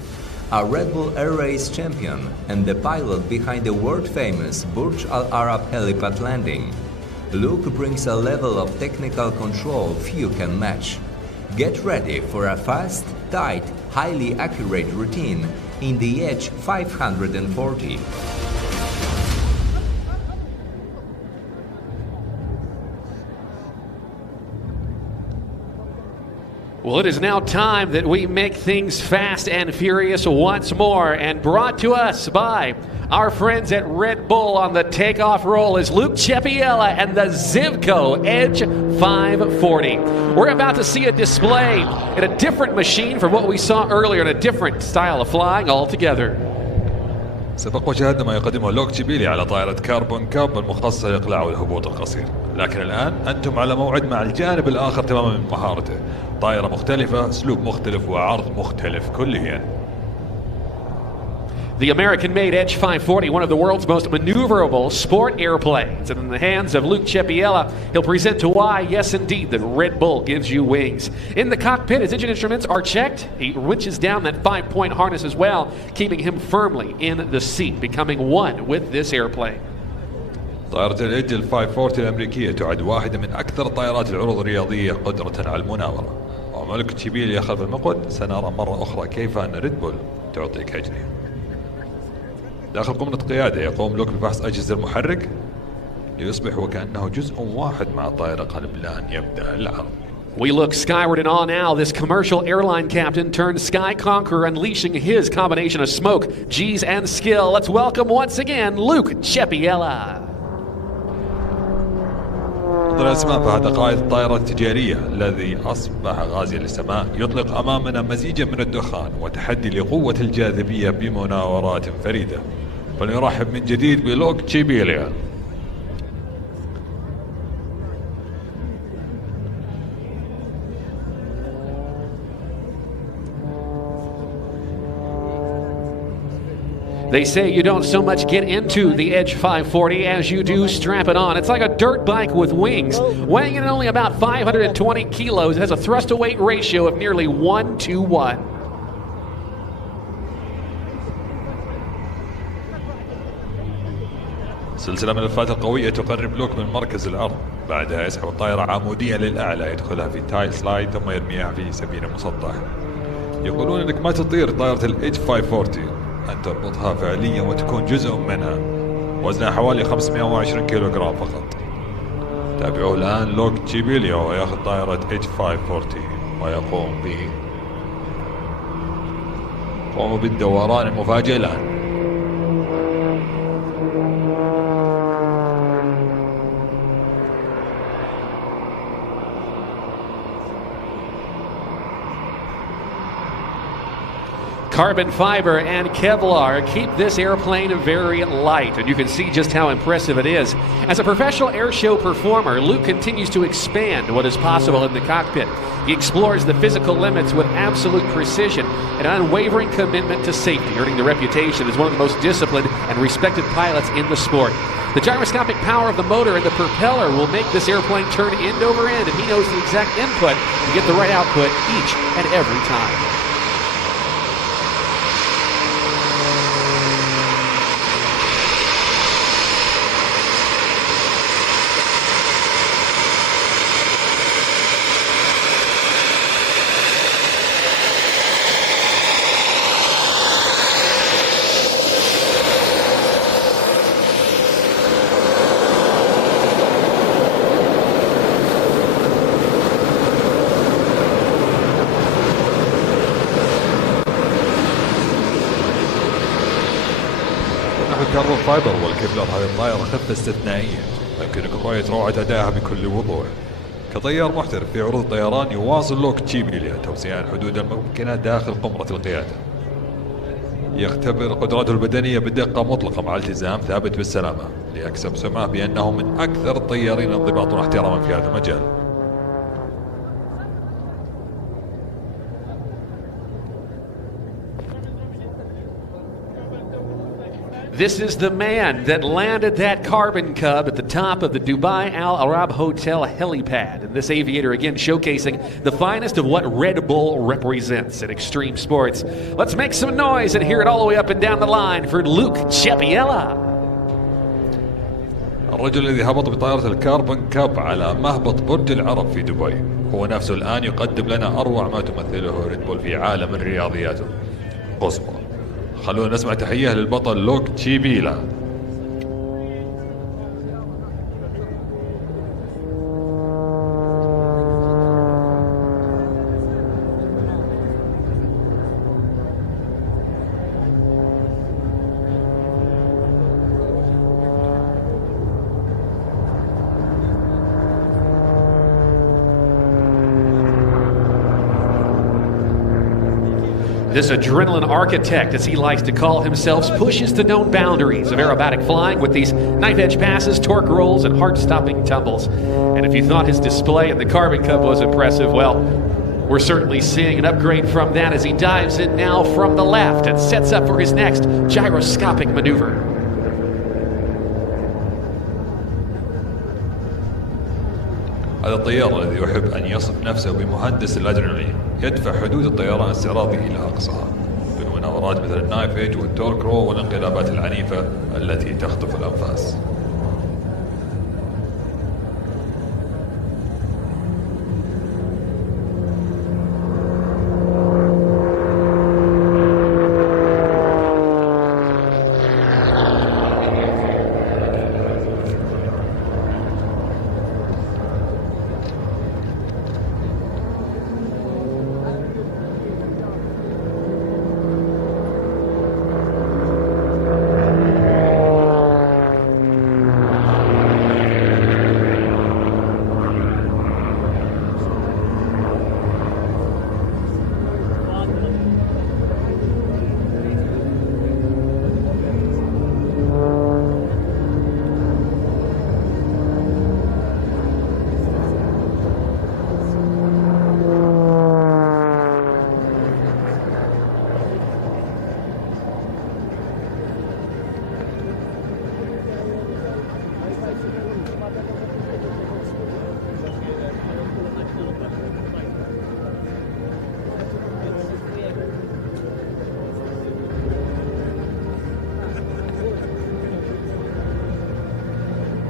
a Red Bull Air Race champion and the pilot behind the world-famous Burj Al Arab helipad landing. Luke brings a level of technical control few can match. Get ready for a fast, tight, highly accurate routine in the Edge 540. Well, it is now time that we make things fast and furious once more, and brought to us by our friends at Red Bull. On the takeoff roll is Luke Cepiella and the Zivco Edge 540. We're about to see a display in a different machine from what we saw earlier, in a different style of flying altogether. سبق وشاهدنا ما يقدمه لوك تشيبيلي على طائرة كاربون كاب المخصصة للإقلاع والهبوط القصير، لكن الآن أنتم على موعد مع الجانب الآخر تماما من مهارته. طائرة مختلفة، أسلوب مختلف، وعرض مختلف كليا. The American-made Edge 540, one of the world's most maneuverable sport airplanes. And in the hands of Luke Cepiella, he'll present to why, yes indeed, the Red Bull gives you wings. In the cockpit, his engine instruments are checked. He winches down that 5-point harness as well, keeping him firmly in the seat, becoming one with this airplane. طائرة الإدج ال 540 الأمريكية تعد واحدة من أكثر طائرات العروض الرياضية قدرة على المناورة. وملك تشيبيليا خلف المقود، سنرى مرة أخرى كيف أن ريد بول تعطيك أجنحة. داخل قمة قيادة يقوم لوك بفحص أجهزة المحرك ليصبح وكأنه جزء واحد مع الطائرة قبل أن يبدأ العرض. We look skyward and all now. This commercial airline captain turned sky conqueror, unleashing his combination of smoke, G's, and skill. Let's welcome once again Luke Cepiella. انظر الأسماء، فهذا قائد الطائرة التجارية الذي أصبح غازيا للسماء، يطلق أمامنا مزيجا من الدخان وتحدي لقوة الجاذبية بمناورات فريدة. فلنرحب من جديد بلوك تشيبيليا. They say you don't so much get into the Edge 540 as you do strap it on. It's like a dirt bike with wings. Weighing in at only about 520 kilos, it has a thrust-to-weight ratio of nearly 1:1. سلسلة ملفات القوية تقرب لوك من مركز الأرض، بعدها يسحب الطائرة عمودية للأعلى، يدخلها في تايل سلايد ثم يرميها في سبيل مسطح. يقولون انك ما تطير طائرة الإدج 540، أن تربطها فعليا وتكون جزء منها. وزنها حوالي 520 كيلوغرام فقط. تابعوه الآن لوك تشيبيليا ويأخذ طائرة إدج 540 ويقوم بالدوران المفاجئ الآن. Carbon fiber and Kevlar keep this airplane very light, and you can see just how impressive it is. As a professional airshow performer, Luke continues to expand what is possible in the cockpit. He explores the physical limits with absolute precision and unwavering commitment to safety, earning the reputation as one of the most disciplined and respected pilots in the sport. The gyroscopic power of the motor and the propeller will make this airplane turn end over end, and he knows the exact input to get the right output each and every time. الكربون فايبر والكفلر هذه الطائرة خفة استثنائية، يمكنكم رؤية روعة أدائها بكل وضوح. كطيار محترف في عروض الطيران يواصل لوك تشيبيليا توسيع الحدود الممكنة داخل قمرة القيادة. يختبر قدراته البدنية بدقة مطلقة مع التزام ثابت بالسلامة ليكسب سمعة بأنه من أكثر الطيارين انضباطا واحتراما في هذا المجال. This is the man that landed that carbon cub at the top of the Dubai Al Arab Hotel helipad. And this aviator again showcasing the finest of what Red Bull represents in extreme sports. Let's make some noise and hear it all the way up and down the line for Luke Cepiella. الرجل الذي هبط بطائرة الكاربون كاب على مهبط برج العرب في دبي هو نفسه الآن يقدم لنا أروع ما تمثله ريد بول في عالم الرياضيات قصوى. خلونا نسمع تحية للبطل لوك تشيبيلا. This adrenaline architect, as he likes to call himself, pushes the known boundaries of aerobatic flying with these knife-edge passes, torque rolls, and heart-stopping tumbles. And if you thought his display in the Carbon Cup was impressive, well, we're certainly seeing an upgrade from that as he dives in now from the left and sets up for his next gyroscopic maneuver. هذا الطيار الذي يحب أن يصف نفسه بمهندس الأدرينالين يدفع حدود الطيران الاستعراضي إلى أقصاها بمناورات مثل النايف ايج والتورك رو والانقلابات العنيفة التي تخطف الأنفاس.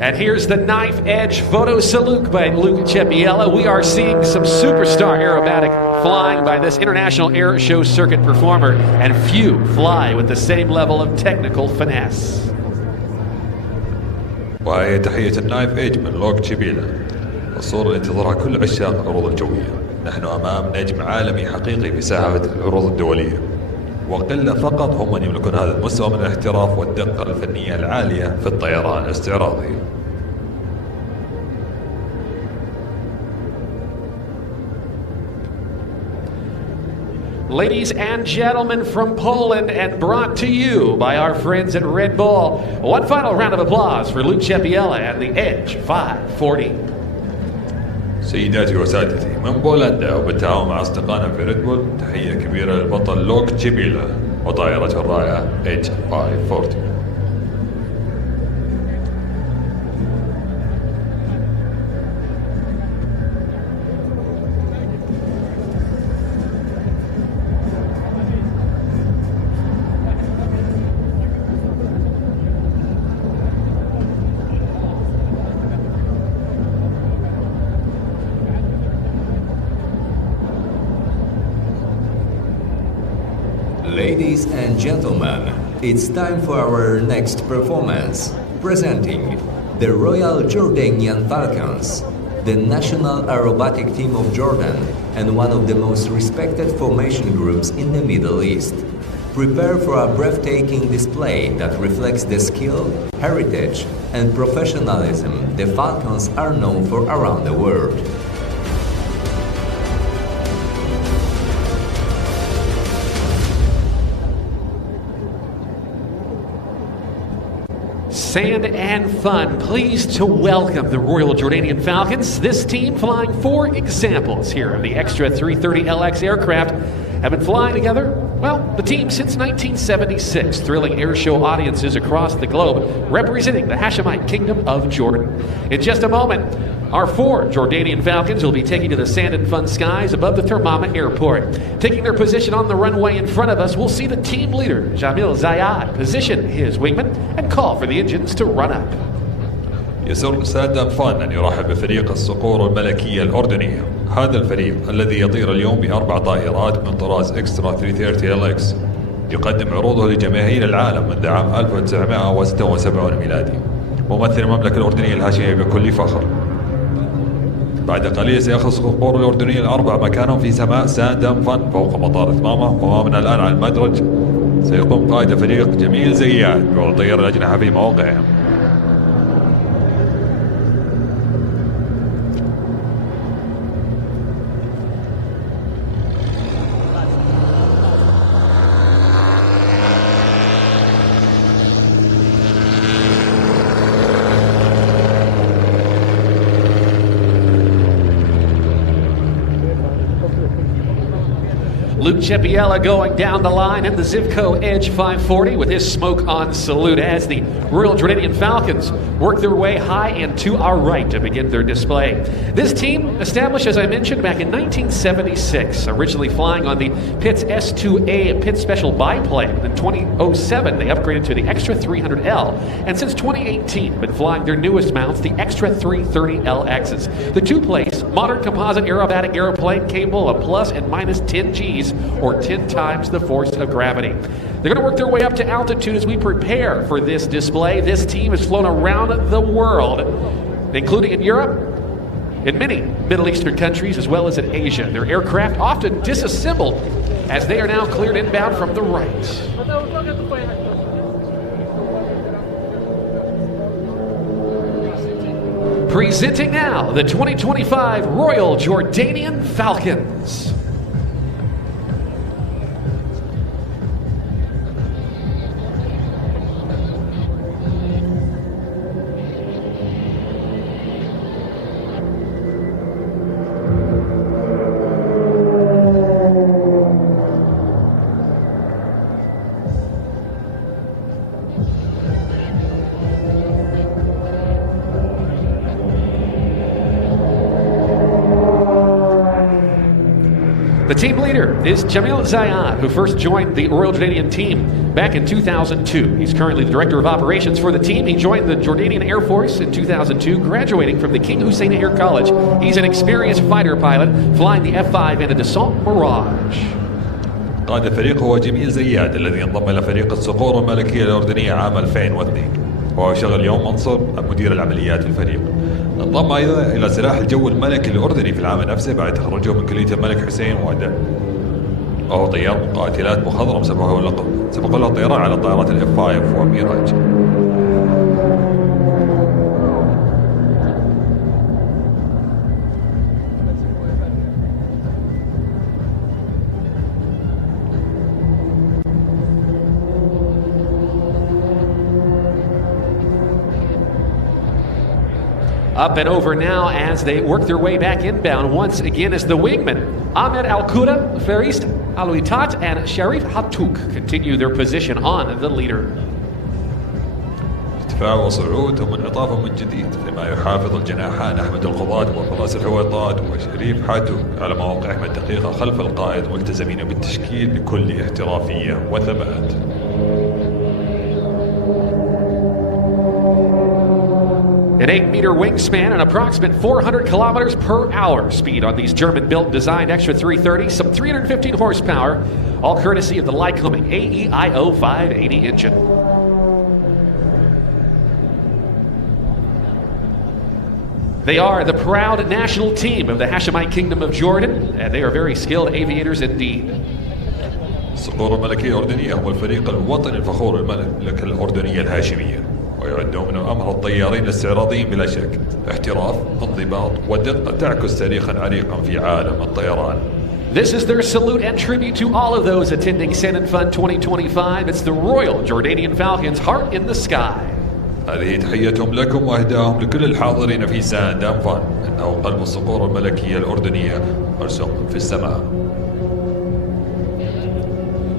And here's the knife edge photo salute by Luke Cepiella. We are seeing some superstar aerobatic flying by this international air show circuit performer, and few fly with the same level of technical finesse. وهي تحية النايف ايج من لوك تشيبيلا، الصورة التي تظهرها كل عشاق العروض الجوية. نحن أمام نجم عالمي حقيقي في ساحة العروض الدولية، وقلة فقط هم من يملكون هذا المستوى من الاحتراف والدقة الفنية العالية في الطيران الاستعراضي. Ladies and gentlemen from Poland, and brought to you by our friends at Red Bull, one final round of applause for Luke Cepiella and the Edge 540. سيداتي وسادتي، من بولندا وبالتعاون مع أصدقائنا في ريد بول، تحية كبيرة للبطل لوك تشيبيلا وطائرته الرائعة H 540. Ladies and gentlemen, it's time for our next performance, presenting the Royal Jordanian Falcons, the national aerobatic team of Jordan and one of the most respected formation groups in the Middle East. Prepare for a breathtaking display that reflects the skill, heritage, and professionalism the Falcons are known for around the world. Sand and fun. Pleased to welcome the Royal Jordanian Falcons. This team, flying 4 examples here of the Extra 330LX aircraft, have been flying together, well, the team since 1976, thrilling airshow audiences across the globe, representing the Hashemite Kingdom of Jordan. In just a moment, our 4 Jordanian Falcons will be taking to the sand and fun skies above the Thumumah airport. Taking their position on the runway in front of us, we'll see the team leader, Jamil Zayad, position his wingman and call for the engines to run up. يسر سادة فان أن يرحب بفريق الصقور الملكية الأردنية. هذا الفريق الذي يطير اليوم ب4 طائرات من طراز إكسترا 330LX يقدم عروضه لجماهير العالم منذ عام 1976 ميلادي، ممثل المملكة الأردنية الهاشمية بكل فخر. بعد قليل سيأخذ الصقور الأردنية ال4 مكانهم في سماء ساندم فن فوق مطار ثمامة، وأمامنا الآن على المدرج سيقوم قائد فريق جميل زياد بوضع طيار الأجنحة في مواقعهم. Luke Cepiella going down the line in the Zivco Edge 540 with his smoke-on salute as the Royal Jordanian Falcons work their way high and to our right to begin their display. This team established, as I mentioned, back in 1976, originally flying on the Pitts S2A Pitt Special biplane. In 2007, they upgraded to the Extra 300L, and since 2018, been flying their newest mounts, the Extra 330LXs. The two-place modern composite aerobatic airplane capable of plus and minus 10 Gs, or 10 times the force of gravity. They're going to work their way up to altitude as we prepare for this display. This team has flown around the world, including in Europe, in many Middle Eastern countries, as well as in Asia. Their aircraft often disassembled as they are now cleared inbound from the right. Presenting now the 2025 Royal Jordanian Falcons. The team leader is Jamil Zayad, who first joined the Royal Jordanian team back in 2002. He's currently the director of operations for the team. He joined the Jordanian Air Force in 2002, graduating from the King Hussein Air College. He's an experienced fighter pilot, flying the F-5 and a Dassault Mirage. قائد الفريق هو جميل زياد الذي انضم إلى فريق الصقور الملكية الأردنية عام 2002، وهو يشغل اليوم منصب مدير العمليات في الفريق. انضم أيضا إلى سلاح الجو الملكي الأردني في العام نفسه بعد تخرجه من كلية الملك حسين وأداء. وهو طيار مقاتلات مخضرم سبق له الطيران على طائرات الF5 وميراج. Up and over now as they work their way back inbound once again as the wingmen Ahmed Al-Quda, Farist Al-Witat, and Sharif Hatouk continue their position on the leader. ارتفاع وصعود وانعطاف من جديد لما يحافظ الجناحان أحمد القضاة وفراس الحويطات وشريف حاتوك على مواقعهم الدقيقة خلف القائد، ملتزمين بالتشكيل بكل احترافية وثبات. An 8-meter wingspan and approximate 400 kilometers per hour speed on these German-built designed Extra 330, some 315 horsepower, all courtesy of the Lycoming AEIO 580 engine. They are the proud national team of the Hashemite Kingdom of Jordan, and they are very skilled aviators indeed. الصقور الملكية الأردنية هو الفريق الوطني الفخور المملكة الأردنية الهاشمية، ويعدون من أمهر الطيارين الاستعراضيين بلا شك. احتراف، انضباط ودقة تعكس تاريخا عريقا في عالم الطيران. This is their salute and tribute to all of those attending Sun and Fun 2025. It's the Royal Jordanian Falcons, Heart in the Sky. هذه تحيتهم لكم وإهداءهم لكل الحاضرين في ساند أند فن، إنه قلب الصقور الملكية الأردنية مرسوم في السماء.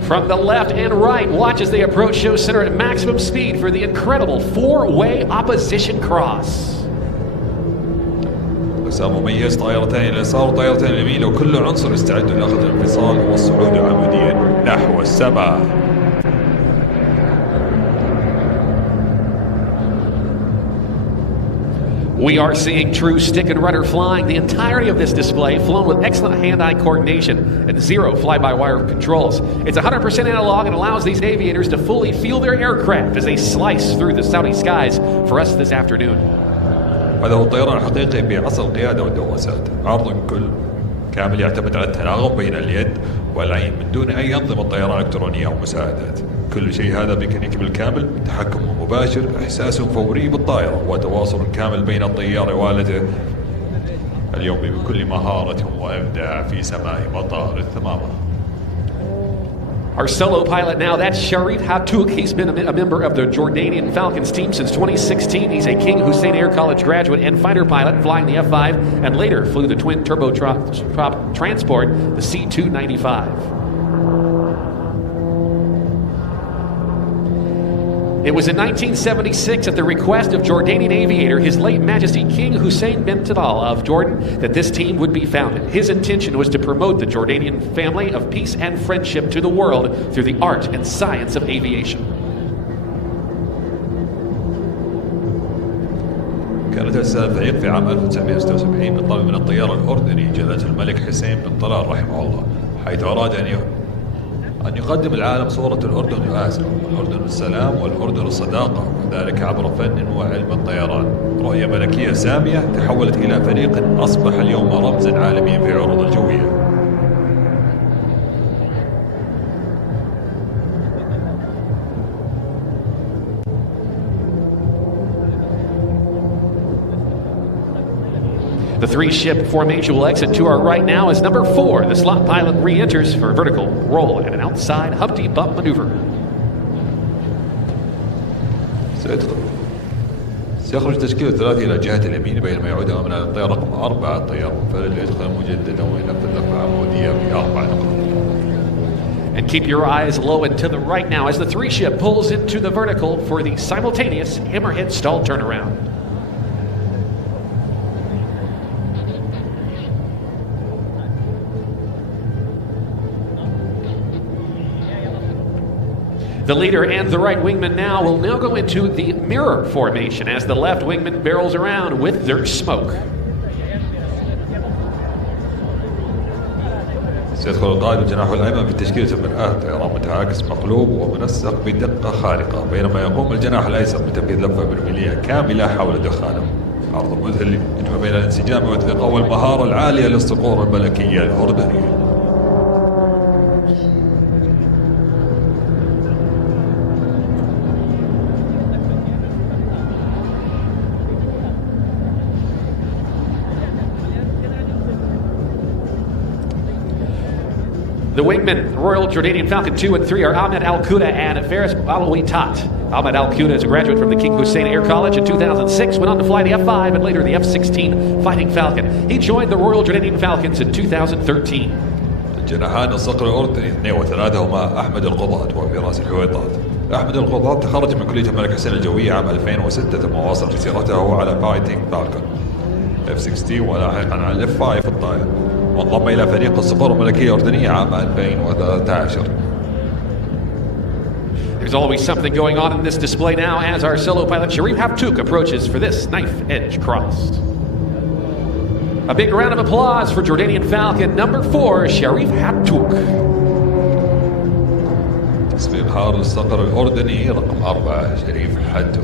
From the left and right, watch as they approach show center at maximum speed for the incredible four-way opposition cross. حسام مميز، طائرتين اليسار وطائرتين اليمين، وكل عنصر يستعد لأخذ الانفصال والصعود عموديا نحو السماء. We are seeing true stick and rudder flying the entirety of this display, flown with excellent hand-eye coordination and zero fly-by-wire controls. It's 100% analog and allows these aviators to fully feel their aircraft as they slice through the Saudi skies for us this afternoon. هذا هو الطيران الحقيقي بعصر القيادة والدواسات، عرض كل كامل يعتمد على التناغم بين اليد والعين من دون أي أنظمة طيران إلكترونية أو مساعدات. كل شيء هذا ميكانيكي بالكامل، تحكم مباشر، إحساس فوري بالطائرة، وتواصل كامل بين الطيار ووالده اليوم بكل مهارة وإبداع في سماء مطار الثمامة. Our solo pilot now, that's Sharif Hatouk. He's been a member of the Jordanian Falcons team since 2016. He's a King Hussein Air College graduate and fighter pilot flying the F-5 and later flew the twin turbo transport, the C-295. It was in 1976 at the request of Jordanian aviator His late Majesty King Hussein bin Talal of Jordan that this team would be founded. His intention was to promote the Jordanian family of peace and friendship to the world through the art and science of aviation. كانت تأسيس الفريق في عام 1976 بالطلب من الطيار الأردني جلالة الملك حسين بن طلال رحمه الله، حيث أراد أن يقدم العالم صورة الأردن الواسع، والأردن السلام والأردن الصداقة، وذلك عبر فن وعلم الطيران. رؤية ملكية سامية تحولت إلى فريق أصبح اليوم رمزا عالميا في عروض الجوية. The three-ship formation will exit to our right now as number 4. The slot pilot re-enters for a vertical roll and an outside Humpty Bump maneuver. سيخرج تشكيل الثلاثي إلى جهة اليمين بينما يعود أمامنا الطيار رقم 4 الطيار منفرد ليدخل مجددا وينفذ لفة عمودية ب4 نقاط. And keep your eyes low and to the right now as the three-ship pulls into the vertical for the simultaneous hammerhead stall turnaround. The leader and the right wingman now will go into the mirror formation as the left wingman barrels around with their smoke. سيدخل القائد الجناح الأيمن في تشكيلة المرآة، طيران متعاكس مقلوب ومنسق بدقة خارقة، بينما يقوم الجناح الأيسر بتنفيذ لفة برميلية كاملة حول دخانه. عرض مذهل يجمع بين الانسجام والثقة والمهارة العالية للصقور الملكية الأردنية. The wingmen, Royal Jordanian Falcon 2 and 3 are Ahmed Al-Quda and Faris Alawitat. Ahmed Al-Quda is a graduate from the King Hussein Air College in 2006, went on to fly the F-5 and later the F-16 Fighting Falcon. He joined the Royal Jordanian Falcons in 2013. الجناحان الصقر الأردني 2 و3 هما أحمد القضاة وفراس الحويطات. أحمد القضاة تخرج من كلية الملك حسين الجوية عام 2006 ثم واصل مسيرته على فايتنج فالكون F-16 ولاحقا على الإف-5 الطائر، وانضم إلى فريق الصقور الملكية الأردنية عام 2013. There's always something going on in this display now as our solo pilot Sharif Haptouk approaches for this knife-edge cross. A big round of applause for Jordanian Falcon number 4, Sharif Haptouk. تصفيق حار الصقر الأردني رقم 4 شريف حتوك.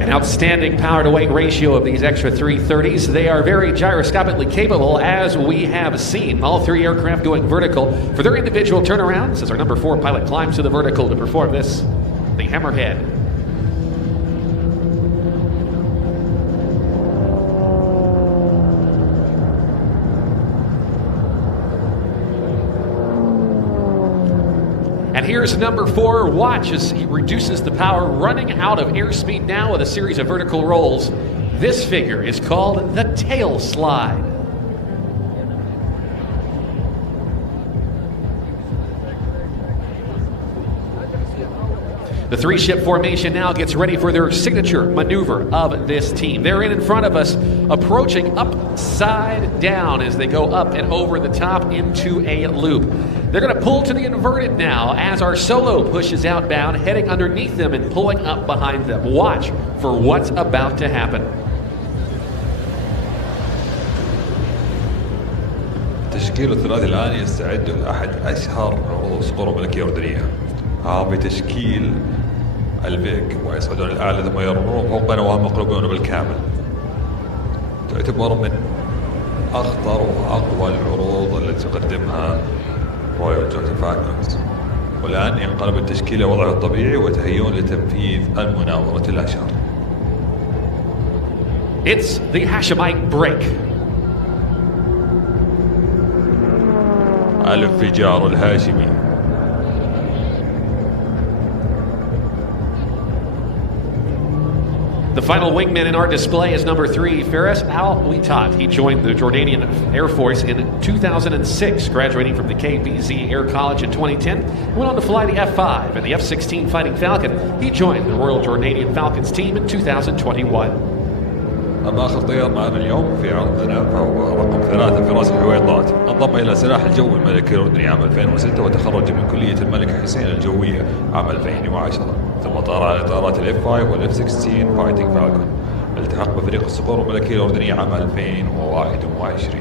An outstanding power-to-weight ratio of these extra 330s. They are very gyroscopically capable, as we have seen. All three aircraft going vertical for their individual turnarounds as our number 4 pilot climbs to the vertical to perform this, the hammerhead. And here's number 4. Watch as he reduces the power, running out of airspeed now with a series of vertical rolls. This figure is called the tail slide. The three-ship formation now gets ready for their signature maneuver of this team. They're in front of us, approaching upside down as they go up and over the top into a loop. They're going to pull to the inverted now as our solo pushes outbound, heading underneath them and pulling up behind them. Watch for what's about to happen. تشكيل الثلاثي الآن يستعد لأحد أشهر عروض الصقور الملكية الأردنية. بتشكيل البيك ويصعدون الأعلى ثم يرمون فوقنا وهم مقلوبون بالكامل. تعتبر من أخطر وأقوى العروض التي تقدمها رويال جوردن فالكونز. والآن ينقلب التشكيل إلى وضعه الطبيعي وتهيئون لتنفيذ المناورة الأشهر. It's the Hashemite break. الانفجار الهاشمي. The final wingman in our display is number 3, Faris Al-Witat. He joined the Jordanian Air Force in 2006, graduating from the KBZ Air College in 2010. Went on to fly the F-5 and the F-16 Fighting Falcon. He joined the Royal Jordanian Falcons team in 2021. أما آخر طيار معنا اليوم في عرضنا فهو رقم 3 فراس الحويطات. انضم إلى سلاح الجو الملكي الأردني عام 2006 وتخرج من كلية الملك حسين الجوية عام 2010. ثم طار على طائرات الإف 5 والإف 16 فايتنج فالكون. التحق بفريق الصقور الملكية الأردنية عام 2021.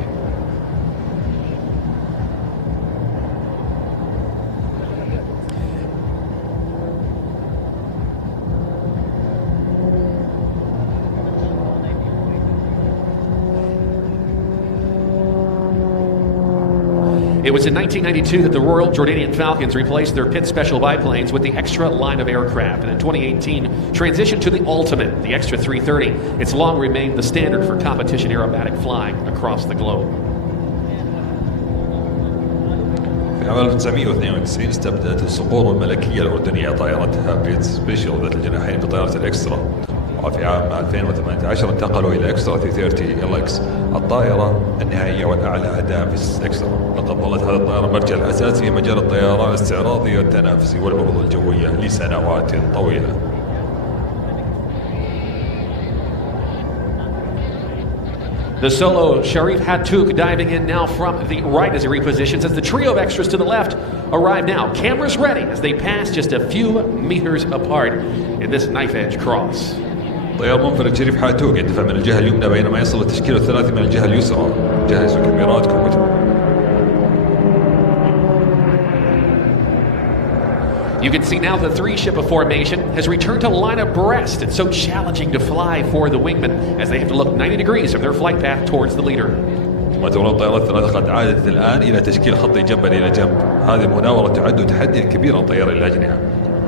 It was in 1992 that the Royal Jordanian Falcons replaced their Pit Special biplanes with the extra line of aircraft, and in 2018 transitioned to the Ultimate, the Extra 330. It's long remained the standard for competition aerobatic flying across the globe. في عام 1992 استبدلت الصقور الملكية الأردنية طائرتها بيت سبيشل ذات الجناحين بطائرة الإكسترا. وفي عام 2018 انتقلوا إلى إكسترا 330 LX الطائرة النهائية والأعلى أداء في الإكسترا. لقد ظلت هذه الطائرة المرجع الأساسي في مجال الطيران الاستعراضي والتنافسي والعروض الجوية لسنوات طويلة. The solo Sharif Hatouk diving in now from the right as he repositions as the trio of extras to the left arrive now. Cameras ready as they pass just a few meters apart in this knife edge cross. طيار منفرد شريف حاتوق يدفع من الجهة اليمنى بينما يصل التشكيل الثلاثي من الجهة اليسرى. جهزوا كاميراتكم. You can see now the 3-ship formation has returned to line abreast. It's so challenging to fly for the wingmen as they have to look 90 degrees of their flight path towards the leader. ثم ترون الطائرات الثلاثة قد عادت الآن إلى تشكيل خطي جنبا إلى جنب. هذه المناورة تعد تحديا كبيرا طياري الأجنحة،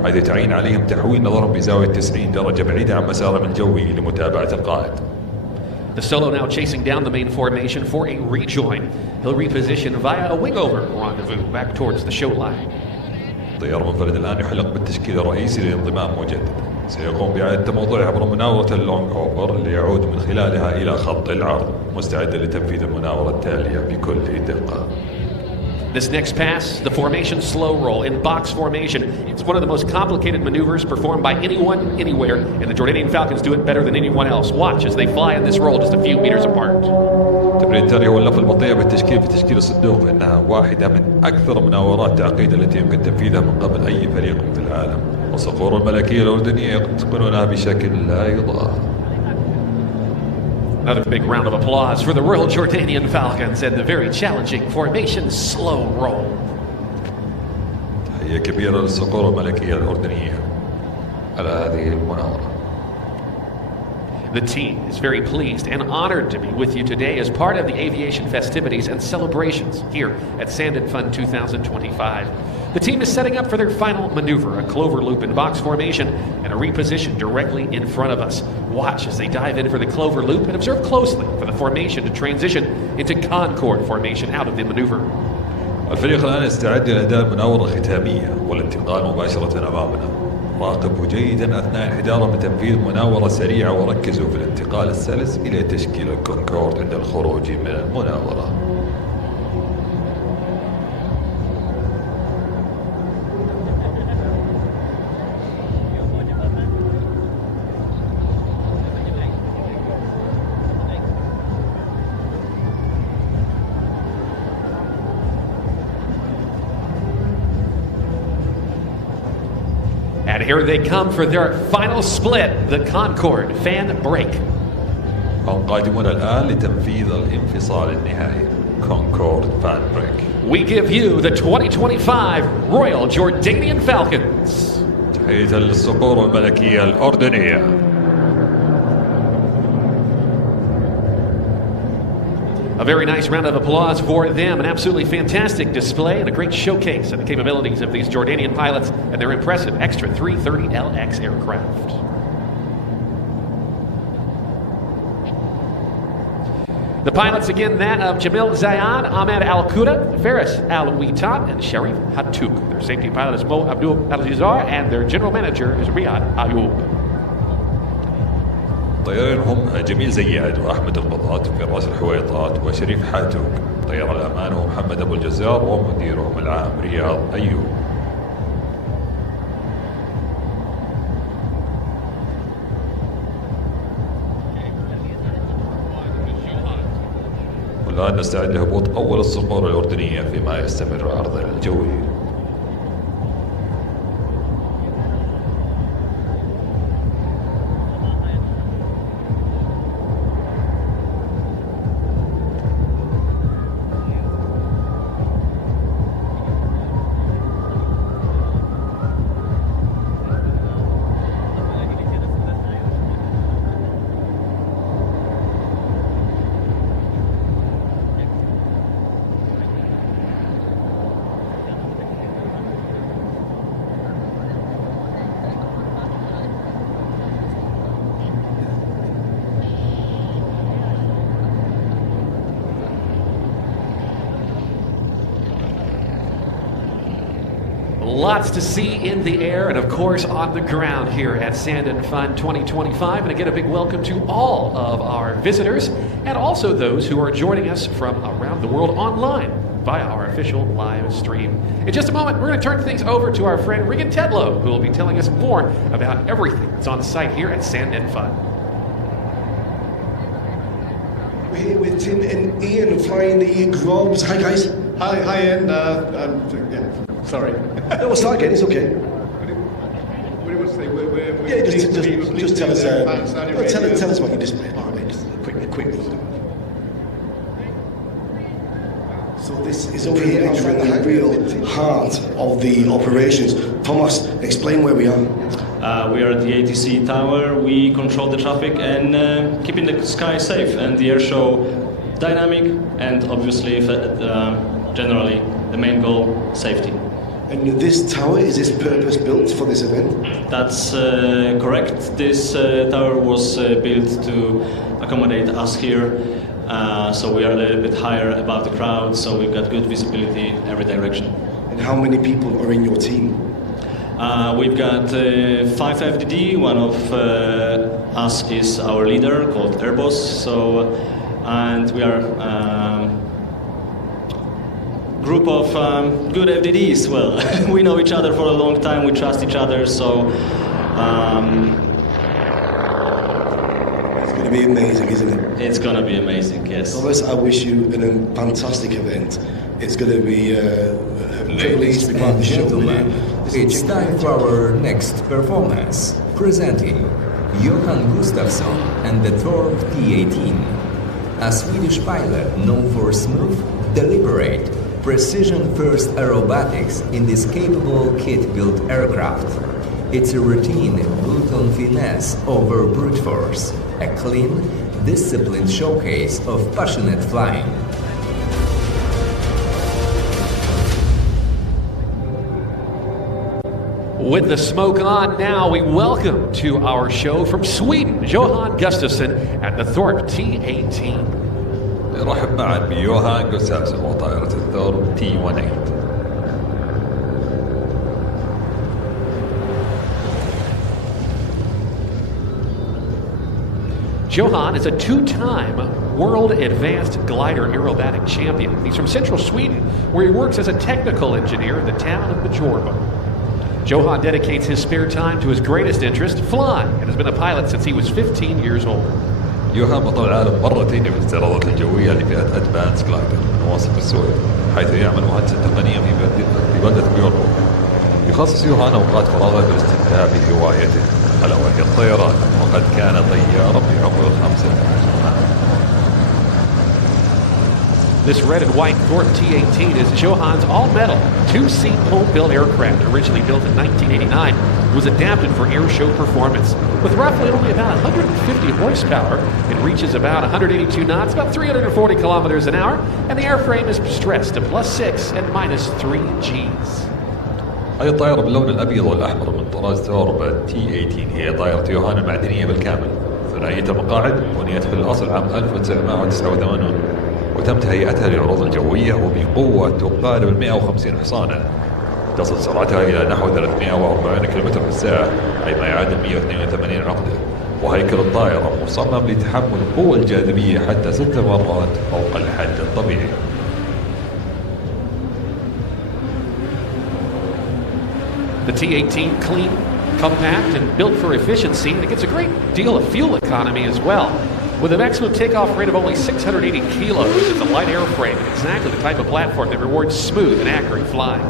حيث تعين عليهم تحويل نظرهم بزاوية 90 درجة بعيدة عن مسارهم الجوي لمتابعة القائد. The solo now chasing down the main formation for a rejoin. He'll reposition via a wingover rendezvous back towards the show line. طيار منفرد الآن يحلق بالتشكيل الرئيسي للانضمام مجددا. سيقوم بإعادة التموضع عبر مناورة اللونج أوفر ليعود من خلالها إلى خط العرض، مستعدا لتنفيذ المناورة التالية بكل دقة. This next pass, the formation slow roll in box formation. It's one of the most complicated maneuvers performed by anyone, anywhere, and the Jordanian Falcons do it better than anyone else. Watch as they fly in this roll just a few meters apart. تمرين التالي هو اللف البطيء بالتشكيل في تشكيل الصندوق، إنها واحدة من أكثر مناورات تعقيدا التي يمكن تنفيذها من قبل أي فريق في العالم، والصقور الملكية الأردنية يتقنونها بشكل لا يضاهى. Another big round of applause for the Royal Jordanian Falcons and the very challenging formation slow roll. تحية كبيرة للصقور الملكية الأردنية على هذه المناورة. The team is very pleased and honored to be with you today as part of the aviation festivities and celebrations here at Sand and Fun 2025. The team is setting up for their final maneuver, a clover loop in box formation and a reposition directly in front of us. Watch as they dive in for the clover loop and observe closely for the formation to transition into Concorde formation out of the maneuver. الفريق الآن يستعد لأداء المناورة الختامية والانتقال مباشرة أمامنا. راقبوا جيدا أثناء انحدارهم بتنفيذ مناورة سريعة وركزوا في الانتقال السلس إلى تشكيل الكونكورد عند الخروج من المناورة. And here they come for their final split, the Concorde fan break. هم قادمون الآن لتنفيذ الانفصال النهائي Concorde fan break. We give you the 2025 Royal Jordanian Falcons. تحية للصقور الملكية الأردنية. A very nice round of applause for them. An absolutely fantastic display and a great showcase of the capabilities of these Jordanian pilots and their impressive extra 330LX aircraft. The pilots again, that of Jamil Zayad, Ahmed Al-Quda, Faris Al-Witat, and Sharif Hatouk. Their safety pilot is Mo Abdul Al-Jizar, and their general manager is Riyad Ayoub. الطيارين هم جميل زياد وأحمد القضاة وفراس الحويطات وشريف حاتوك. طيار الأمان هو محمد أبو الجزار ومديرهم العام رياض أيوب. والآن نستعد لهبوط أول الصقور الأردنية فيما يستمر عرضها الجوي. Lots to see in the air and, of course, on the ground here at Sand and Fun 2025. And again, a big welcome to all of our visitors and also those who are joining us from around the world online via our official live stream. In just a moment, we're going to turn things over to our friend Regan Tedlow, who will be telling us more about everything that's on site here at Sand and Fun. We're here with Tim and Ian flying the Grobs. Hi, guys. Hi, Ian. Sorry. No, we'll start again. It's okay. What do you want to say? Yeah, just tell us. Tell us what you display. All right, just a quick. So this is over here outside the real heart of the operations. Thomas, explain where we are. We are at the ATC tower. We control the traffic and keeping the sky safe and the air show dynamic and obviously generally the main goal, safety. And this tower, is this purpose built for this event? That's correct. This tower was built to accommodate us here. So we are a little bit higher above the crowd, so we've got good visibility in every direction. And how many people are in your team? We've got 5 FDD. One of us is our leader called Airboss. So, and we are group of good FDDs. Well, we know each other for a long time. We trust each other. So. It's going to be amazing, isn't it? It's going to be amazing, yes. Thomas, I wish you a fantastic event. It's going to be a privilege to be part of the show. It's time for our next performance, presenting Johan Gustafsson and the Thorp T18, a Swedish pilot known for smooth, deliberate, precision-first aerobatics in this capable kit-built aircraft. It's a routine built on finesse over brute force, a clean, disciplined showcase of passionate flying. With the smoke on now, we welcome to our show from Sweden, Johan Gustafsson at the Thorp T18. نرحب معا بيوهان جوستافسون وطائرة الثورب T18. Johan is a two-time World Advanced Glider Aerobatic Champion. He's from central Sweden, where he works as a technical engineer in the town of Björbo. Johan dedicates his spare time to his greatest interest, flying, and has been a pilot since he was 15 years old. يوهان بطل العالم مرتين في الاستعراضات الجوية لفئة أدفانس جلايدر من وسط السويد، حيث يعمل مهندسا تقنيا في بلدة بيوربو. يخصص يوهان أوقات فراغه بالاستمتاع بهوايته ألا وهي الطيران، وقد كان طيارا بعمر 15 عام. This red and white Thorp T18 is Johan's all-metal, two-seat home-built aircraft, originally built in 1989, was adapted for air show performance. With roughly only about 150 horsepower, it reaches about 182 knots, about 340 kilometers an hour, and the airframe is stressed to +6 and -3 Gs. هذه الطائرة باللون الأبيض والأحمر من طراز ثورب T18 هي طائرة يوهان المعدنية بالكامل. ثنائية المقاعد بنيت في الأصل عام 1989 وتم تهيئتها للعروض الجوية وبقوة تقارب 150 حصانا. تصل سرعتها إلى نحو 340 كم في الساعة، أي ما يعادل 182 عقدة. وهيكل الطائرة مصمم لتحمل قوة الجاذبية حتى 6 مرات فوق الحد الطبيعي. The T-18 clean, compact, and built for efficiency, and it gets a great deal of fuel economy as well. With a maximum takeoff rate of only 680 kilos, it's a light airframe, exactly the type of platform that rewards smooth and accurate flying.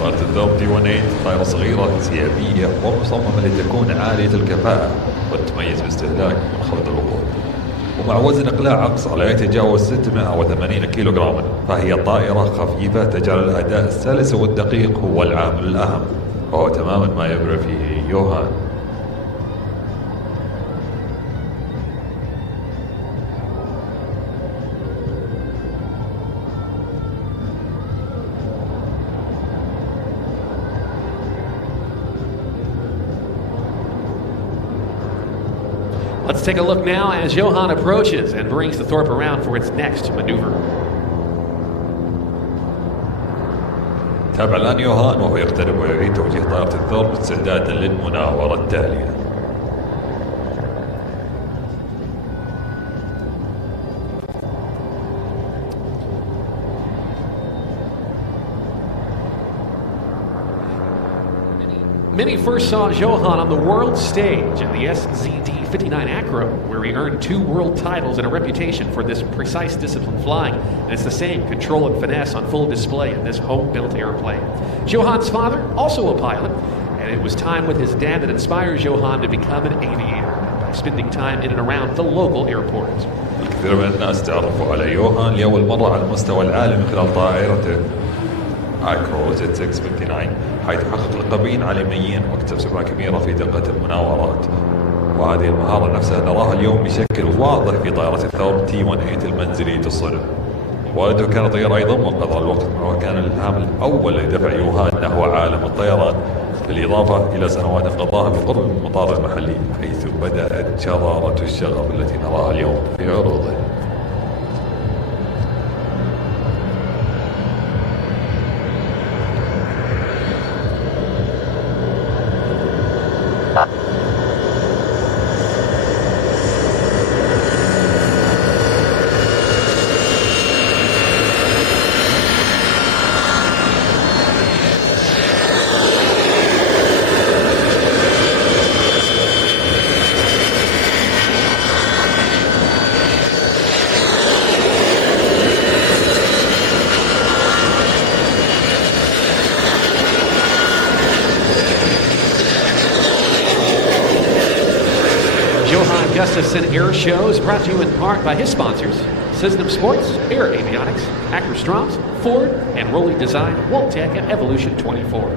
طائرة الثورب T18 طائرة صغيرة سيابية ومصممة لتكون عالية الكفاءة وتتميز باستهلاك منخفض الوقود، ومع وزن إقلاع أقصى لا يتجاوز 680 كيلوغراما، فهي طائرة خفيفة تجعل الأداء السلس والدقيق هو العامل الأهم، وهو تماما ما يبرع فيه يوهان. Let's take a look now as Johan approaches and brings the Thorp around for its next maneuver. تابع الآن يوهان وهو يقترب ويعيد توجيه طائرة الثورب استعدادا للمناورة التالية. Many first saw Johan on the world stage in the SZD-59 Acro, where he earned 2 world titles and a reputation for this precise discipline flying, and it's the same control and finesse on full display in this home-built airplane. Johan's father, also a pilot, and it was time with his dad that inspires Johan to become an aviator by spending time in and around the local airports. الكثير من الناس تعرفوا على يوهان لأول مرة على مستوى العالم من خلال طائرته اكرو زد 659، حيث حقق لقبين عالميين واكتسب سمعة كبيرة في دقة المناورات، وهذه المهارة نفسها نراها اليوم بشكل واضح في طائرة الثورب T18 المنزلية الصنع. والده كان طيار أيضا وقضى الوقت معه، وكان الإلهام الأول لدفع يوهان نحو عالم الطيران، بالإضافة إلى سنوات قضاها بالقرب من المطار المحلي، حيث بدأت شرارة الشغف التي نراها اليوم في عروضه. Airshow is brought to you in part by his sponsors, System Sports, Aerobatics, Acrostroms, Ford, and Rolly Design, Waltech, and Evolution 24.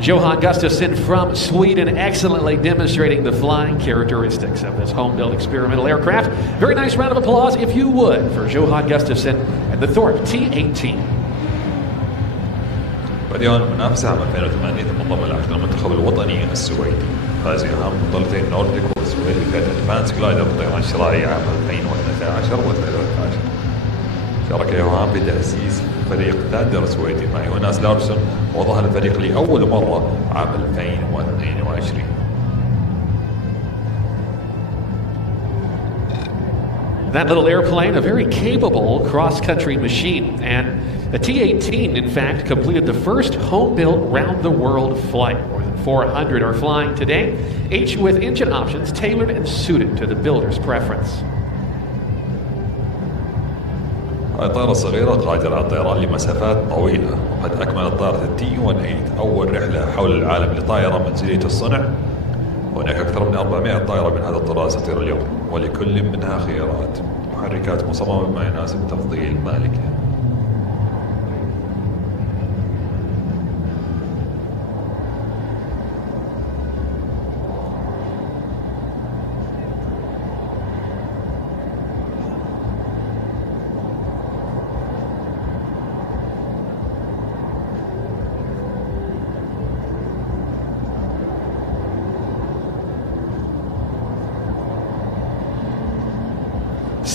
Johan Gustafsson from Sweden, excellently demonstrating the flying characteristics of this home-built experimental aircraft. Very nice round of applause, if you would, for Johan Gustafsson and the Thorp T18. بدأ المنافسة عام 2008 ثم انضم إلى المنتخب الوطني السويدي، فاز أهم بطولتين نورديك والسويد بفئة أدفانس جلايدر بالطيران الشراعي عام 2012 و13. شارك يوهان في تأسيس فريق ثاندر السويدي مع يوناس لارسون، وظهر الفريق لأول مرة عام 2022. That little airplane, a very capable cross-country machine, and the T-18, in fact, completed the first home-built round-the-world flight. More than 400 are flying today, each with engine options tailored and suited to the builder's preference. الطائرة الصغيرة قادرة على الطيران لمسافات طويلة، وقد أكملت طائرة T-18 أول رحلة حول العالم لطائرة منزلية الصنع. هناك أكثر من 400 طائرة من هذا الطراز تطير اليوم، ولكل منها خيارات، محركات مصممة بما يناسب تفضيل مالكها.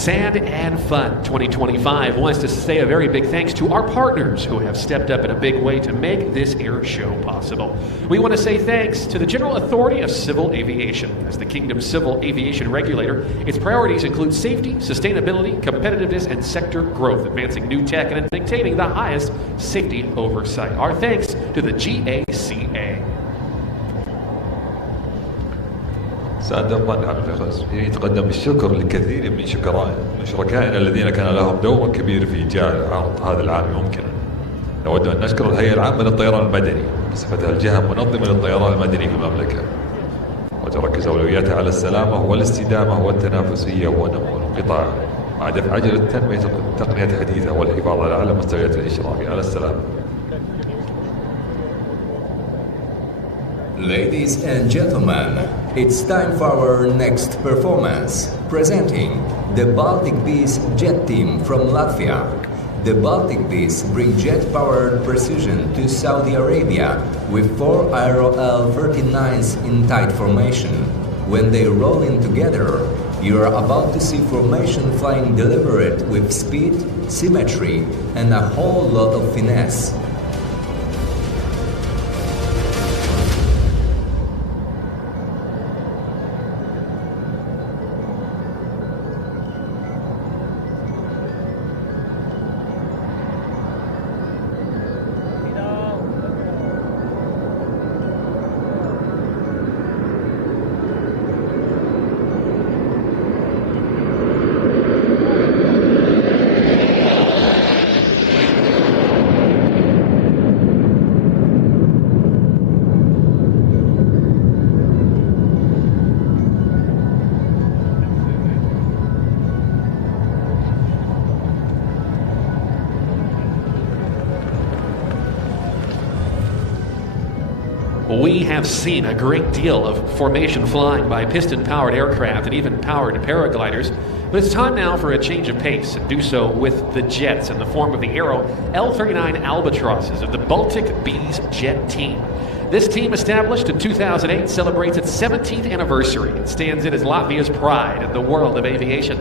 Sand and Fun 2025 wants to say a very big thanks to our partners who have stepped up in a big way to make this air show possible. We want to say thanks to the General Authority of Civil Aviation. As the Kingdom's civil aviation regulator, its priorities include safety, sustainability, competitiveness, and sector growth, advancing new tech and maintaining the highest safety oversight. Our thanks to the GACA. سادة يتقدم بالشكر لكثير من شركائنا الذين كان لهم دور كبير في إيجاد عرض هذا العام ممكنا. نود أن نشكر الهيئة العامة للطيران المدني بصفتها الجهة المنظمة للطيران المدني في المملكة، وتركز أولوياتها على السلامة والاستدامة والتنافسية ونمو القطاع مع دفع عجلة تنمية التقنية الحديثة والحفاظ على أعلى مستويات الإشراف على السلامة. Ladies and gentlemen, it's time for our next performance, presenting the Baltic Bees Jet Team from Latvia. The Baltic Bees bring jet-powered precision to Saudi Arabia with 4 Aero L-39s in tight formation. When they roll in together, you are about to see formation flying deliberate with speed, symmetry, and a whole lot of finesse. We have seen a great deal of formation flying by piston-powered aircraft and even powered paragliders, but it's time now for a change of pace, and do so with the jets in the form of the Aero L-39 Albatrosses of the Baltic Bees Jet Team. This team, established in 2008, celebrates its 17th anniversary and stands in as Latvia's pride in the world of aviation.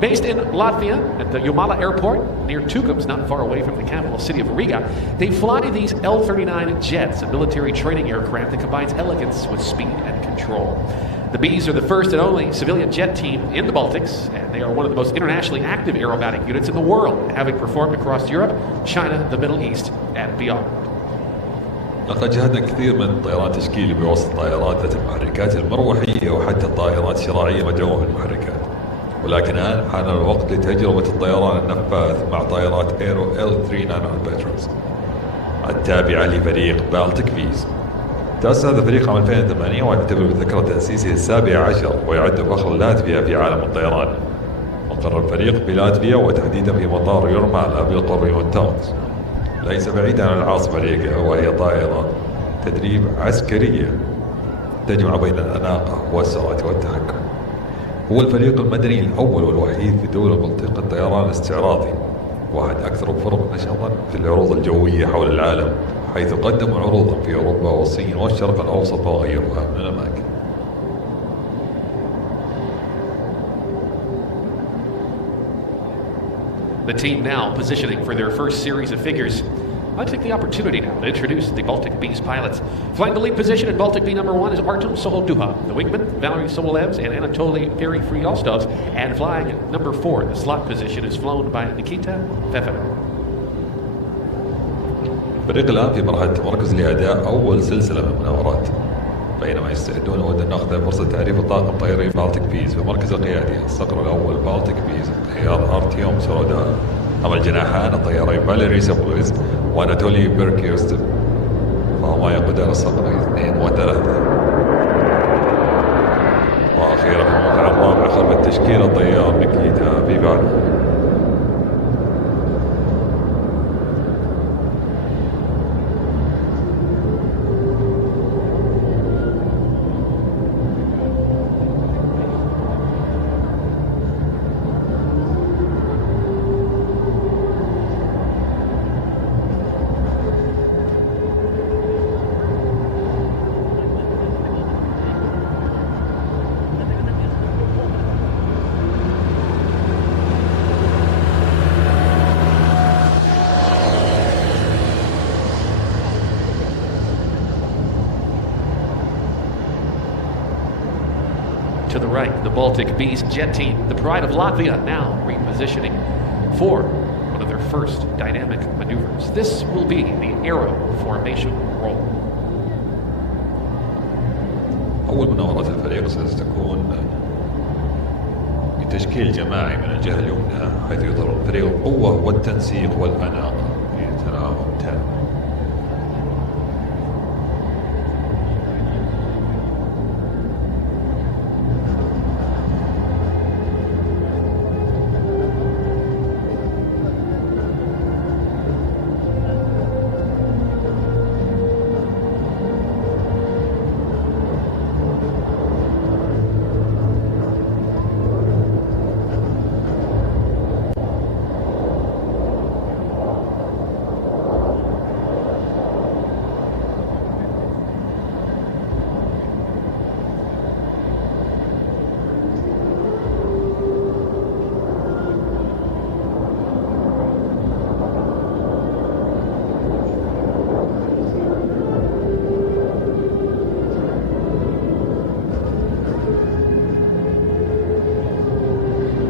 Based in Latvia at the Jumala Airport near Tukums, not far away from the capital city of Riga, they fly these L-39 jets, a military training aircraft that combines elegance with speed and control. The Bees are the first and only civilian jet team in the Baltics, and they are one of the most internationally active aerobatic units in the world, having performed across Europe, China, the Middle East, and beyond. لقد جهدنا كثير من الطيران تشكيلي بوسط طائرات ذات المحركات المروحية وحتى الطائرات الشراعية مدعومة بالمحركات. ولكن الآن حان الوقت لتجربة الطيران النفاث مع طائرات ايرو L-39 Albatros التابعة لفريق بالتيك بيز. تأسس هذا الفريق عام 2008 ويعتبر بذكرى تأسيسه 17 ويعد فخر لاتفيا في عالم الطيران. وقر الفريق بلاتفيا وتحديدا في مطار يورمالا بالقرب من تاونز، ليس بعيدا عن العاصمة ريغا، وهي طائرة تدريب عسكرية تجمع بين الأناقة والسرعة والتحكم. هو الفريق المدني الأول والوحيد في دولة منطقة الطيران الاستعراضي، واحد أكثر الفرق نشاطا في العروض الجوية حول العالم، حيث قدموا عروضا في أوروبا والصين والشرق الأوسط وغيرها من الأماكن. The team now positioning for their first series of figures. I take the opportunity now to introduce the Baltic Bees pilots. Flying the lead position in Baltic Bee number 1 is Artem Soholduha, the wingman, Valery Sobolevs and Anatoly Fryostovs, and flying number 4, the slot position, is flown by Nikita Fefener. الفريق الآن في مرحلة تمركز لأداء أول سلسلة من المناورات، بينما يستعدون ود أن نأخذ فرصة تعريف الطاقم طياري بالتيك بيز في المركز القيادي الصقر الأول بالتيك بيز الطيار أرتيوم سورودا، أما الجناحان الطيارين فاليري سوبوليز وأناتولي بيركيوستف، وهما يقودان الصقرين 2 و 3. وأخيرا في الموقع الرابع خلف التشكيلة الطيار نيكيتا فيفانو. the right, the Baltic Bees Jet Team, the pride of Latvia, now repositioning for one of their first dynamic maneuvers. This will be the Aero formation roll. أول مناورة الفريق ستكون بتشكيل جماعي من الجهة اليمنى، حيث يظهر الفريق القوة والتنسيق والأناقة في تناغم تام.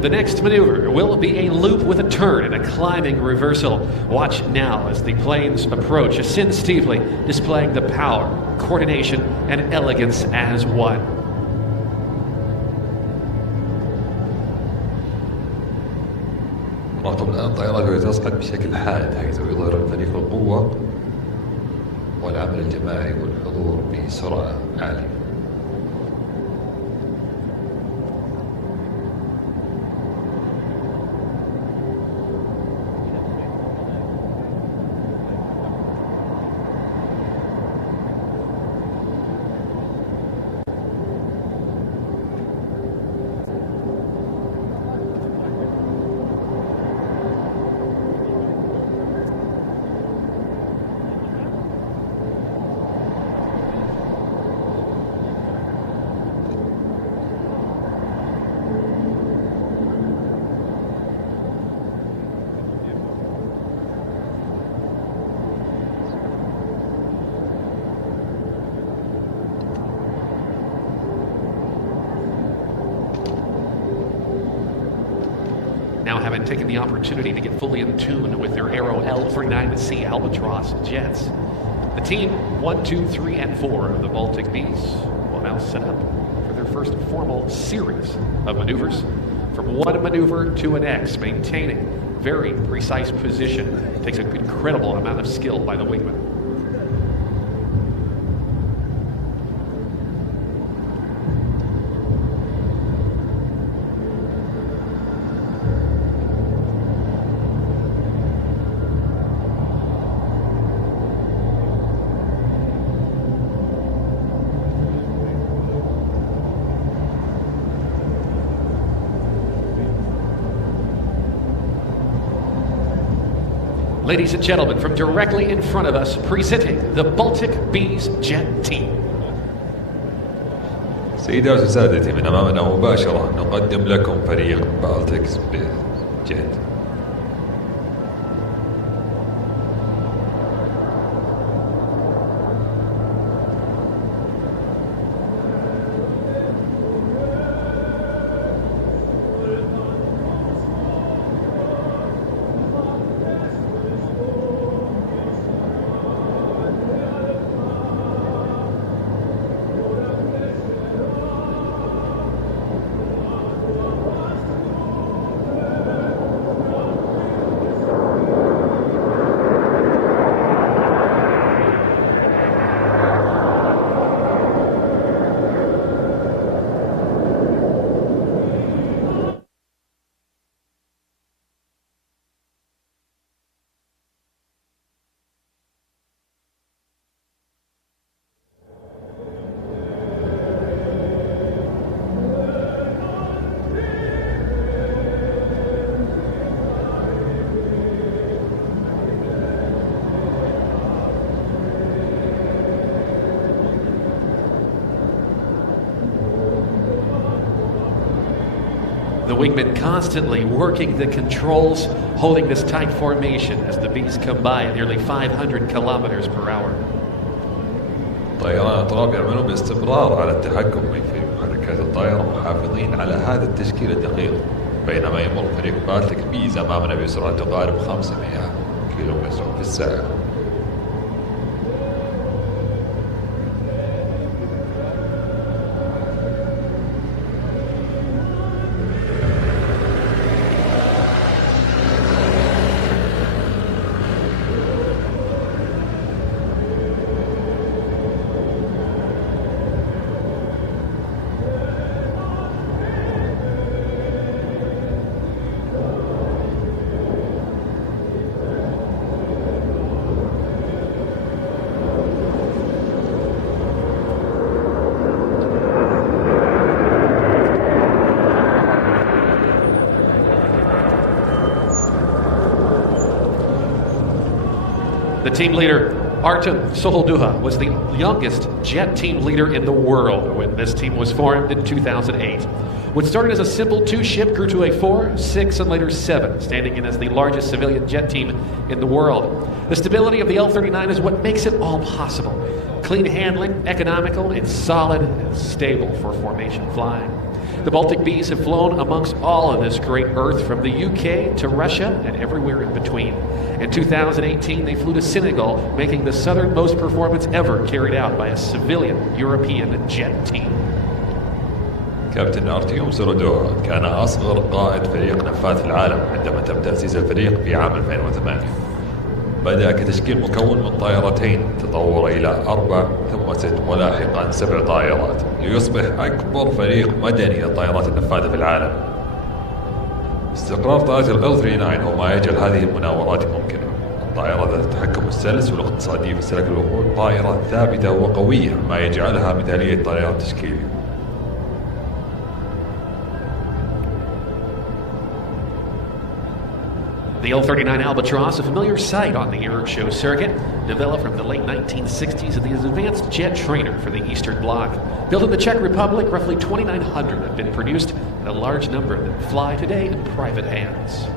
The next maneuver will be a loop with a turn and a climbing reversal. Watch now as the planes approach, ascend steeply, displaying the power, coordination, and elegance as one. نراقب الآن طائرات وهي تصعد بشكل حاد، حيث يظهر الفريق القوة والعمل الجماعي والحضور بسرعة عالية. Now having taken the opportunity to get fully in tune with their Aero L-49C Albatross jets, the team 1, 2, 3, and 4 of the Baltic Bees will now set up for their first formal series of maneuvers from one maneuver to an X, maintaining very precise position. It takes an incredible amount of skill by the wingman. Ladies and gentlemen, from directly in front of us, presenting the Baltic Bees Jet Team. سيداتي وسادتي، من أمامنا مباشرة نقدم لكم فريق بالتكس بيز جيت. The wingmen constantly working the controls, holding this tight formation as the bees come by at nearly 500 kilometers per hour. طيران الأطراف يعملون باستمرار على التحكم في محركات الطائرة محافظين على هذا التشكيل الدقيق، بينما يمر فريق بالتيك بيز أمامنا بسرعة تقارب 500 كيلومتر في الساعة. The team leader, Artem Soholduha, was the youngest jet team leader in the world when this team was formed in 2008. What started as a simple 2-ship grew to a 4, 6, and later 7, standing in as the largest civilian jet team in the world. The stability of the L-39 is what makes it all possible. Clean handling, economical, and solid and stable for formation flying. The Baltic Bees have flown amongst all of this great earth, from the UK to Russia and everywhere in between. In 2018, they flew to Senegal, making the southernmost performance ever carried out by a civilian European jet team. كابتن أرتيوم سرودوها كان أصغر قائد فريق نفاث في العالم عندما تم تأسيس الفريق في عام 2008. بدأ كتشكيل مكون من طائرتين، تطور إلى 4 ثم 6 ولاحقا 7 طائرات، ليصبح أكبر فريق مدني للطائرات النفاثة في العالم. استقرار طائرة ال-39 هو ما يجعل هذه المناورات ممكنة. الطائرة ذات التحكم السلس والاقتصادي في سلك الوقود، طائرة ثابتة وقوية ما يجعلها مثالية طائرة تشكيلية. The L-39 Albatross, a familiar sight on the Airshow circuit, developed from the late 1960s as the advanced jet trainer for the Eastern Bloc. Built in the Czech Republic, roughly 2,900 have been produced, and a large number of them fly today in private hands.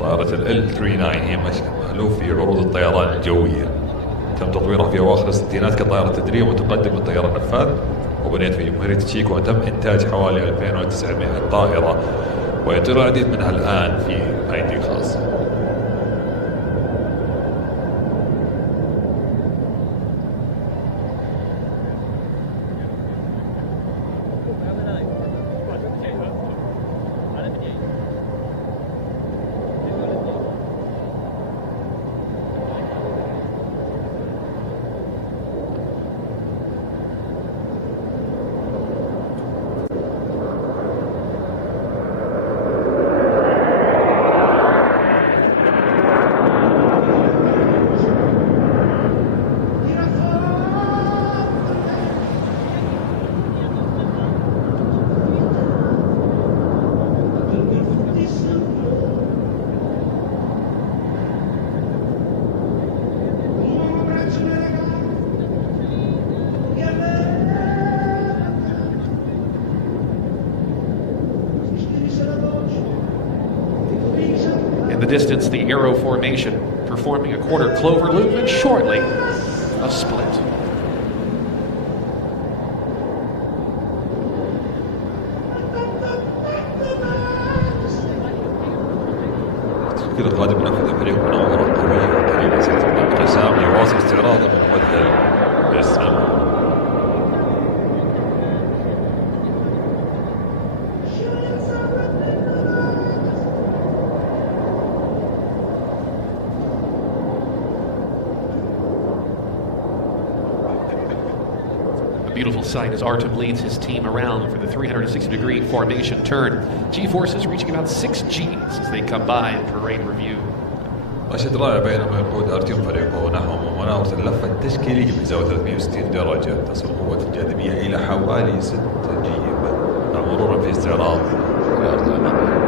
طائرة ال-39 هي مألوف في عروض الطيران الجوية. تم تطويرها في أواخر الستينات كطائرة تدريب وتقدم للطيران النفاث، وبنيت في جمهورية تشيك، وتم إنتاج حوالي 2900 طائرة، ويطير العديد منها الآن في أيدي خاصة. In the distance, the Aero formation performing a quarter clover loop and shortly a split. التشكيل القادم نفذ فريق مناورة قوية وقريبة ستبقى انقسام ليواصل استعراضه من مدخل باسم Beautiful sight as Artem leads his team around for the 360-degree formation turn. G-forces reaching about 6 Gs as they come by in parade review. مشهد رائع بينما يقود أرتيوم فريقه نحو مناورة اللفة التشكيلية بزاوية 360 درجة، تصل قوة الجاذبية إلى حوالي 6 G مع مرور في استعراض الأرض أمامه.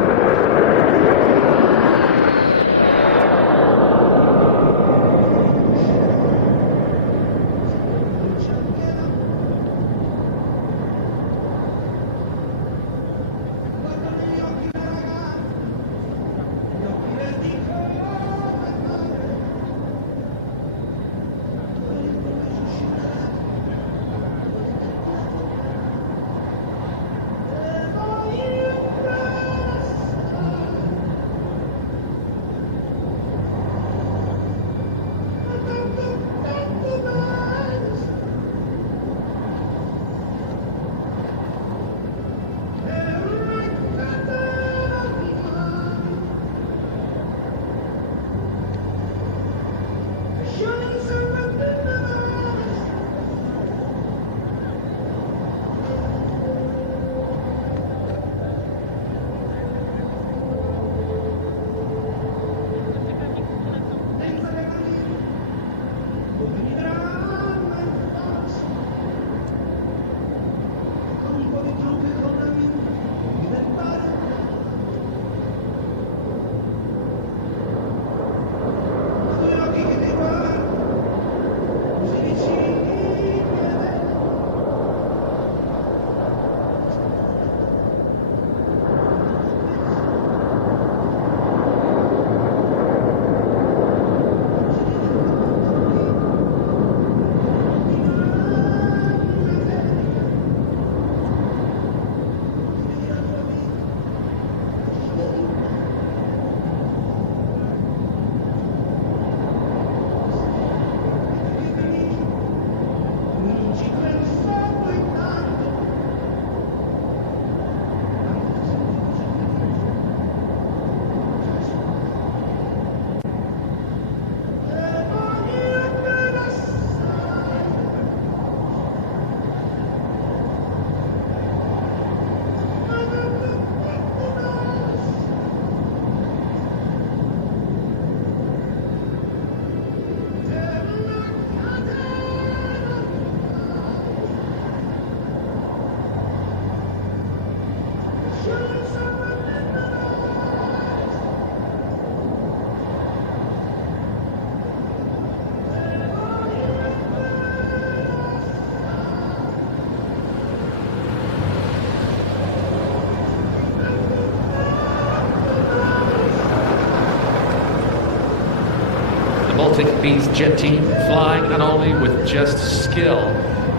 Baltic Bees Jet Team, flying not only with just skill,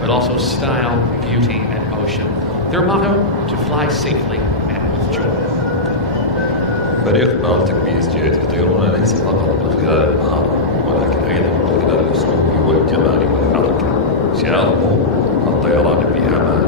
but also style, beauty, and motion. Their motto, to fly safely and with joy. فريق بالتك بيز جيت يطيرون ليس فقط من خلال المهارة ولكن أيضا من خلال الأسلوب والجمال والحركة. شعارهم الطيران بأمان.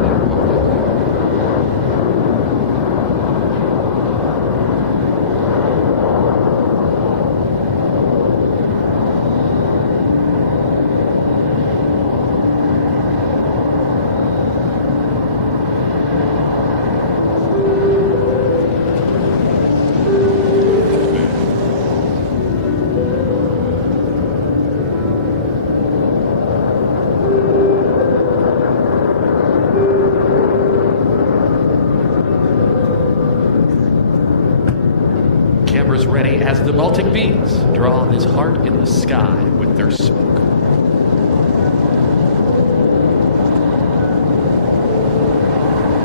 Cameras ready as the Baltic Bees draw this heart in the sky with their smoke.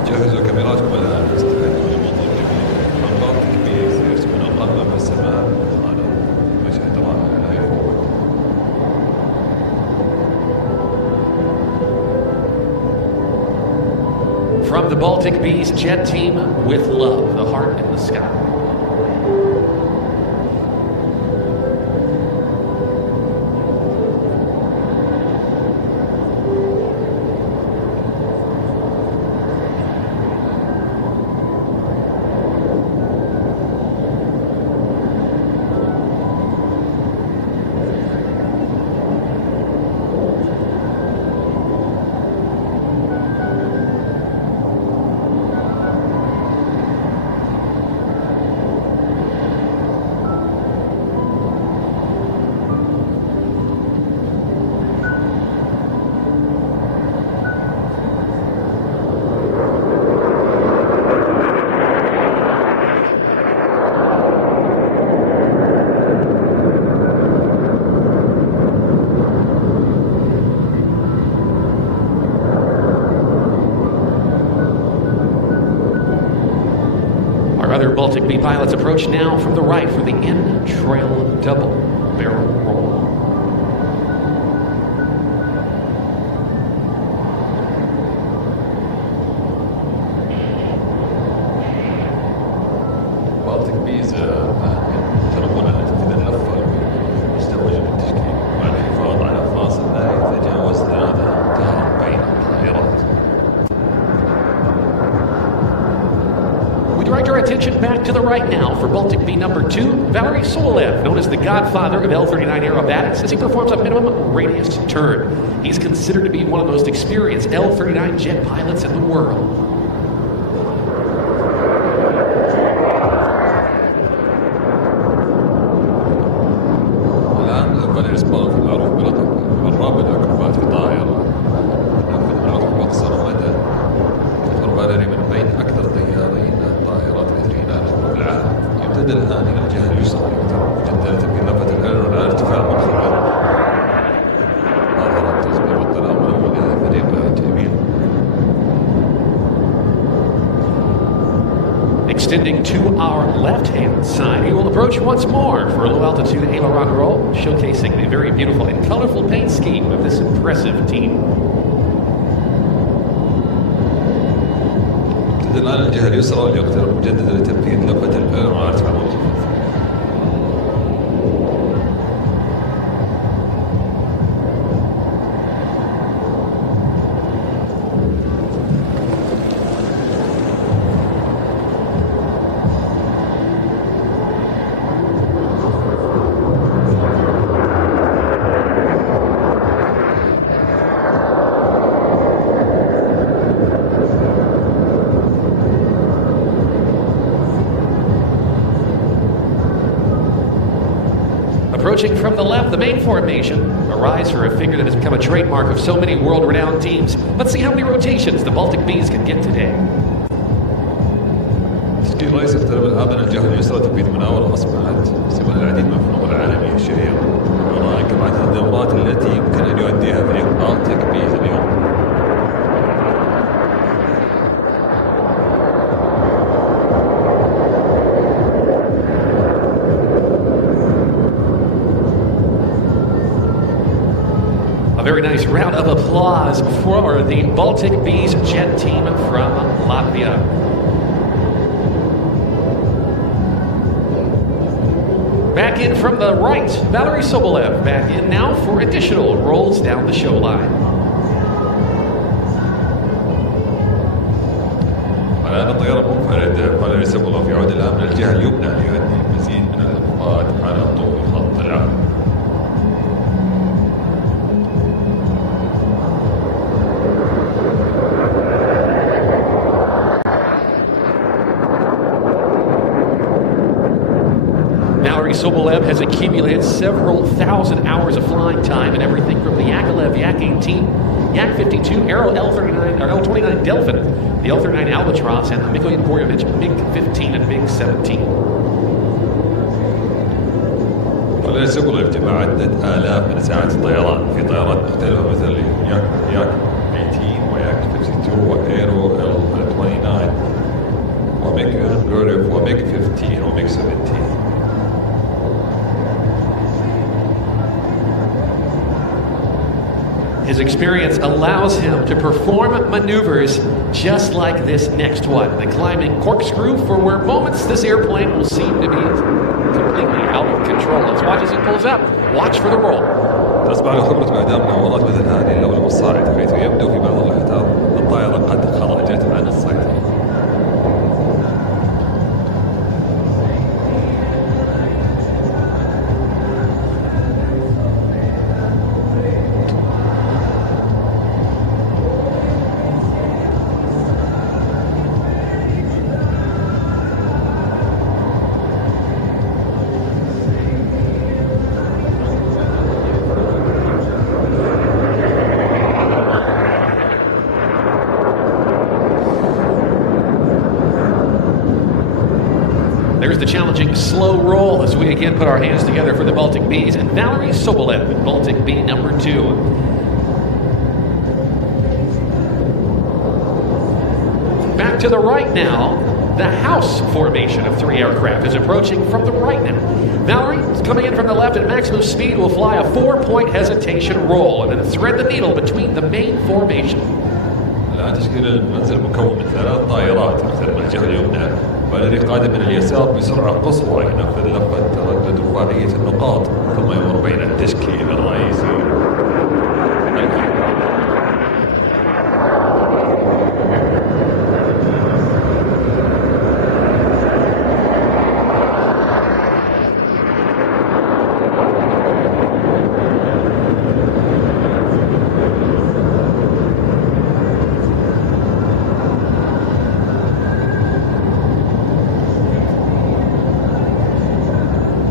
جهزوا كاميراتكم الآن لاستقبال البالتك بيز يرسمون القمة في السماء على مشهد رائع لا يفوت. From the Baltic Bees Jet Team, with love, the heart in the sky. Other Baltic Bee pilots approach now from the right for the in-trail double barrel roll. بالتك بيز يتربون على تنفيذ اللفة مزدوجة بالتشكيل مع الحفاظ على فاصل لا يتجاوز 3 أمتار بين الطائرات. Direct our attention back to the right now for Baltic Bee number 2, Valery Solev, known as the godfather of L-39 aerobatics, as he performs a minimum radius turn. He's considered to be one of the most experienced L-39 jet pilots in the world. الآن فاليري سبالوف المعروف بلقب الرابع الأكروبات في الطائرة ينفذ معروف بأقصر مدى. تعتبر فاليري من بين أكثر طيارين الطائرات الإثرينية في العالم. يمتد الآن إلى الجهة اليسرى جدا تبقي لفة الأيرون على ارتفاع منخفض. نظرا التصميم والتناول الأولي لفريق جميل. Extending to our left-hand side, he will approach once more for a low-altitude aileron roll, showcasing the very beautiful and colorful paint scheme of this impressive team. الآن الجهة اليسرى وليقترب مجددا لتنفيذ لفة الأيرون على ارتفاع منخفض. Approaching from the left, the main formation, a rise for a figure that has become a trademark of so many world-renowned teams. Let's see how many rotations the Baltic Bees can get today. تشكيل رئيس يقترب الآن من الجهة اليسرى تنفيذ مناورة أصبحت سبب العديد من الفنون العالمية الشهيرة. وراءك بعض الدورات التي يمكن أن يؤديها فريق بالتك بيز اليوم. very nice round of applause for the Baltic Bees Jet Team from Latvia. Back in from the right, Valery Sobolev back in now for additional rolls down the show line. الآن الطيار المنفرد فاليري سوبولوف يعود الآن من الجهة اليمنى ليؤدي مزيد من الإلقاءات على طول خط العالم. Sobolev has accumulated several thousand hours of flying time in everything from the Yakolev Yak-18, Yak-52, Aero L-39, or L-29 Delphin, the L-39 Albatross, and the Mikoyan Goryevich MiG-15 and MiG-17. فاليري سوبولوف جمع عدة آلاف من ساعات الطيران في طيارات مختلفة مثل ياك 18 وياك 52 وإيرو L-29 وميكويان غوريف وميج 15 وميج 17. His experience allows him to perform maneuvers just like this next one, the climbing corkscrew, for where moments this airplane will seem to be completely out of control. Let's watch as it pulls up. Watch for the roll. تصبح الخبرة بإعدام نعوضات مثل هذه اللون والصاعد، حيث يبدو في بعض اللحظات الطائرة قد خرجت عن السيطرة. There's the challenging slow roll as we again put our hands together for the Baltic Bees and Valery Sobolev in Baltic Bee number 2. Back to the right now, the house formation of 3 aircraft is approaching from the right now. Valery is coming in from the left at maximum speed, will fly a 4-point hesitation roll and then thread the needle between the main formation. الآن تشكيل المنزل مكون من 3 طائرات مثل من الجهة اليمنى، فالذي قادم من اليسار بسرعة قصوى ينفذ لفة تردد رباعية النقاط ثم يمر بين التشكيل الرئيسي.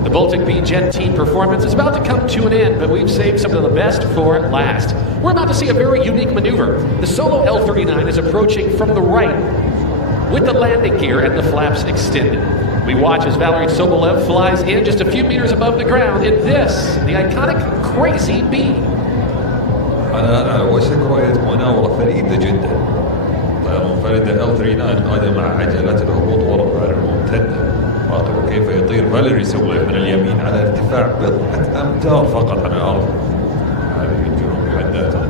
The Baltic Bee Jet Team performance is about to come to an end, but we've saved some of the best for last. We're about to see a very unique maneuver. The solo L-39 is approaching from the right with the landing gear and the flaps extended. We watch as Valery Sobolev flies in just a few meters above the ground in this, the iconic Crazy Bee. أنا على وشك رؤية مناورة فريدة جدا. طائرة منفردة L-39 قادمة مع عجلات الهبوط والرفع الممتدة. راقبوا كيف يطير فاليري سوبولوف من اليمين على ارتفاع بضعة أمتار فقط عن الأرض. هذه الجنوب يعداتها.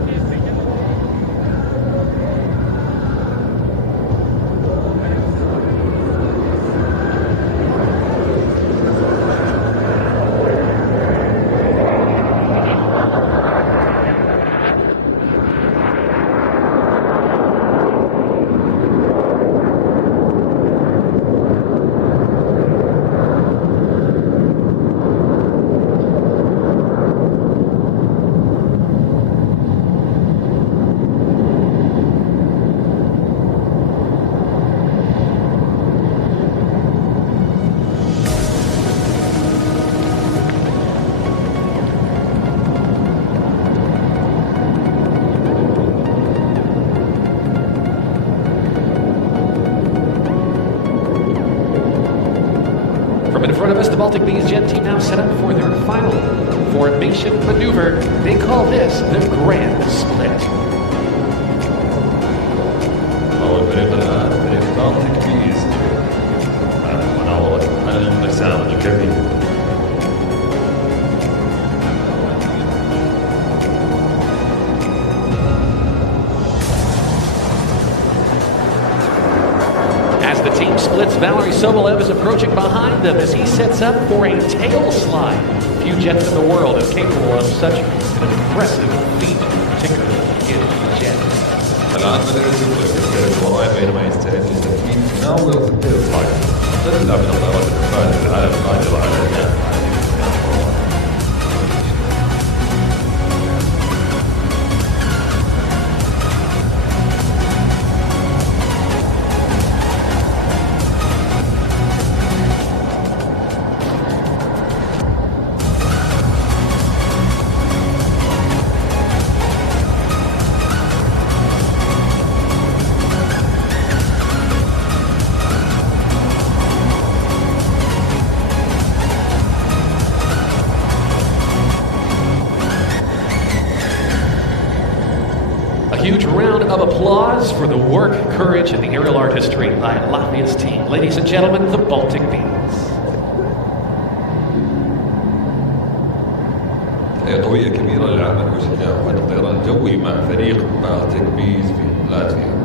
The Baltic Bees Jet Team now set up for their final formation maneuver. They call this the Grand Split. أول فريق الآن فريق Baltic Bees مع مناورة الانقسام الكبير. pilots. Valery Sobolev is approaching behind them as he sets up for a tail slide. Few jets in the world are capable of such an impressive feat, particularly in jet. الآن بدأ يسوق وراي بينما يستعد لتثبيت ناوية التيل سلايد. تطلع من الطائرات الثالث العالم قادرة على النقل. Of applause for the work, courage, and the aerial artistry by Latvia's team. Ladies and gentlemen, the Baltic Bees. تحية قوية كبيرة للعمل وشجاع قوات الطيران الجوي مع فريق بالتيك بيز في لاتفيا.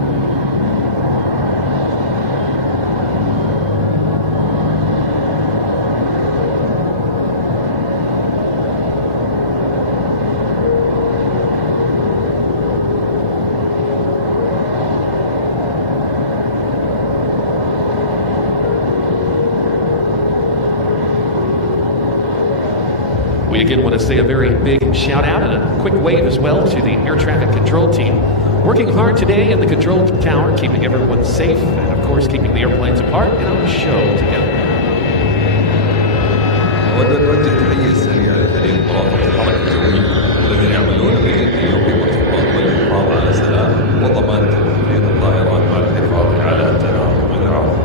We again want to say a very big shout out and a quick wave as well to the air traffic control team, working hard today in the control tower, keeping everyone safe and of course keeping the airplanes apart and on the show together. أود أن أوجه تحية سريعة لفريق مرافقة الحركة الجوية الذين يعملون بجد اليوم والانضباط والحفاظ على سلام وضمان تنفيذ الطائرات مع الحفاظ على تناغم العرض.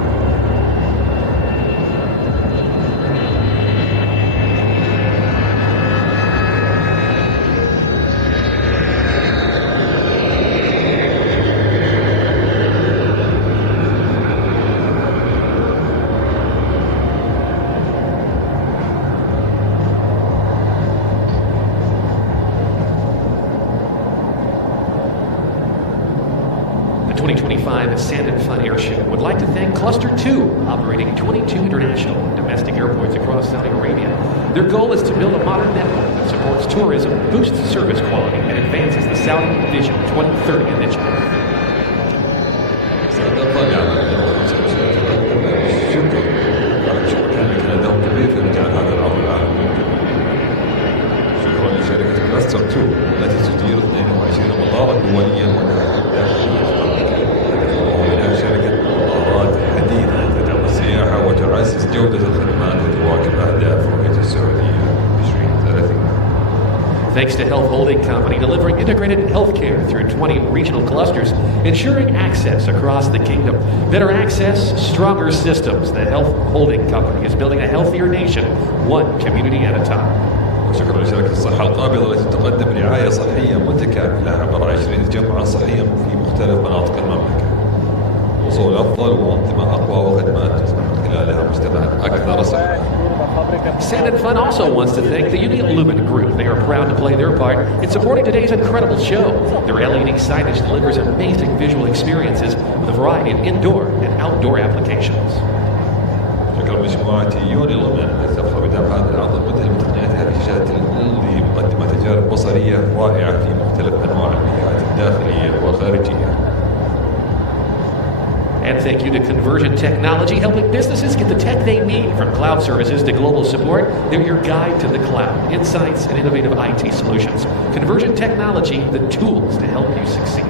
The 2025 Sand and Fun Airshow would like to thank Cluster 2, operating 22 international and domestic airports across Saudi Arabia. Their goal is to build a modern network that supports tourism, boosts service quality, and advances the Saudi Vision 2030 initiative. شكرا لشركة كلاستر 2 التي تدير 22 مطارا دوليا وداخليا. ومنها شركة مطارات حديثة تدعم السياحة وتعزز جودة الخدمات وتواكب أهداف رؤية السعودية 2030. Thanks to Health Holding Company, delivering integrated healthcare through 20 regional clusters, ensuring access across the kingdom. Better access, stronger systems. The Health Holding Company is building a healthier nation, one community at a time. وشكرا لشركة الصحة القابضة التي تقدم رعاية صحية متكاملة عبر 20 جمعة صحية في مختلف مناطق المملكة. وصول أفضل وأنظمة أقوى وخدمات تسمح من خلالها مجتمع أكثر صحة. Sand and Fun also wants to thank the Union Lumen Group. They are proud to play their part in supporting today's incredible show. Their LED signage delivers amazing visual experiences with a variety of indoor and outdoor applications. شكرا لمجموعة يوني لومن التي تفخر بدعم هذا العرض المذهل بتقنياتها في شاشات اللي مقدمة تجارب بصرية رائعة في مختلف أنواع البيئات الداخلية والخارجية. And thank you to Conversion Technology, helping businesses get the tech they need, from cloud services to global support. They're your guide to the cloud, insights and innovative IT solutions. Conversion Technology, the tools to help you succeed.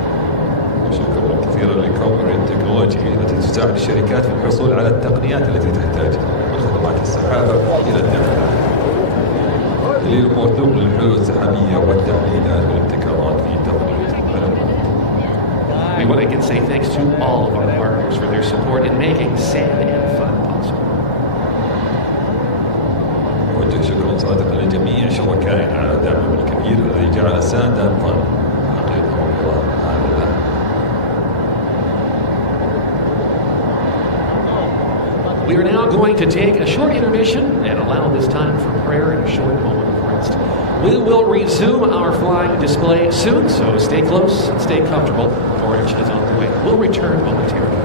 شكرا كثيرا لكونفرين تكنولوجي التي تساعد الشركات في الحصول على التقنيات التي تحتاجها من خدمات السحابة إلى الدفع. دليل موثوق للحلول السحابية والتحليلات والابتكارات في تقنية الخدمات. We want to again say thanks to all of our partners for their support in making Sand and Fun possible. أوجه شكرا صادقا لجميع شركائنا على دعمهم الكبير الذي جعل ساند أند فن حقيقة ومقرار هذا العام. We are now going to take a short intermission and allow this time for prayer and a short moment of rest. We will resume our flying display soon, so stay close and stay comfortable. Orange is on the way. We'll return momentarily.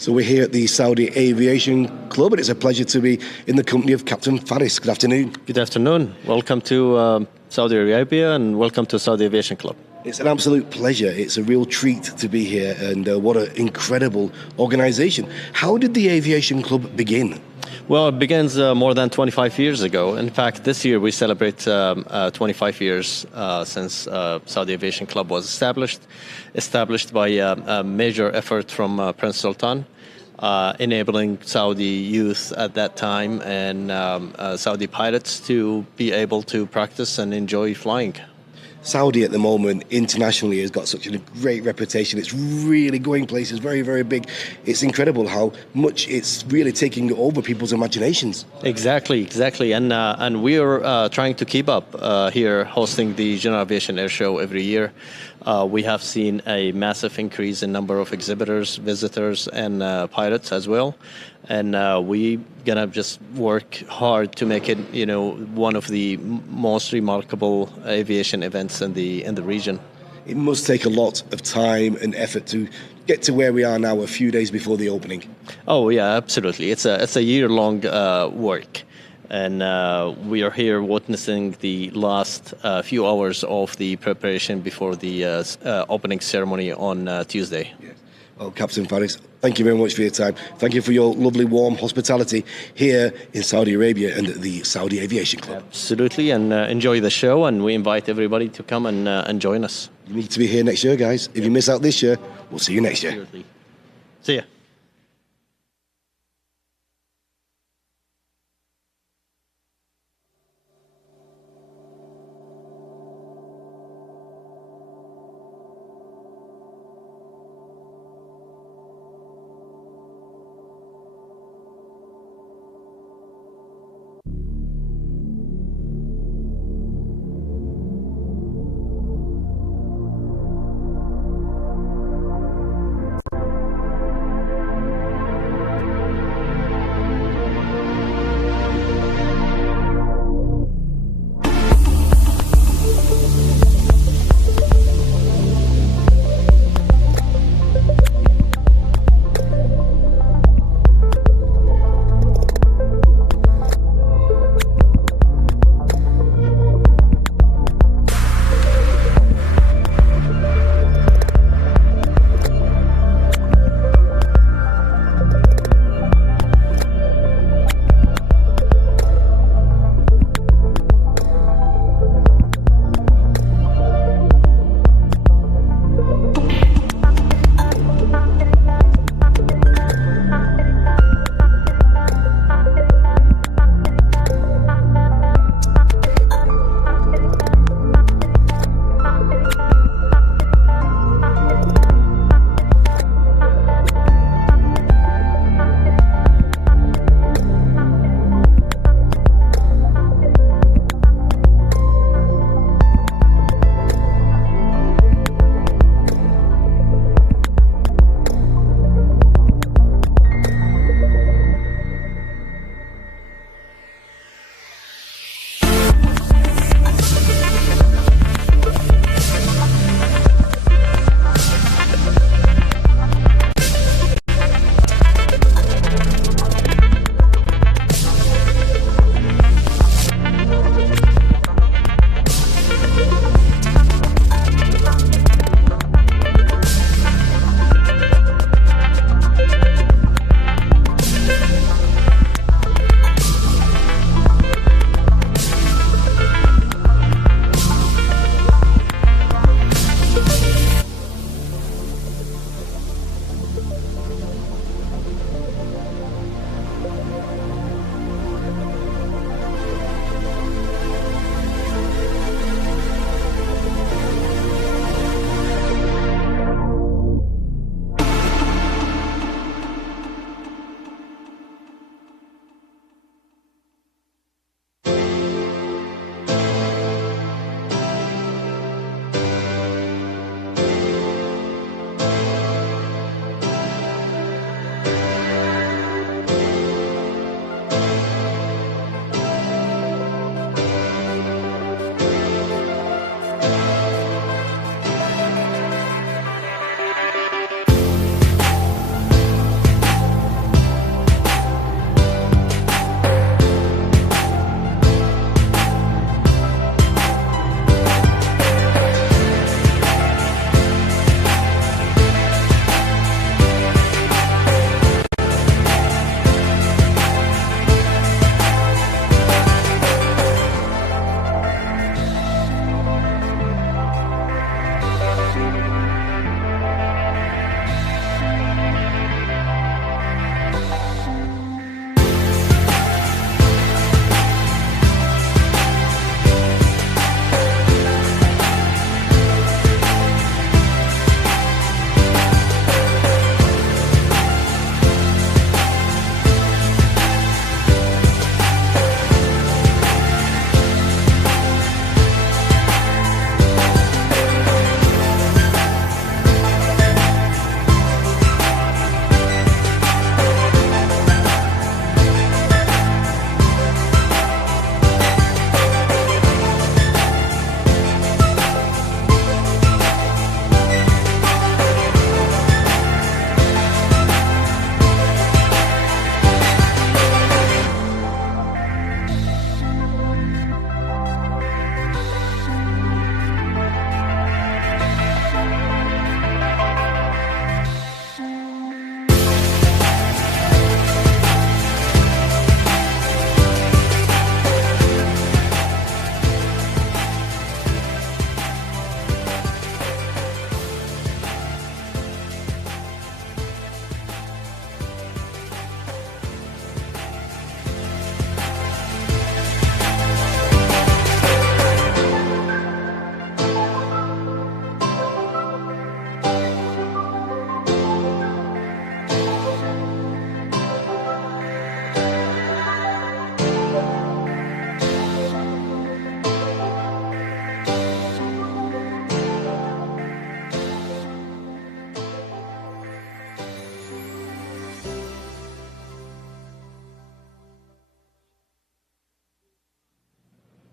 So we're here at the Saudi Aviation Club, and it's a pleasure to be in the company of Captain Faris. Good afternoon. Good afternoon. Welcome to Saudi Arabia and welcome to Saudi Aviation Club. It's an absolute pleasure. It's a real treat to be here, and what an incredible organisation. How did the Aviation Club begin? Well, it begins more than 25 years ago. In fact, this year we celebrate 25 years since Saudi Aviation Club was established by a major effort from Prince Sultan, enabling Saudi youth at that time and Saudi pilots to be able to practice and enjoy flying. Saudi at the moment internationally has got such a great reputation. It's really going places, very, very big. It's incredible how much it's really taking over people's imaginations. Exactly. And we are trying to keep up here, hosting the General Aviation Airshow every year. We have seen a massive increase in number of exhibitors, visitors, and pilots as well. And we gonna just work hard to make it, one of the most remarkable aviation events in the region. It must take a lot of time and effort to get to where we are now, a few days before the opening. Oh yeah, absolutely. It's a year-long work, and we are here witnessing the last few hours of the preparation before the opening ceremony on Tuesday. Yes. Well, Captain Faris, thank you very much for your time. Thank you for your lovely, warm hospitality here in Saudi Arabia and at the Saudi Aviation Club. Absolutely, and enjoy the show, and we invite everybody to come and join us. You need to be here next year, guys. If you miss out this year, we'll see you next year. Absolutely. See ya.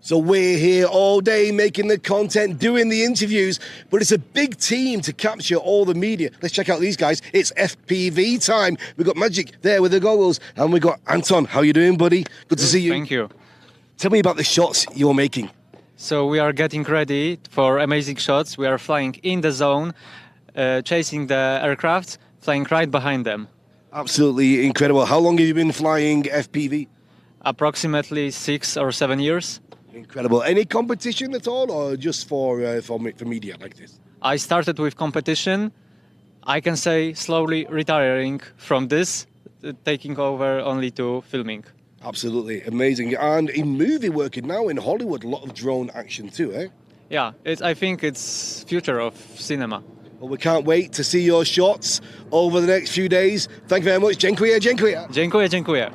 So we're here all day making the content, doing the interviews, but it's a big team to capture all the media. Let's check out these guys. It's FPV time. We've got Magic there with the goggles, and we've got Anton. How you doing, buddy? Good to see you. Thank you. Tell me about the shots you're making. So we are getting ready for amazing shots. We are flying in the zone, chasing the aircraft, flying right behind them. Absolutely incredible. How long have you been flying FPV? Approximately 6 or 7 years. Incredible. Any competition at all, or just for media like this? I started with competition. I can say slowly retiring from this, taking over only to filming. Absolutely amazing. And in movie working now in Hollywood, a lot of drone action too, eh? Yeah, I think it's future of cinema. Well, we can't wait to see your shots over the next few days. Thank you very much. Dziękuję, dziękuję. Dziękuję, dziękuję.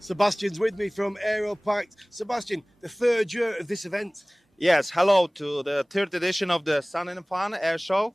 Sebastian's with me from Aeropact. Sebastian, the third year of this event. Yes, hello to the third edition of the Sun and Fun Air Show.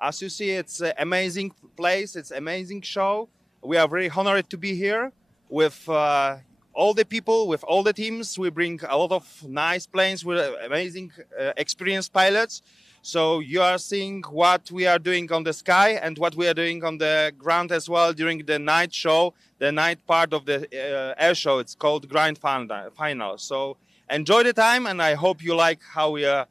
As you see, it's an amazing place, it's an amazing show. We are very honored to be here with all the people, with all the teams. We bring a lot of nice planes with amazing experienced pilots. So you are seeing what we are doing on the sky and what we are doing on the ground as well during the night show, the night part of the air show. It's called Grand Final. So enjoy the time, and I hope you like how we are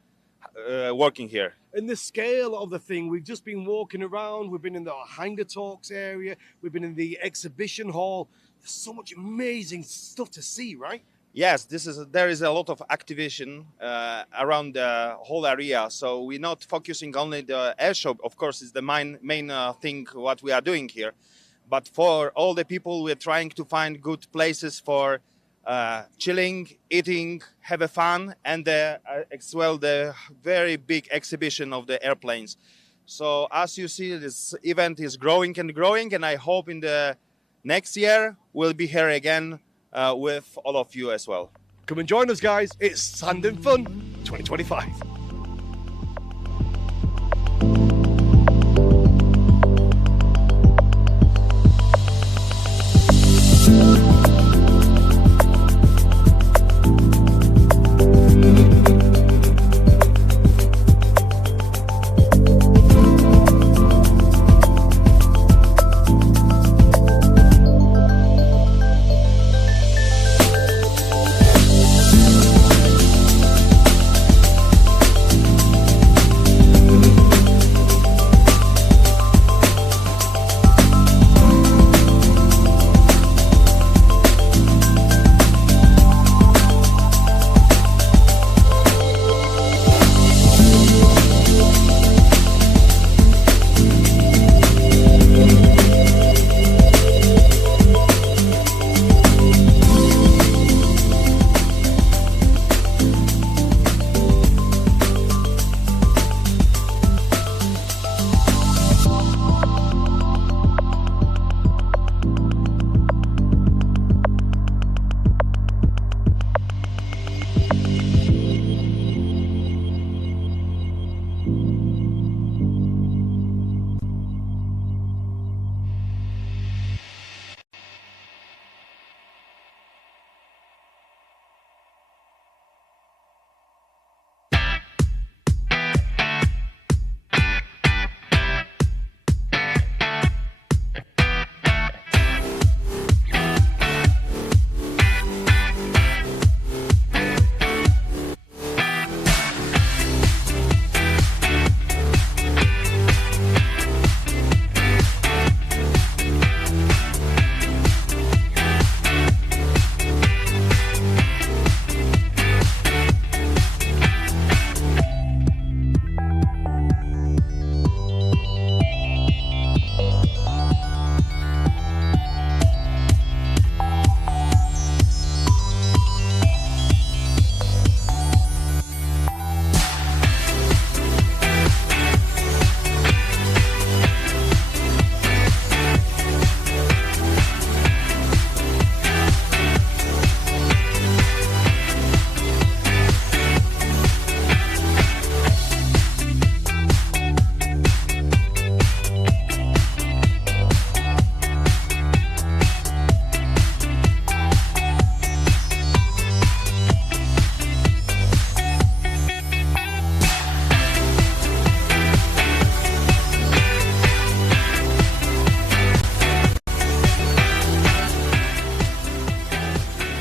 working here. And the scale of the thing, we've just been walking around, we've been in the hangar talks area, we've been in the exhibition hall. There's so much amazing stuff to see, right? Yes, there is a lot of activation around the whole area. So we're not focusing only the air show. Of course, it's the main thing what we are doing here. But for all the people, we're trying to find good places for chilling, eating, have a fun, and as well the very big exhibition of the airplanes. So as you see, this event is growing and growing, and I hope in the next year we'll be here again with all of you as well. Come and join us, guys. It's Sand and Fun 2025.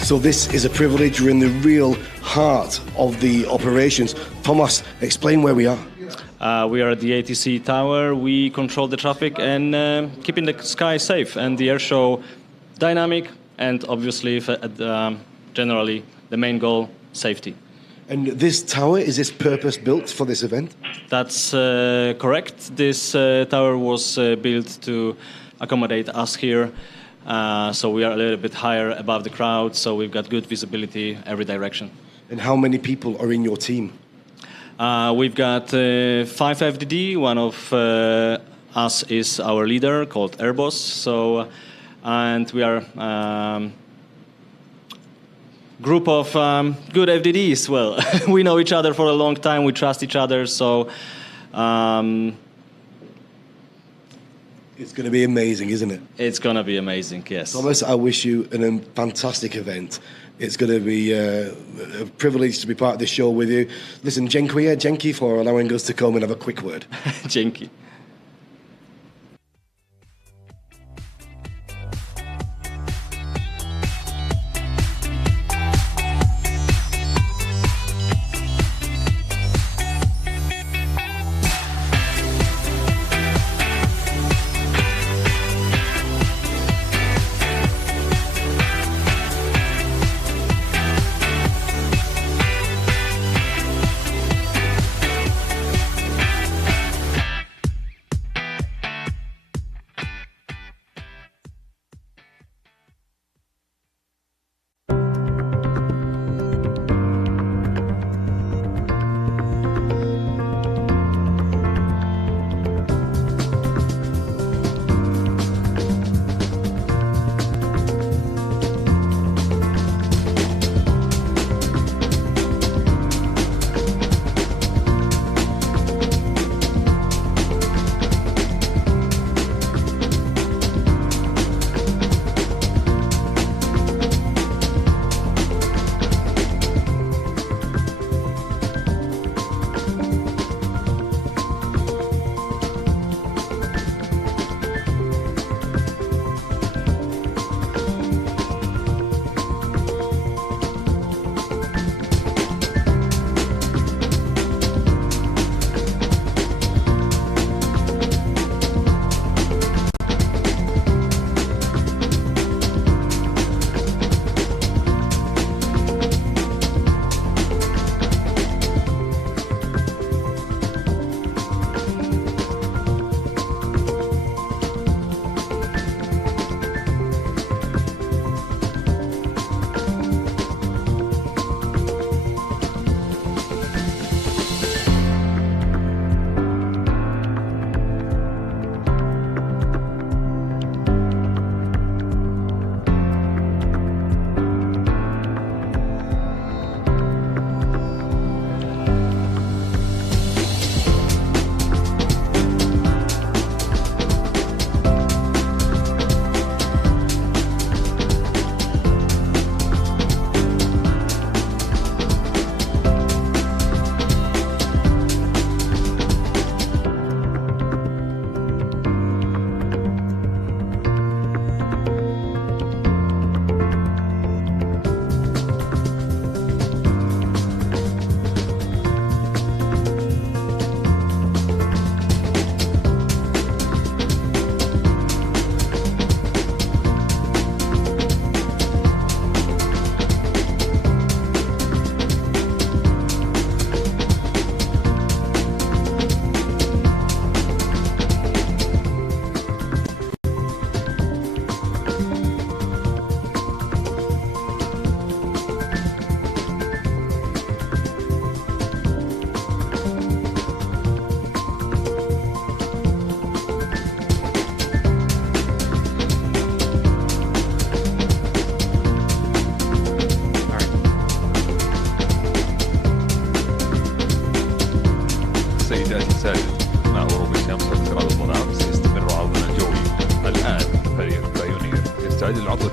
So this is a privilege. We're in the real heart of the operations. Thomas, explain where we are. We are at the ATC tower. We control the traffic and keeping the sky safe and the air show dynamic, and obviously generally the main goal, safety. And this tower, is this purpose built for this event? That's correct. This tower was built to accommodate us here. So we are a little bit higher above the crowd, so we've got good visibility every direction. And how many people are in your team? We've got 5 FDD. One of us is our leader called Airboss. So, and we are group of good FDDs. Well, we know each other for a long time. We trust each other. So It's going to be amazing, isn't it? It's going to be amazing, yes. Thomas, I wish you a fantastic event. It's going to be a privilege to be part of this show with you. Listen, Jenki for allowing us to come and have a quick word. Jenki.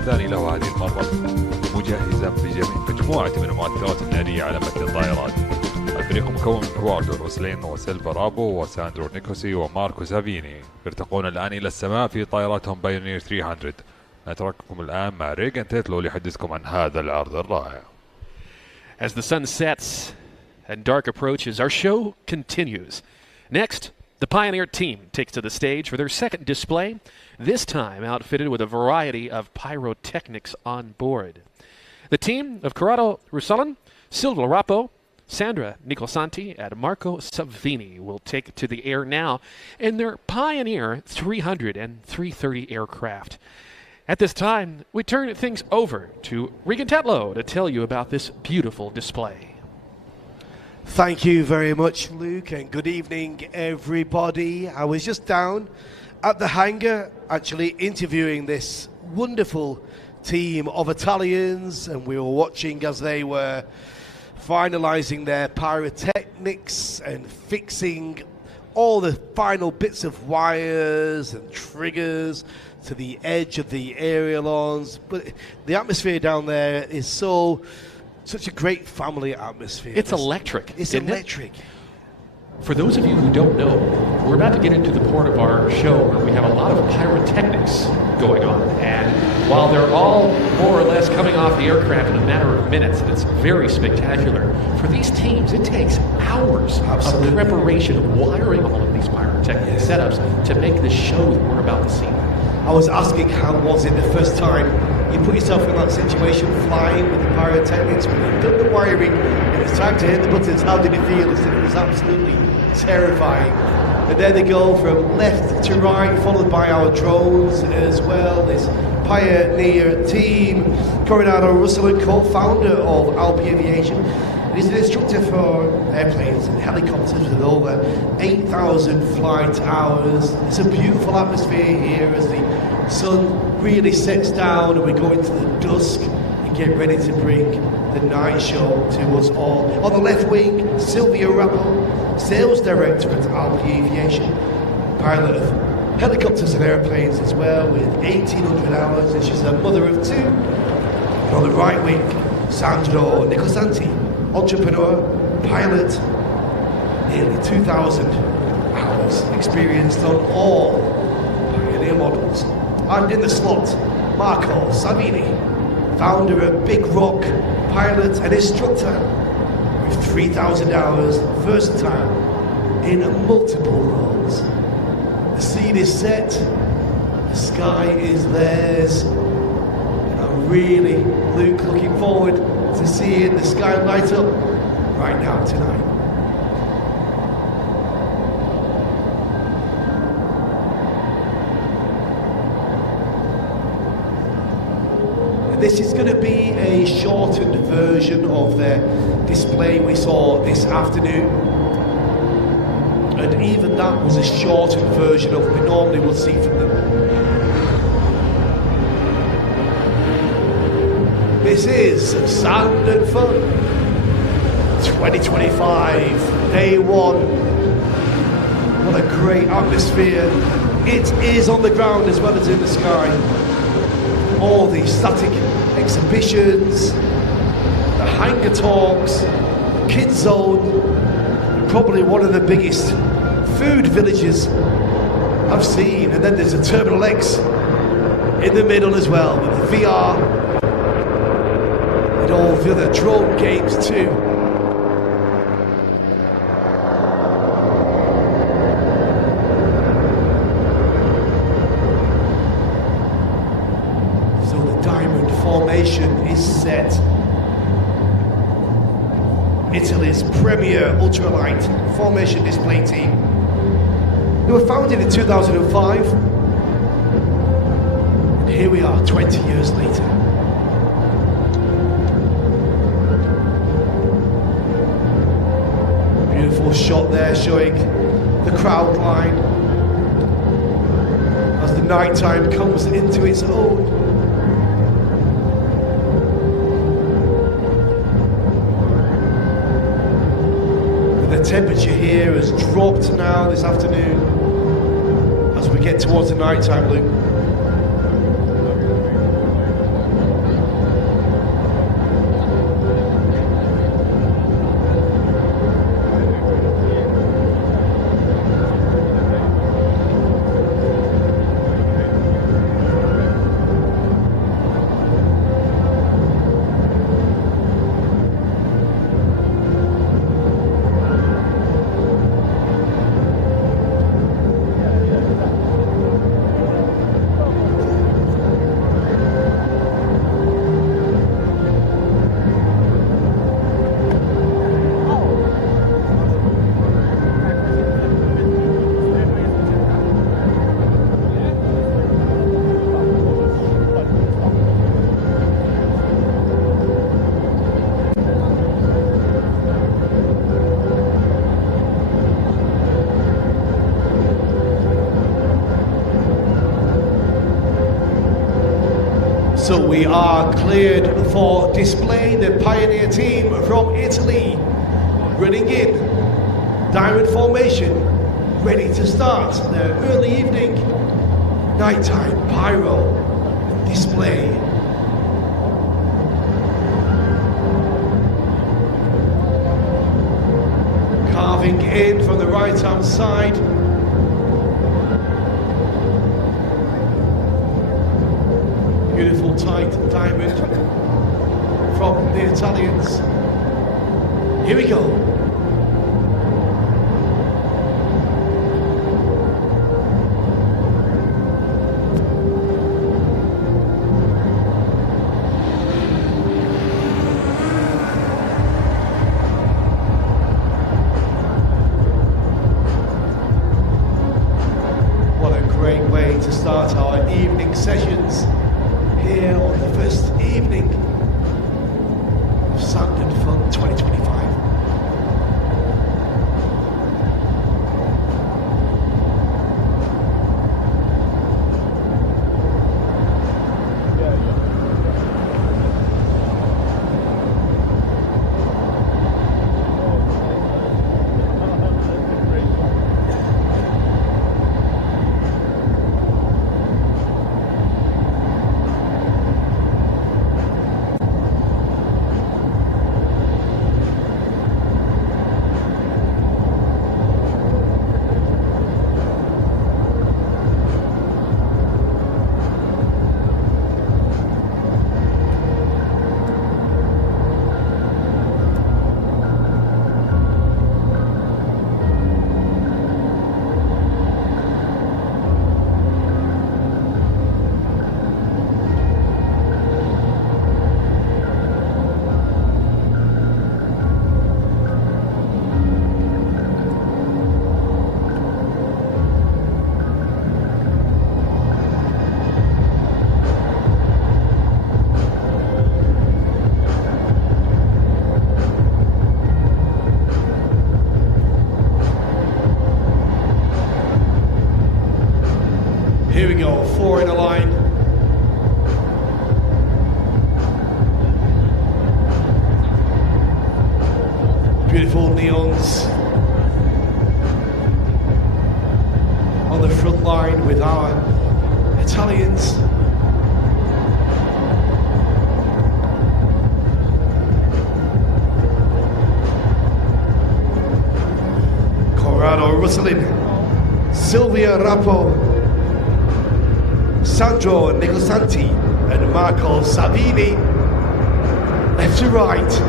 الثاني له هذه المرة مجهزا بمجموعة من المعدات النارية على متن الطائرات. الفريق مكون من إدواردو روسلين وسيلفا رابو وساندرو نيكوسي وماركو سافيني يرتقون الآن إلى السماء في طائراتهم بايونير 300. نترككم الآن مع ريغان تيتلو ليحدثكم عن هذا العرض الرائع. As the sun sets and dark approaches, our show continues. Next, the Pioneer team takes to the stage for their second display, this time outfitted with a variety of pyrotechnics on board. The team of Corrado Rusalin, Silva Rappo, Sandra Nicosanti, and Marco Savini will take to the air now in their Pioneer 300 and 330 aircraft. At this time, we turn things over to Regan Tetlow to tell you about this beautiful display. Thank you very much, Luke, and good evening, everybody. I was just down at the hangar, actually interviewing this wonderful team of Italians, and we were watching as they were finalizing their pyrotechnics and fixing all the final bits of wires and triggers to the edge of the ailerons. But the atmosphere down there is such a great family atmosphere. It's electric. It's isn't electric. It? For those of you who don't know, we're about to get into the part of our show where we have a lot of pyrotechnics going on. And while they're all more or less coming off the aircraft in a matter of minutes, and it's very spectacular, for these teams, it takes hours of preparation, of wiring all of these pyrotechnic setups to make the show that we're about to see. I was asking how was it the first time you put yourself in that situation, flying with the pyrotechnics, when you've done the wiring and it's time to hit the buttons, how did it feel? He said it was absolutely terrifying. And then they go from left to right, followed by our drones as well. This pioneer team, Coronado Russell & co-founder of Alpi Aviation. And he's an instructor for airplanes and helicopters with over 8,000 flight hours. It's a beautiful atmosphere here as the sun really sets down and we go into the dusk and get ready to bring the night show to us all. On the left wing, Sylvia Rappel, sales director at Alpi Aviation, pilot of helicopters and airplanes as well with 1,800 hours, and she's a mother of two. And on the right wing, Sandro Nicosanti, entrepreneur, pilot, nearly 2,000 hours experienced on all Pioneer models. And in the slot, Marco Savini, founder of Big Rock, pilot and instructor with 3,000 hours, versatile in multiple roles. The scene is set, the sky is theirs, and I'm really, Luke, looking forward to seeing the sky light up right now tonight. This is going to be a shortened version of the display we saw this afternoon. And even that was a shortened version of what we normally would see from them. This is Sound and Fun 2025, day one. What a great atmosphere. It is on the ground as well as in the sky. All the static exhibitions, the hangar talks, kids zone, probably one of the biggest food villages I've seen. And then there's a Terminal X in the middle as well with the VR and all the other drone games too. Is set. Italy's premier ultralight formation display team. They were founded in 2005, and here we are 20 years later. Beautiful shot there showing the crowd line as the nighttime comes into its own. The temperature here has dropped now this afternoon as we get towards the night time, Luke. So we are cleared for display. The Pioneer team from Italy running in diamond formation ready to start the early evening nighttime pyro display. Carving in from the right hand side. Beautiful tight diamond from the Italians. Here we go. What a great way to start our evening sessions here on the first evening of Sand and Fun 2025. Here we go, 4 in a line. Beautiful neons on the front line with our Italians. Corrado Russelin, Silvia Rappo, Sandro Nicosanti and Marco Savini, left to right,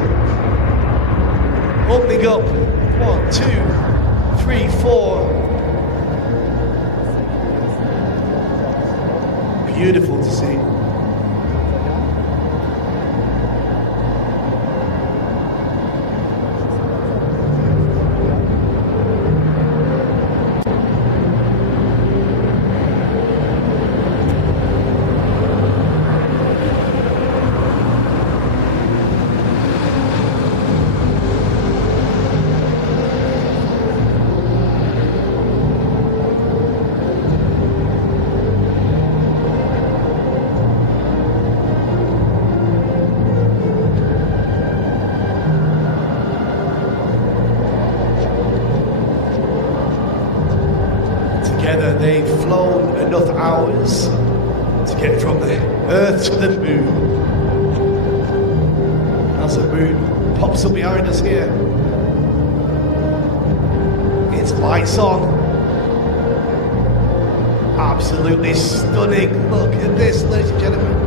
opening up, 1, 2, 3, 4. Beautiful to see. Together they've flown enough hours to get from the Earth to the Moon. As the Moon pops up behind us here, it's lights on. Absolutely stunning. Look at this, ladies and gentlemen.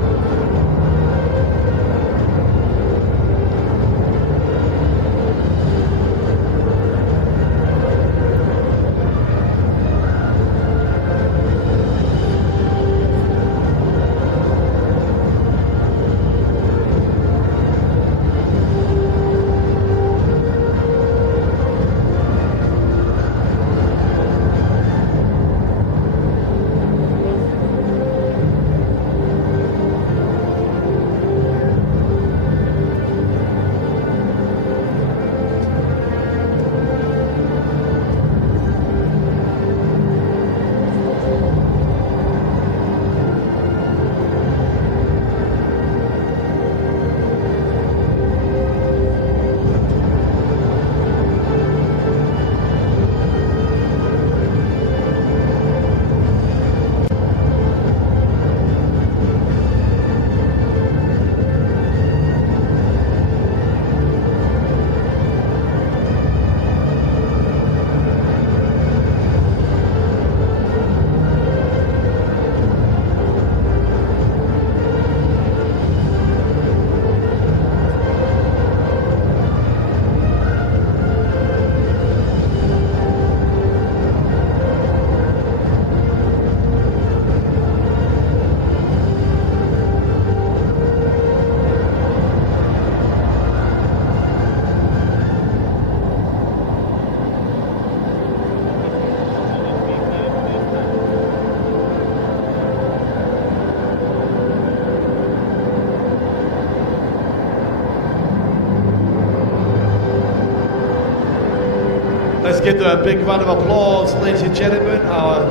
give them a big round of applause, ladies and gentlemen. Our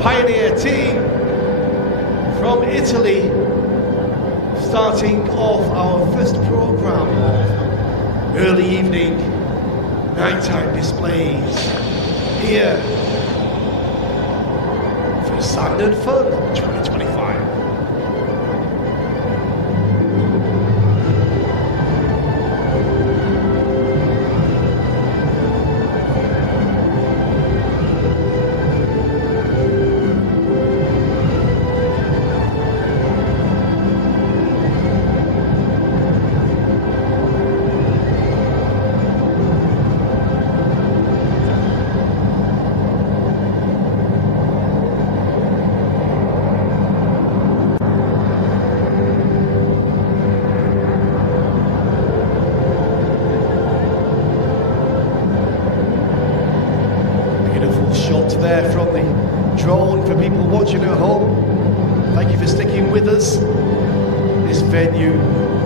pioneer team from Italy, starting off our first program of early evening, nighttime displays here for Sand and Fun 2025. There from the drone for people watching at home. Thank you for sticking with us. This venue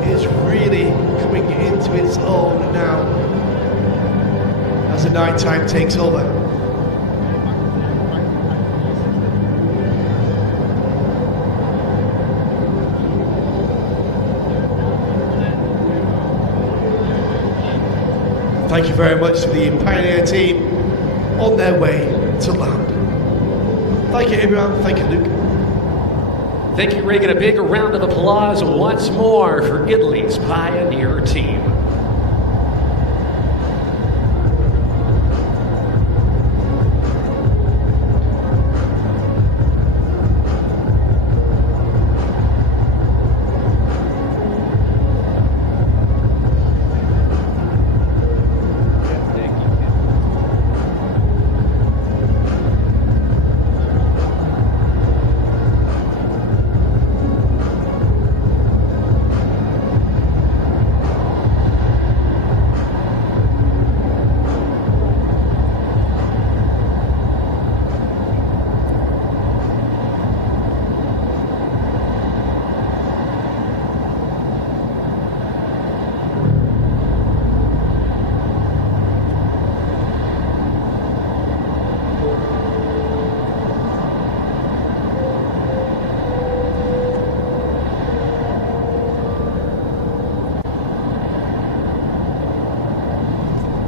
is really coming into its own now as the night time takes over. Thank you very much to the Pioneer team on their way to land. Thank you, everyone. Thank you, Luke. Thank you, Reagan. A big round of applause once more for Italy's Pioneer team.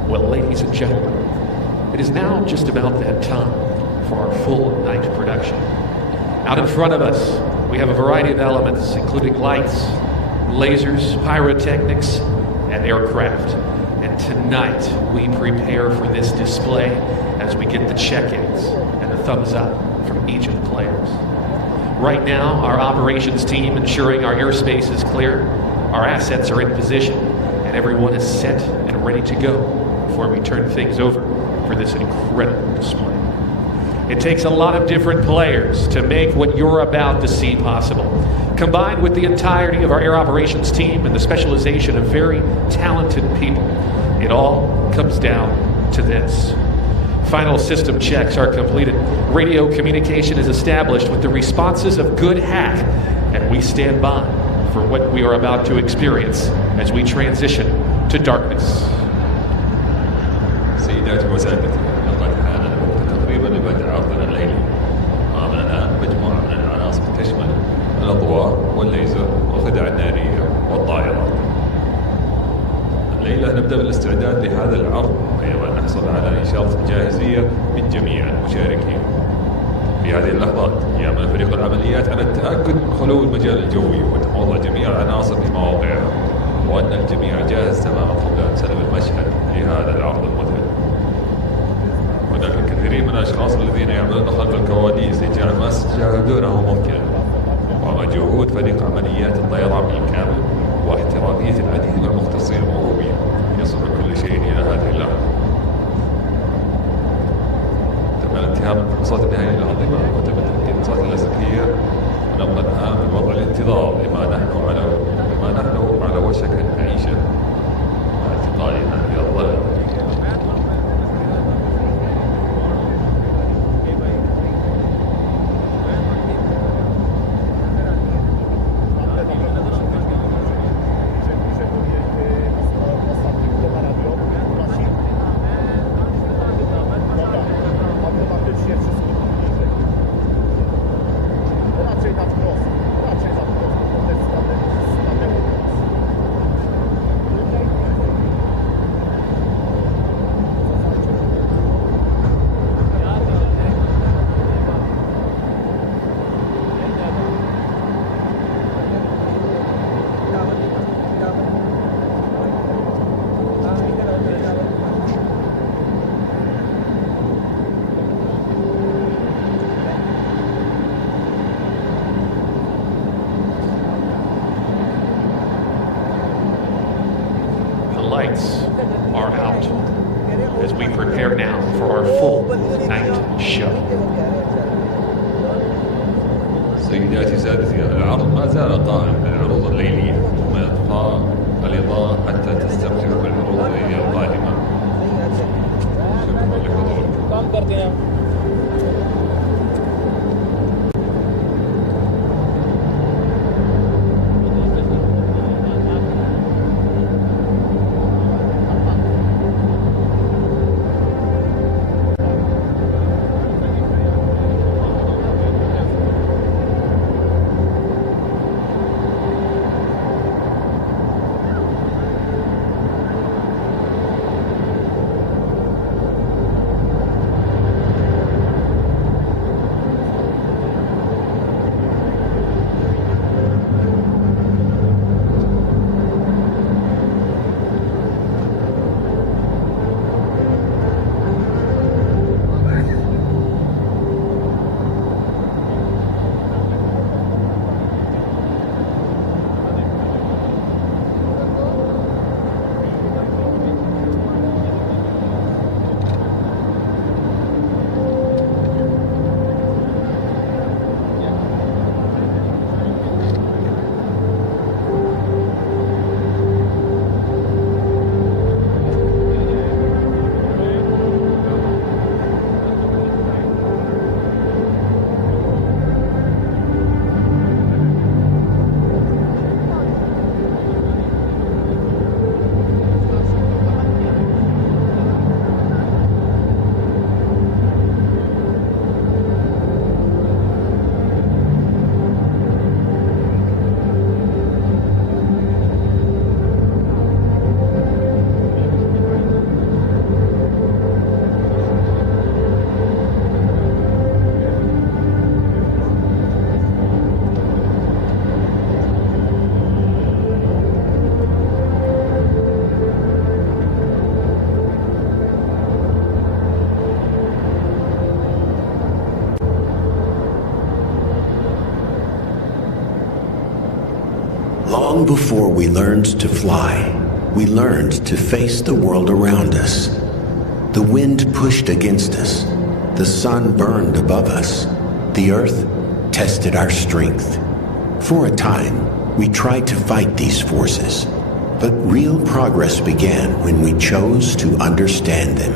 Well, ladies and gentlemen, it is now just about that time for our full night production. Out in front of us, we have a variety of elements, including lights, lasers, pyrotechnics, and aircraft. And tonight, we prepare for this display as we get the check-ins and the thumbs up from each of the players. Right now, our operations team ensuring our airspace is clear, our assets are in position, and everyone is set and ready to go before we turn things over for this incredible display. It takes a lot of different players to make what you're about to see possible. Combined with the entirety of our air operations team and the specialization of very talented people, it all comes down to this. Final system checks are completed. Radio communication is established with the responses of Good Hack, and we stand by for what we are about to experience as we transition to darkness. سيداتي وسادتي، لقد حان الوقت تقريبا لبدء عرضنا الليلي. معنا الآن مجموعة من العناصر تشمل الأضواء والليزر والخدع النارية والطائرات. الليلة نبدأ بالاستعداد لهذا العرض، أيضا نحصل على إشارة جاهزية من جميع المشاركين. في هذه اللحظات يعمل فريق العمليات على التأكد من خلو المجال الجوي وتموضع جميع العناصر في مواقعها، وأن الجميع جاهز تماما قبل أن سلم المشهد لهذا العرض المذهل. هناك الكثيرين من الأشخاص الذين يعملون خلف الكواليس لجعل ما تشاهدونه ممكنا، ومع جهود فريق عمليات الطيران بالكامل واحترافية العديد من المختصين الموهوبين يصل كل شيء إلى هذه اللحظة. تم الانتهاء من الفحوصات النهائية العظيمة وتم تأكيد الإجراءات اللاسلكية، ونبقى الآن في وضع الانتظار لما نحن على وشك أن نعيشه مع انتقالنا إلى الظلام. lights are out as we prepare now for our full night show. سيداتي سادتي، العرض ما زال قائم للعروض الليلية ثم إطفاء الإضاءة حتى تستمتعوا بالعروض الليلية القادمة. شكرا لحضوركم. Long before we learned to fly, we learned to face the world around us. The wind pushed against us. The sun burned above us. The earth tested our strength. For a time, we tried to fight these forces, but real progress began when we chose to understand them.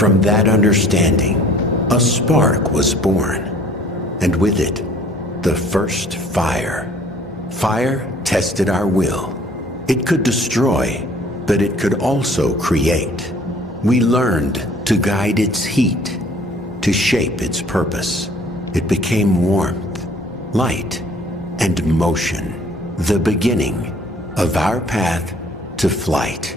From that understanding, a spark was born, and with it, the first fire. Fire tested our will. It could destroy, but it could also create. We learned to guide its heat, to shape its purpose. It became warmth, light, and motion, the beginning of our path to flight.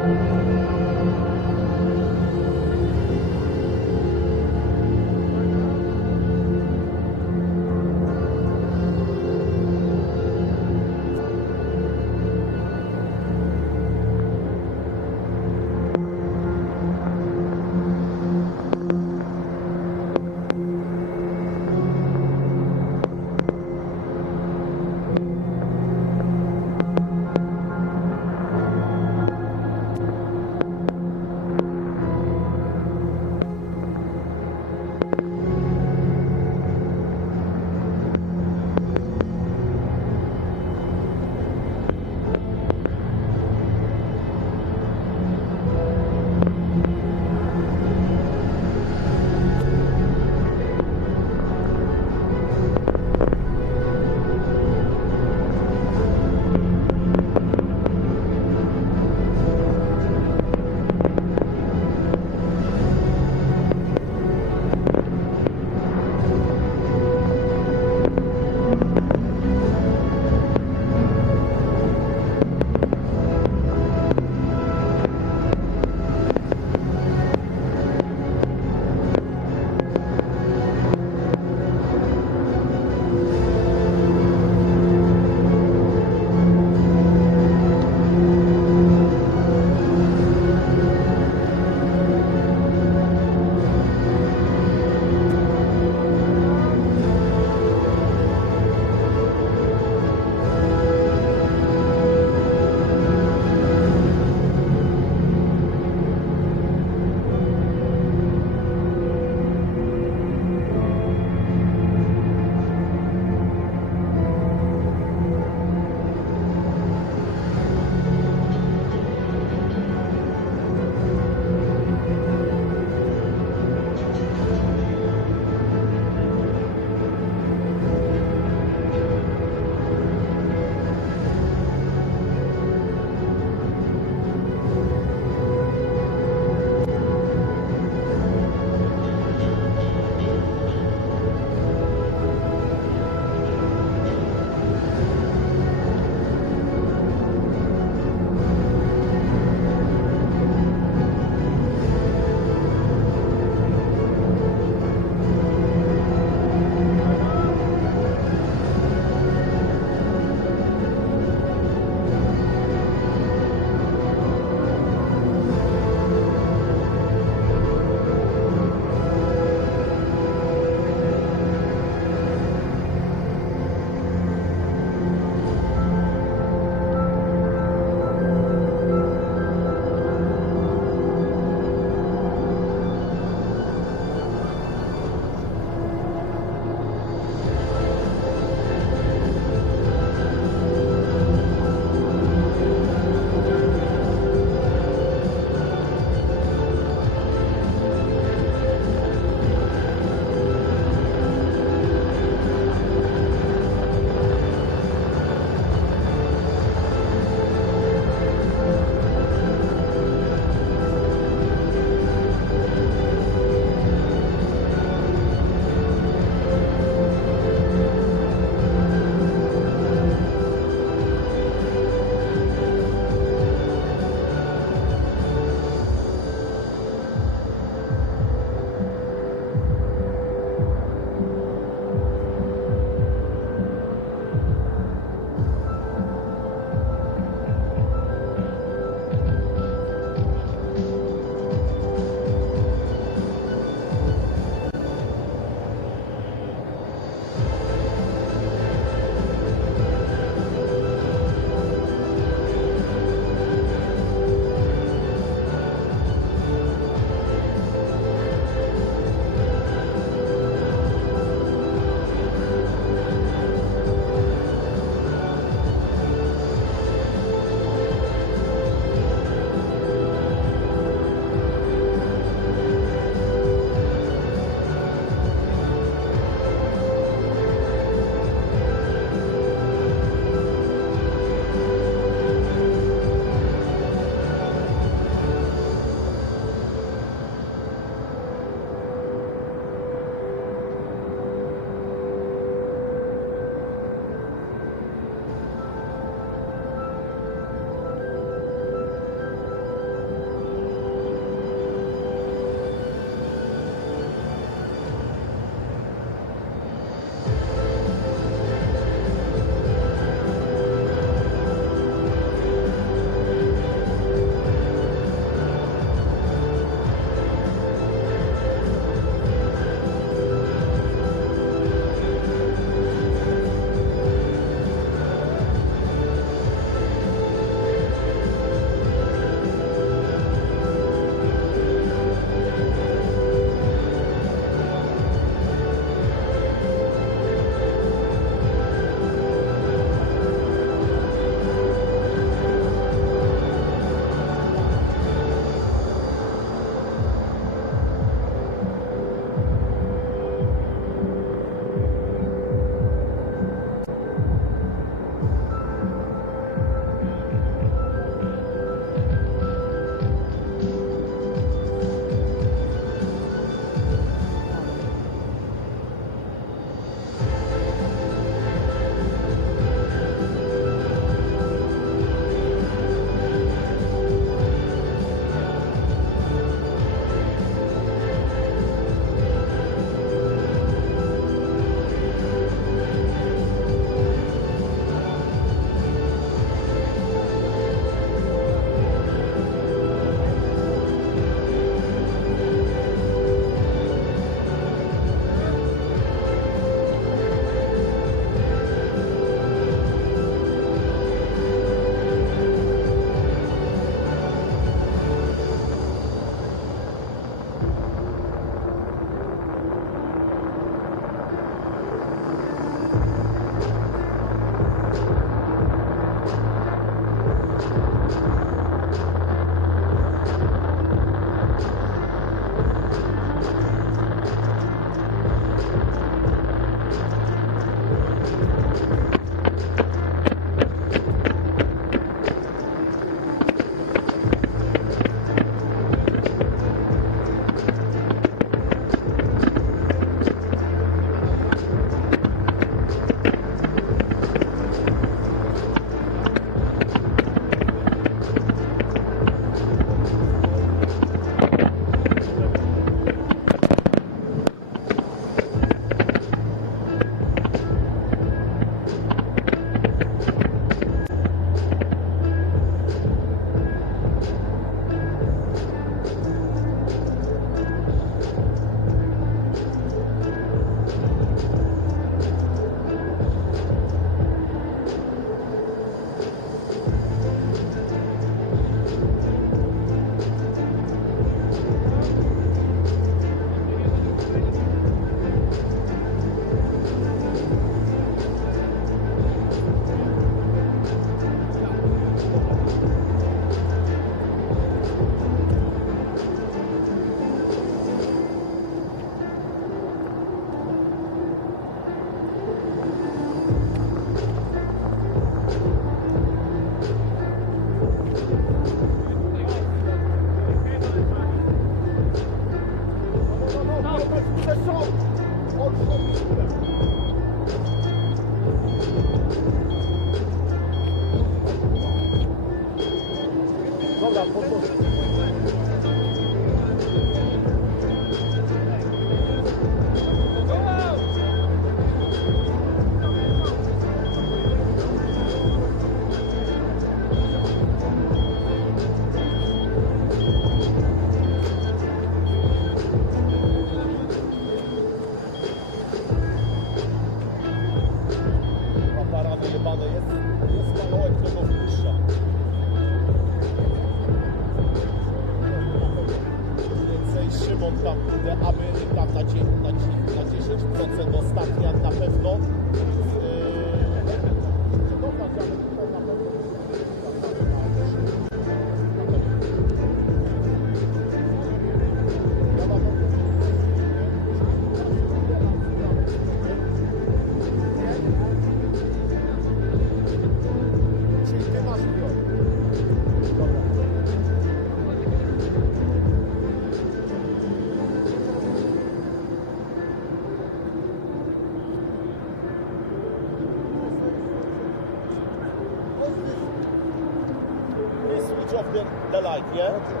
The light, yeah?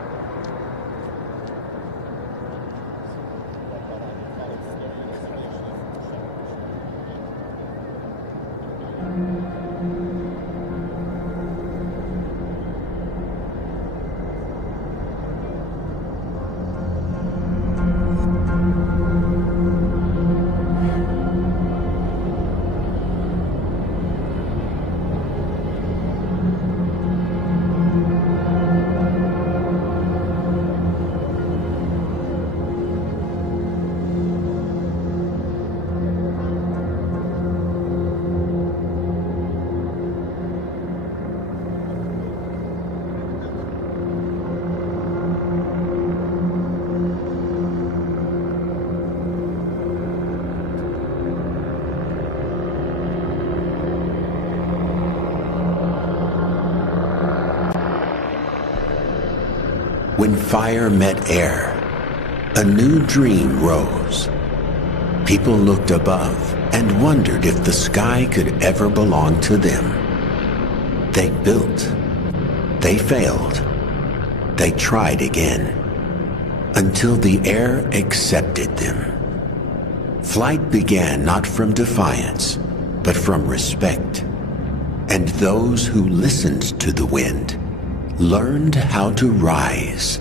When fire met air, a new dream rose. People looked above and wondered if the sky could ever belong to them. They built. They failed. They tried again, until the air accepted them. Flight began not from defiance, but from respect. And those who listened to the wind learned how to rise.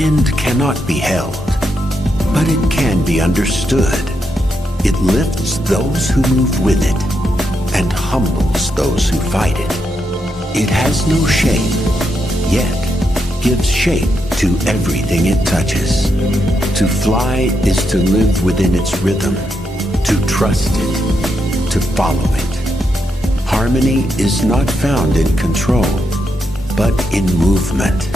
wind cannot be held, but it can be understood. It lifts those who move with it and humbles those who fight it. It has no shape, yet gives shape to everything it touches. To fly is to live within its rhythm, to trust it, to follow it. Harmony is not found in control, but in movement.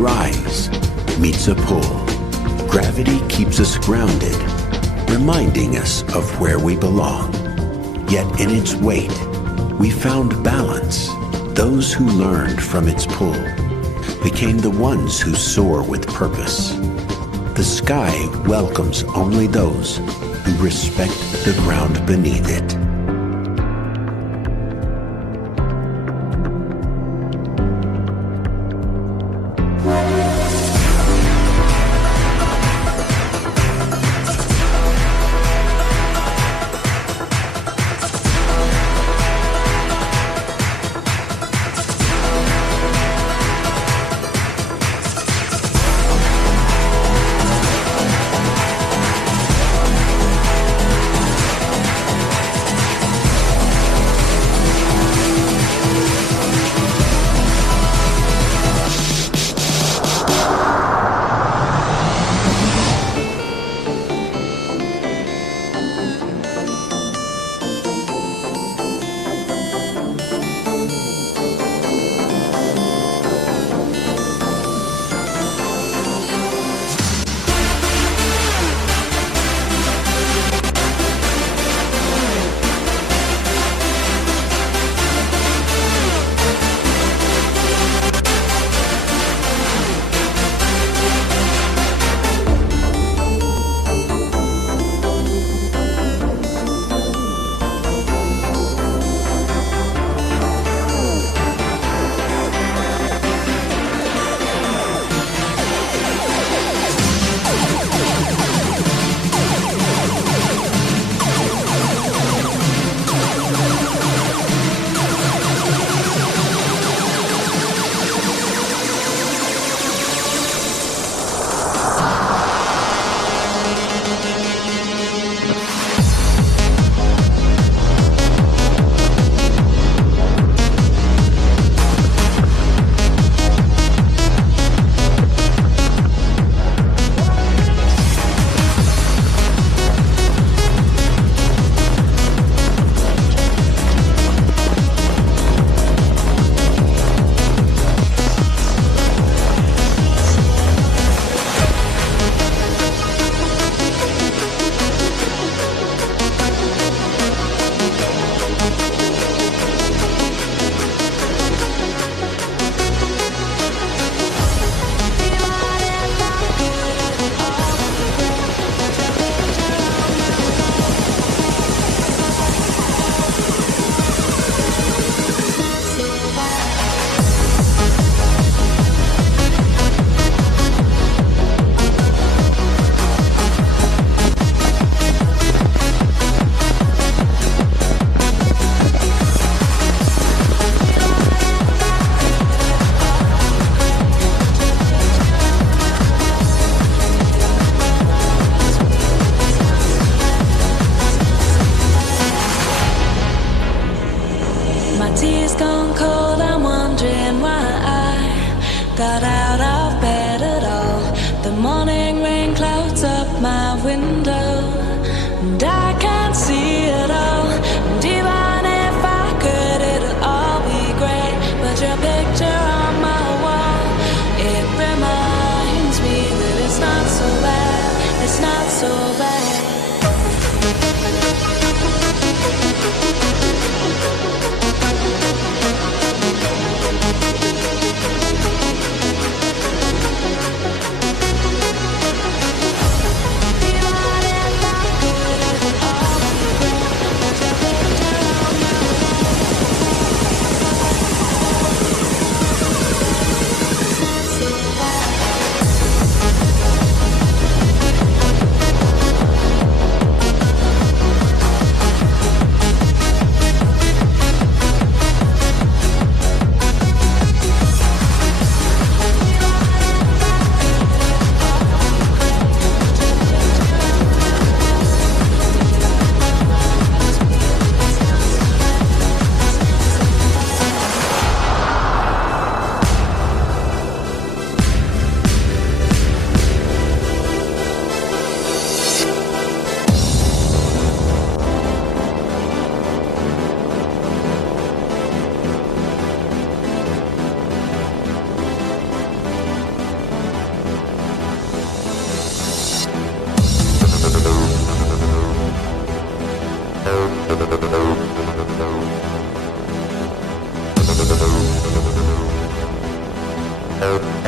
rise meets a pull. Gravity keeps us grounded, reminding us of where we belong. Yet in its weight, we found balance. Those who learned from its pull became the ones who soar with purpose. The sky welcomes only those who respect the ground beneath it. got out of bed at all. The morning rain clouds up my window, and I can't see it all. And even if I could, it'll all be great. But your picture on my wall, it reminds me that it's not so bad. It's not so bad. For the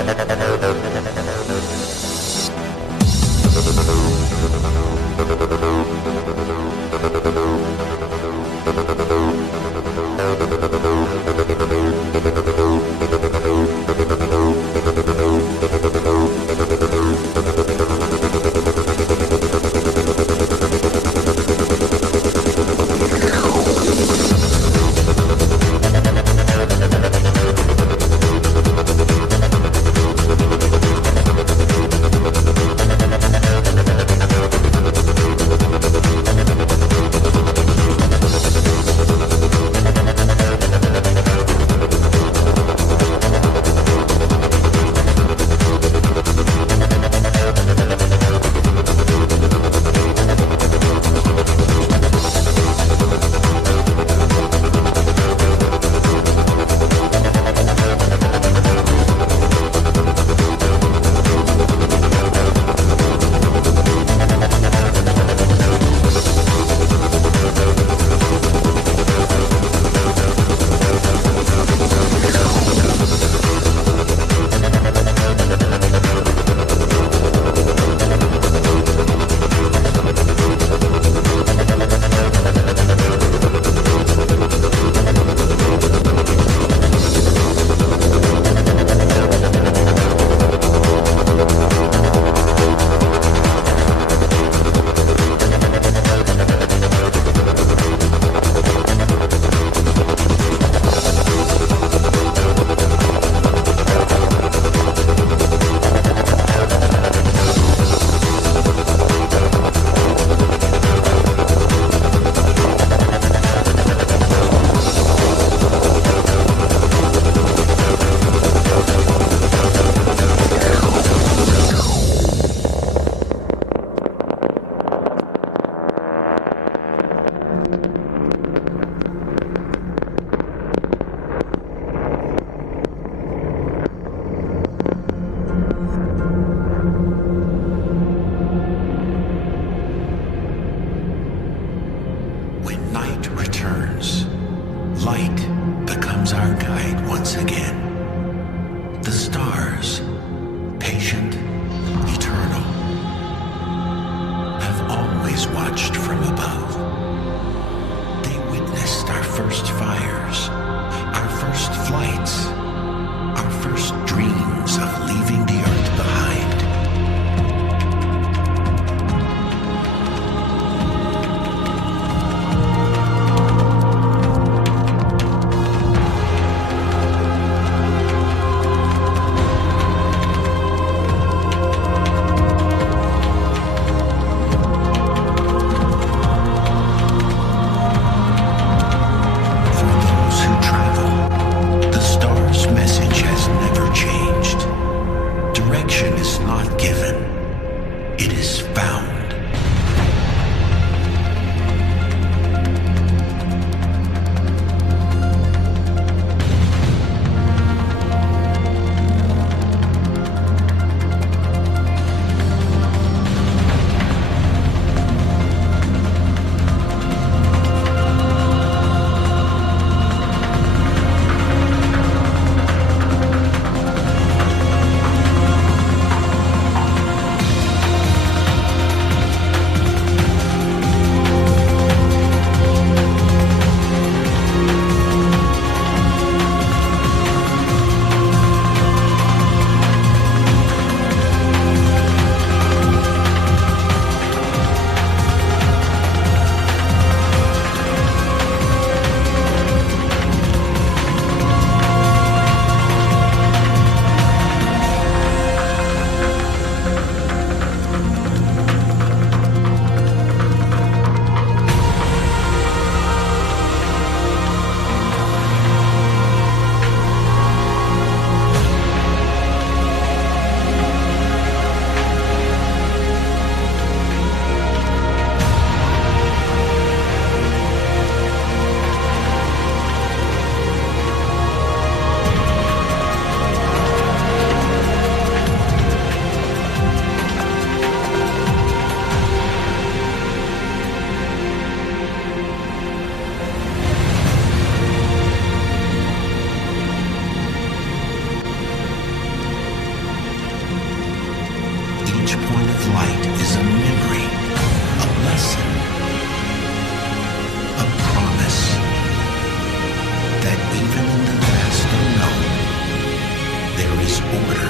order.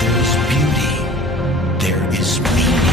There is beauty. There is meaning.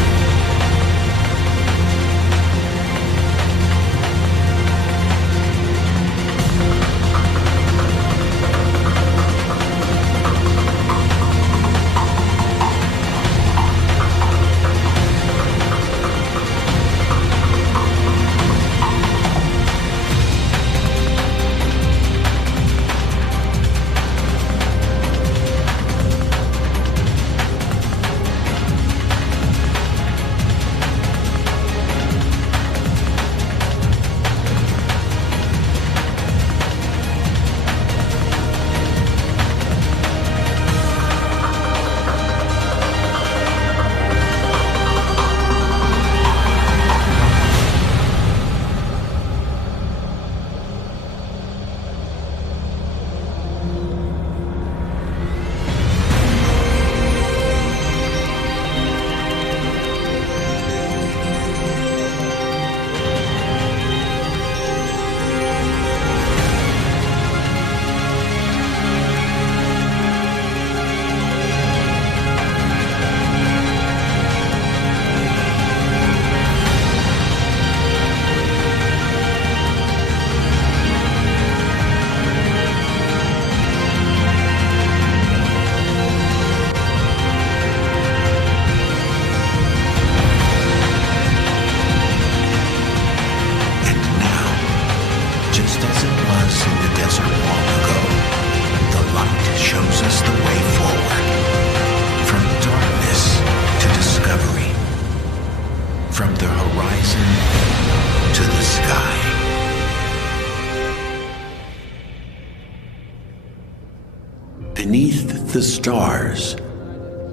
Beneath the stars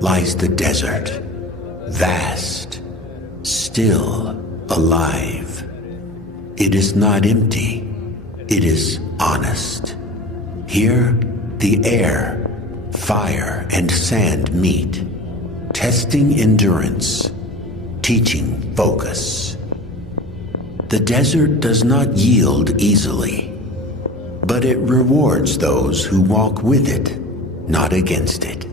lies the desert, vast, still, alive. It is not empty, it is honest. Here, the air, fire, and sand meet, testing endurance, teaching focus. The desert does not yield easily, but it rewards those who walk with it, not against it.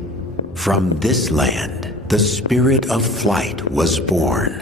From this land, the spirit of flight was born.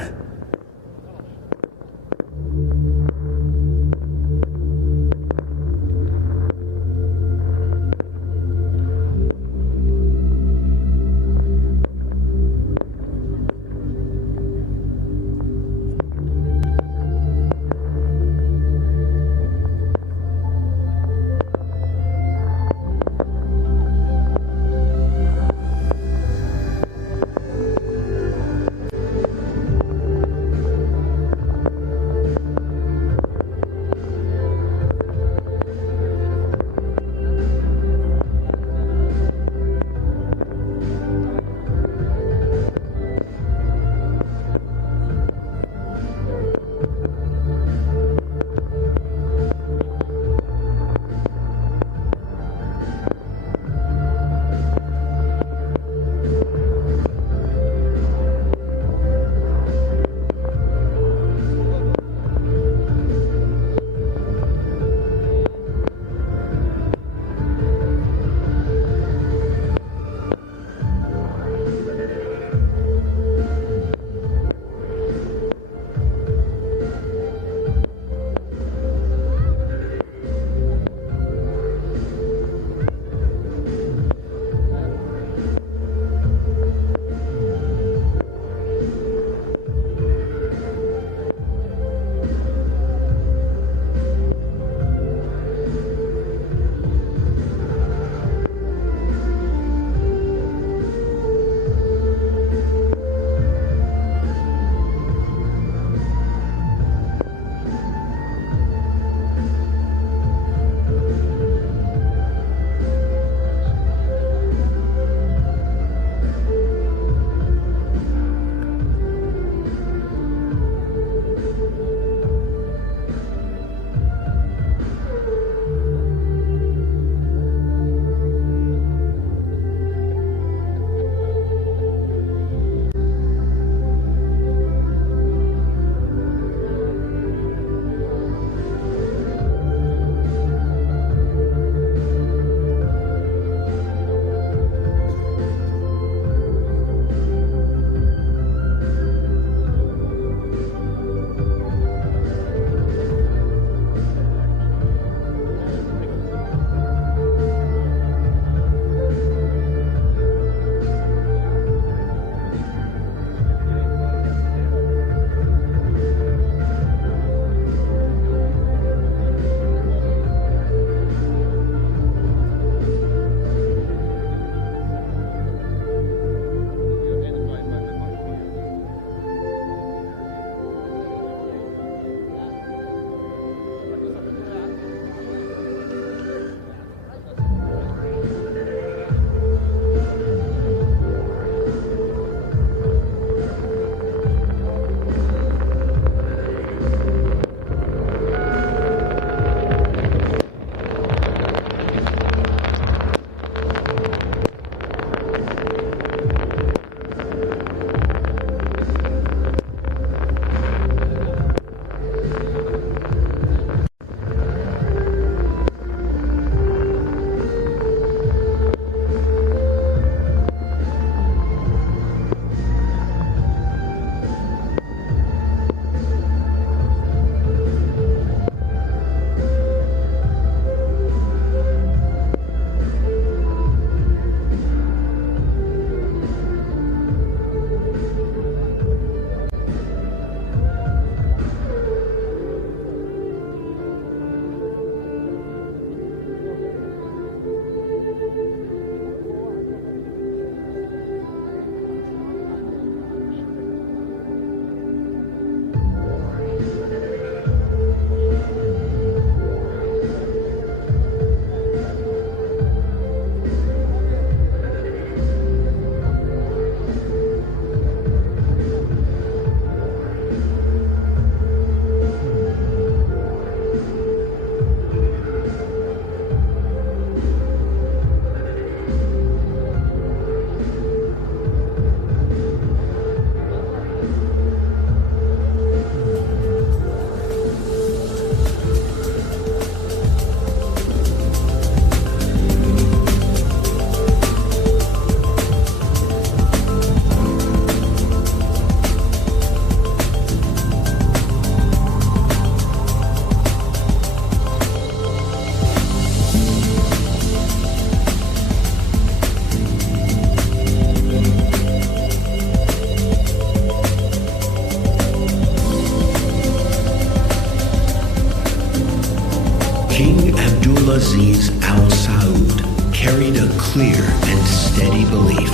Abdulaziz Al Saud carried a clear and steady belief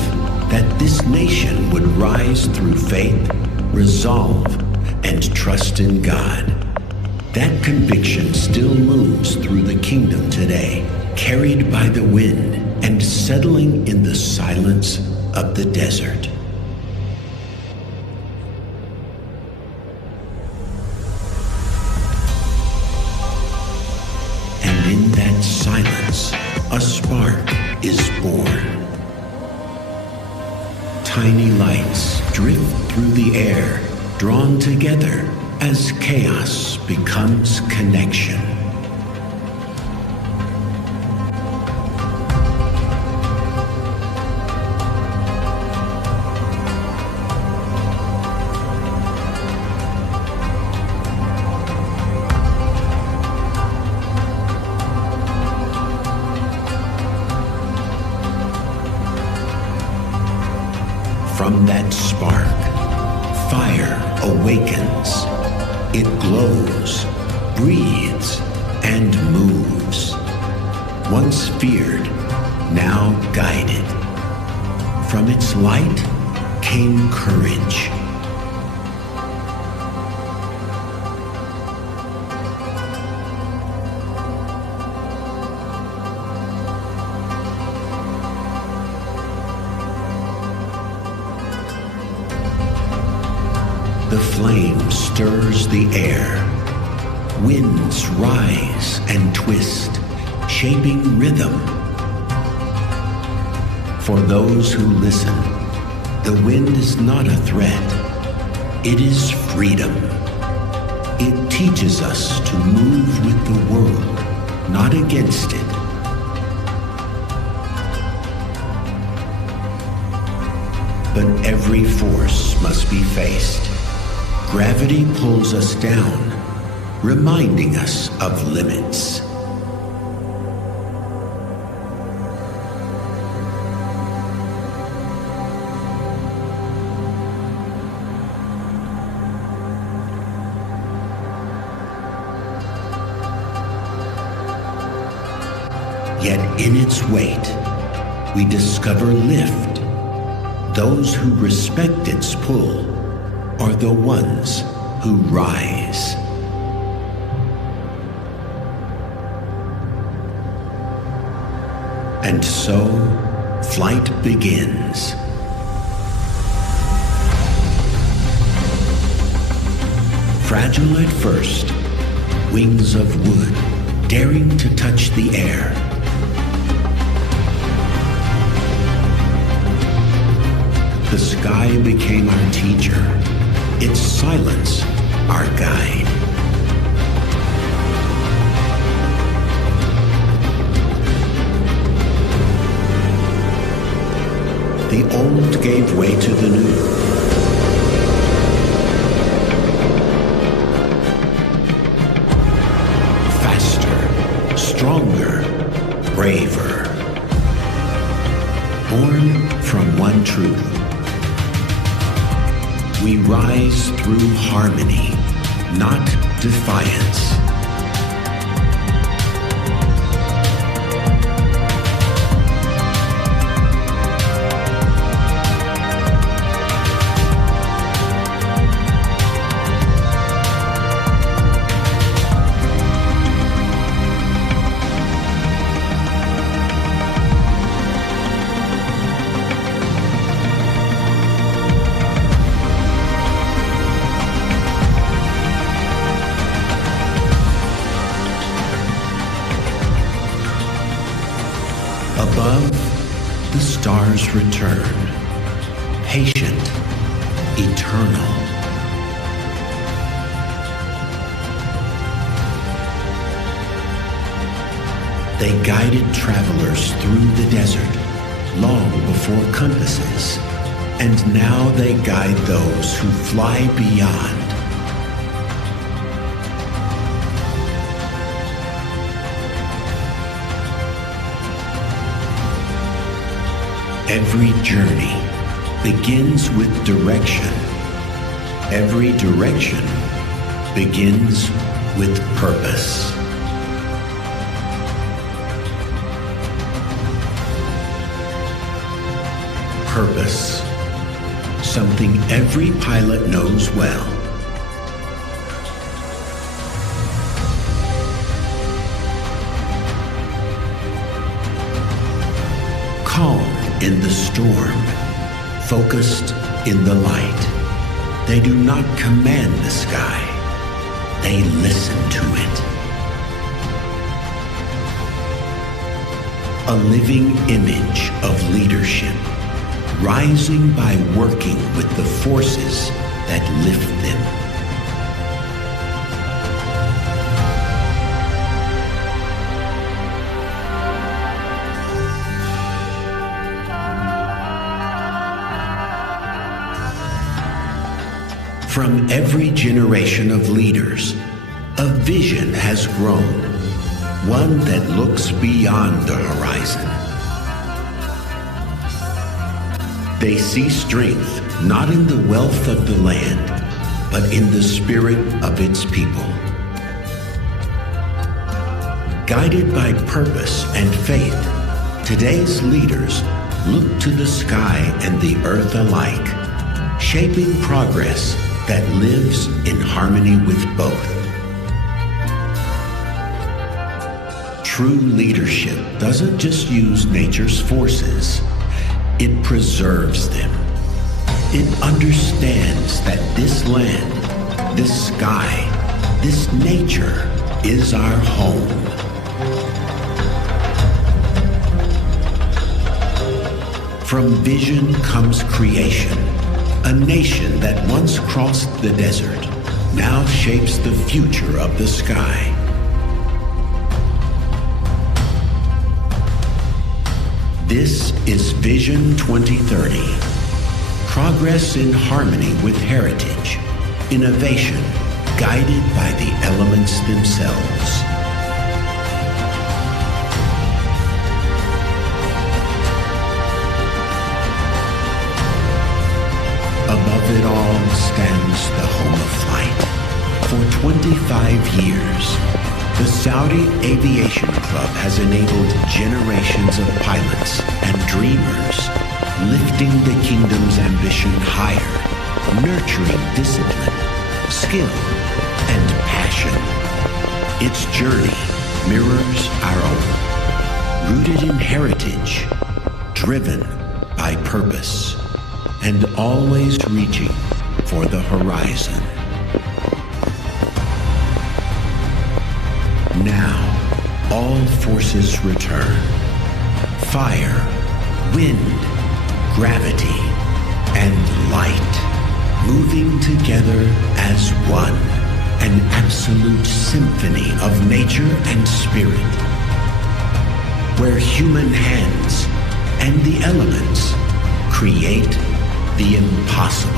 that this nation would rise through faith, resolve, and trust in God. That conviction still moves through the kingdom today, carried by the wind and settling in the silence of the desert. And in that silence, a spark is born. Tiny lights drift through the air, drawn together as chaos becomes connection. From that spark, fire awakens. It glows, breathes, and moves. Once feared, now guided. From its light came courage. The flame stirs the air. Winds rise and twist, shaping rhythm. For those who listen, the wind is not a threat. It is freedom. It teaches us to move with the world, not against it. But every force must be faced. Gravity pulls us down, reminding us of limits. Yet in its weight, we discover lift. Those who respect its pull are the ones who rise. And so, flight begins. Fragile at first, wings of wood daring to touch the air. The sky became our teacher, its silence our guide. The old gave way to the new. Faster, stronger, braver. Born from one truth. We rise through harmony, not defiance. Above, the stars return, patient, eternal. They guided travelers through the desert long before compasses, and now they guide those who fly beyond. Every journey begins with direction. Every direction begins with purpose. purpose, something every pilot knows well. Calm in the storm, focused in the light. They do not command the sky, they listen to it. A living image of leadership, rising by working with the forces that lift them. From every generation of leaders, a vision has grown, one that looks beyond the horizon. They see strength not in the wealth of the land, but in the spirit of its people. Guided by purpose and faith, today's leaders look to the sky and the earth alike, shaping progress that lives in harmony with both. True leadership doesn't just use nature's forces, it preserves them. It understands that this land, this sky, this nature is our home. From vision comes creation. A nation that once crossed the desert now shapes the future of the sky. This is Vision 2030. Progress in harmony with heritage. Innovation guided by the elements themselves. Above it all stands the home of flight. For 25 years, the Saudi Aviation Club has enabled generations of pilots and dreamers, lifting the kingdom's ambition higher, nurturing discipline, skill, and passion. Its journey mirrors our own, rooted in heritage, driven by purpose, and always reaching for the horizon. Now, all forces return. Fire, wind, gravity, and light, moving together as one, an absolute symphony of nature and spirit, where human hands and the elements create the impossible.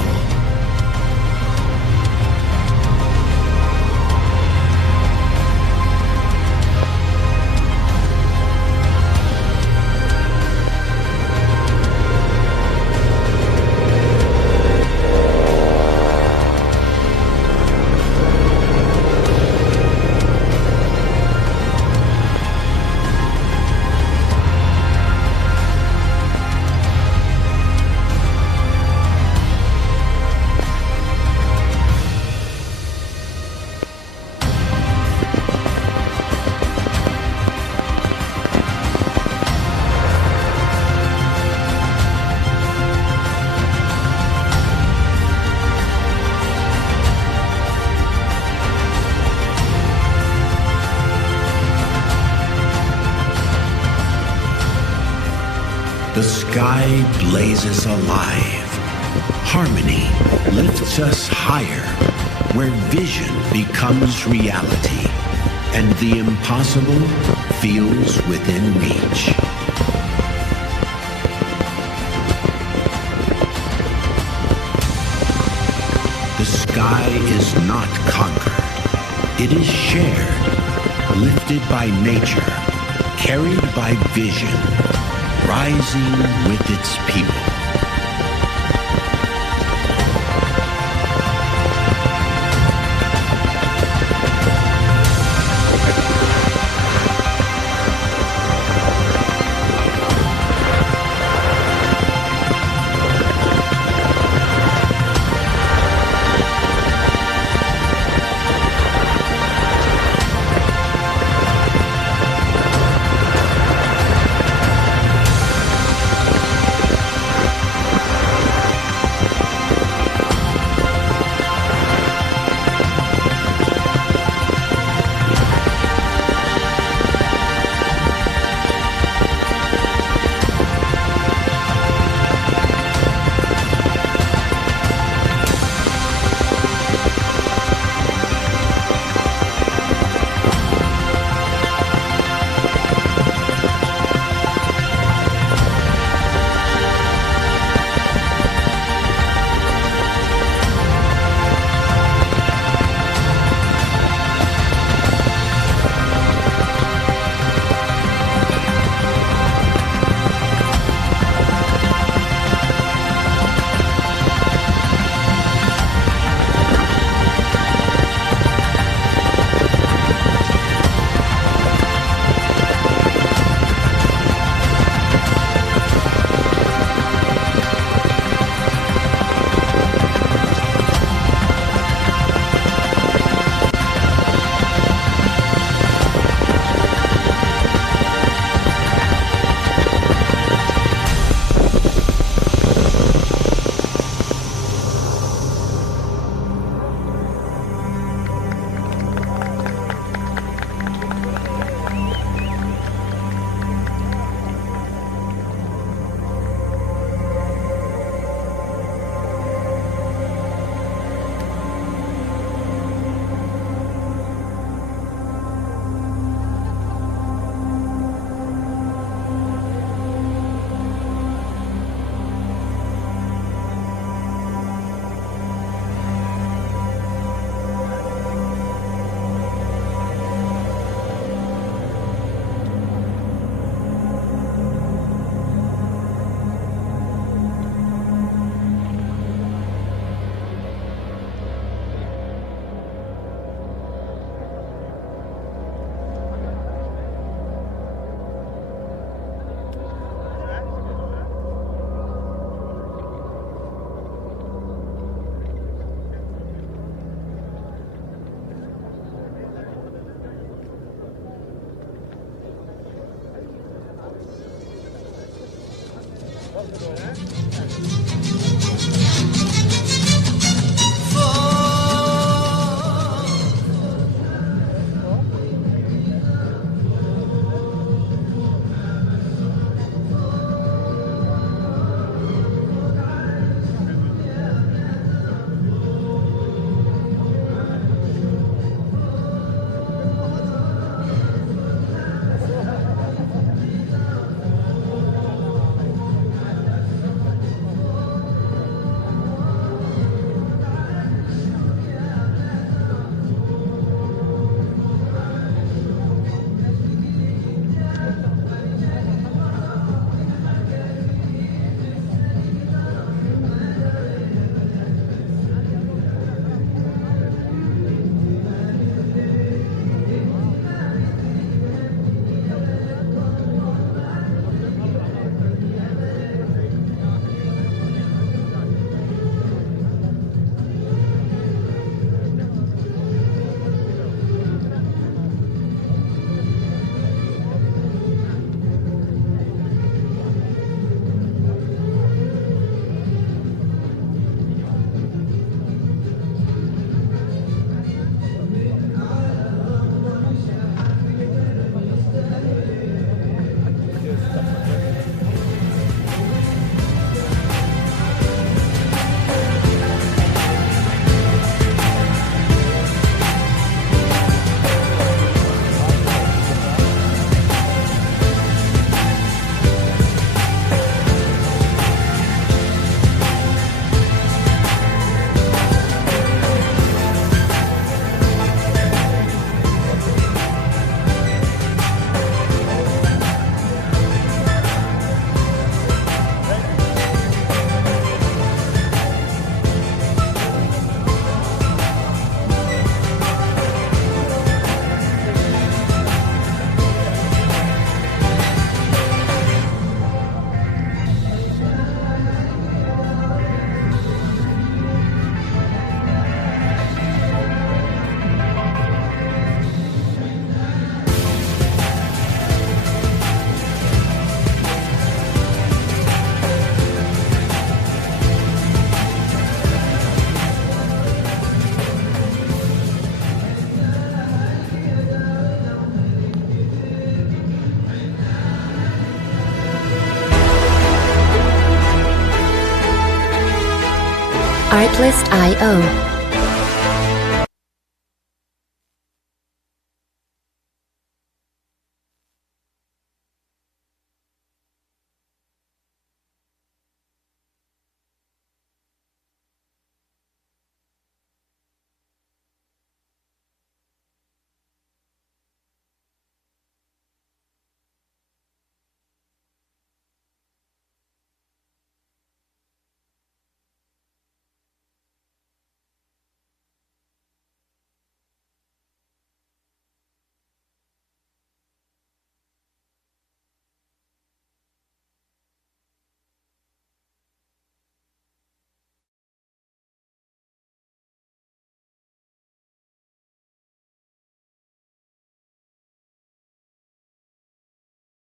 The sky blazes alive. Harmony lifts us higher, where vision becomes reality, and the impossible feels within reach. The sky is not conquered. It is shared, lifted by nature, carried by vision, rising with its people. Artlist.io